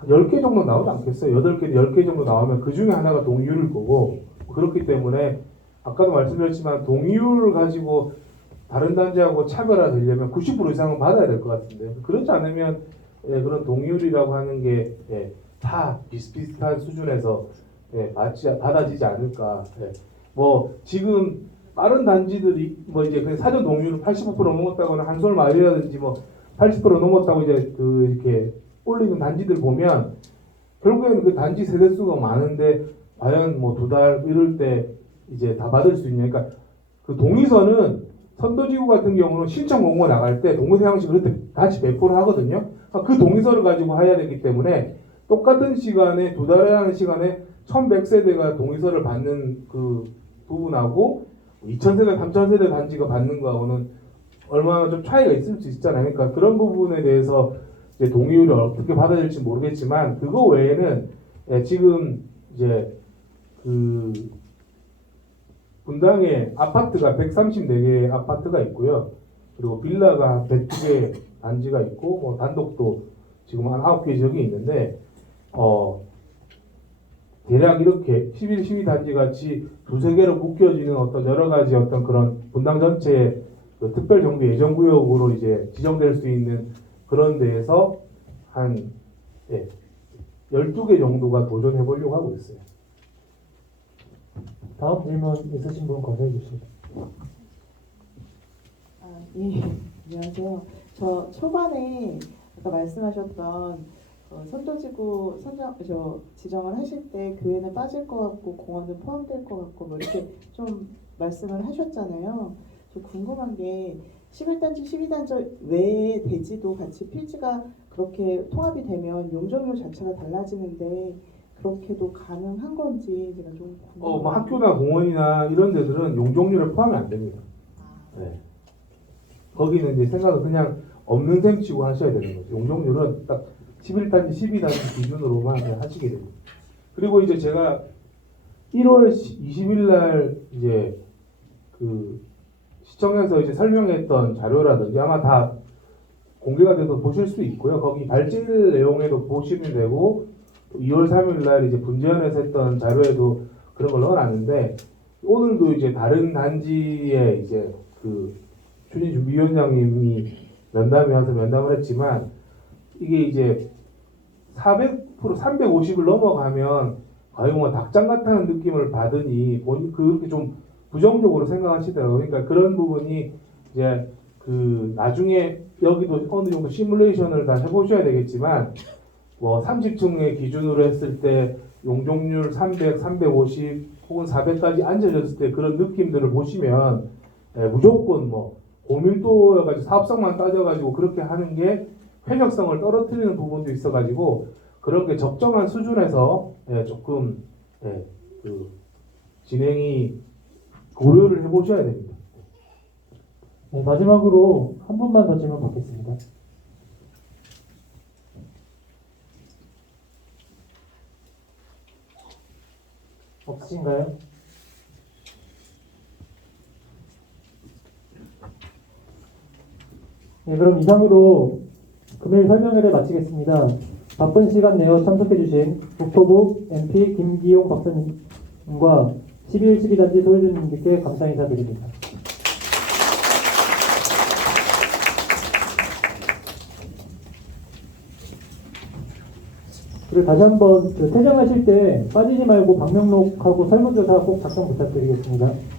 10개 정도 나오지 않겠어요? 8개, 10개 정도 나오면 그 중에 하나가 동의율일 거고 그렇기 때문에 아까도 말씀드렸지만 동의율을 가지고 다른 단지하고 차별화되려면 90% 이상은 받아야 될 것 같은데 그렇지 않으면 그런 동의율이라고 하는 게 다 비슷비슷한 수준에서 받아지지 않을까. 뭐 지금 다른 단지들이 뭐 이제 그냥 사전 동의율을 85% 넘었다거나 한솔마을이라든지 뭐 80% 넘었다고 이제 이렇게 올리는 단지들 보면 결국에는 그 단지 세대수가 많은데 과연 뭐 2달 이럴 때 이제 다 받을 수 있냐. 그러니까 그 동의서는 선도지구 같은 경우는 신청 공고 나갈 때 동의서 양식을 그때 다시 배포를 하거든요. 그 동의서를 가지고 해야 되기 때문에 똑같은 시간에 2달에 하는 시간에 1100세대가 동의서를 받는 그 부분하고 2000세대, 3000세대 단지가 받는 거하고는 얼마나 좀 차이가 있을 수 있잖아요. 그러니까 그런 부분에 대해서 이제 동의율을 어떻게 받아야 될지 모르겠지만 그거 외에는 지금 이제 그 분당에 아파트가 134개의 아파트가 있고요. 그리고 빌라가 102개 단지가 있고 뭐 단독도 지금 한 9개 지역이 있는데 대략 이렇게 11, 12 단지 같이 2~3개로 묶여지는 어떤 여러 가지 어떤 그런 분당 전체 그 특별정비 예정구역으로 이제 지정될 수 있는 그런 데에서 한 12개 정도가 도전해 보려고 하고 있어요. 다음 질문 있으신 분 건의해 주시죠. 예, 안녕하세요. 저 초반에 아까 말씀하셨던 선도지구 지정을 하실 때 교회는 빠질 것 같고 공원은 포함될 것 같고 뭐 이렇게 좀 말씀을 하셨잖아요. 저 궁금한 게 11단지, 12단지 외에 대지도 같이 필지가 그렇게 통합이 되면 용적률 자체가 달라지는데 그렇게도 가능한 건지 제가 좀 궁금해요. 뭐 학교나 공원이나 이런 데들은 용적률에 포함이 안 됩니다. 네. 거기는 이제 생각을 그냥 없는 셈 치고 하셔야 되는 거죠. 용적률은 딱 11단지, 12단지 기준으로만 하시게 됩니다. 그리고 이제 제가 1월 20일 날 이제 그 시청에서 이제 설명했던 자료라든지 아마 다 공개가 돼서 보실 수 있고요. 거기 발제일 내용에도 보시면 되고 2월 3일 날 이제 분지원에서 했던 자료에도 그런 걸 넣어놨는데 오늘도 이제 다른 단지에 이제 그 추진준비위원장님이 면담에 와서 면담을 했지만 이게 이제 400%, 350을 넘어가면 거의 뭐 닭장 같다는 느낌을 받으니 그렇게 좀 부정적으로 생각하시더라고요. 그러니까 그런 부분이 이제 그 나중에 여기도 어느 정도 시뮬레이션을 다 해보셔야 되겠지만 뭐 30층의 기준으로 했을 때 용적률 300, 350 혹은 400까지 앉아졌을 때 그런 느낌들을 보시면 무조건 뭐 고밀도여가지고 사업성만 따져가지고 그렇게 하는 게 회적성을 떨어뜨리는 부분도 있어가지고 그렇게 적정한 수준에서 조금 그 진행이 고려를 해보셔야 됩니다. 네, 마지막으로 한 분만 더 질문 받겠습니다. 없으신가요? 네, 그럼 이상으로 금요일 설명회를 마치겠습니다. 바쁜 시간 내어 참석해주신 국토부 MP 김기용 박사님과 11, 12단지 소유주님께 감사 인사드립니다. 그리고 다시 한번 퇴장하실 때 빠지지 말고 방명록하고 설문조사 꼭 작성 부탁드리겠습니다.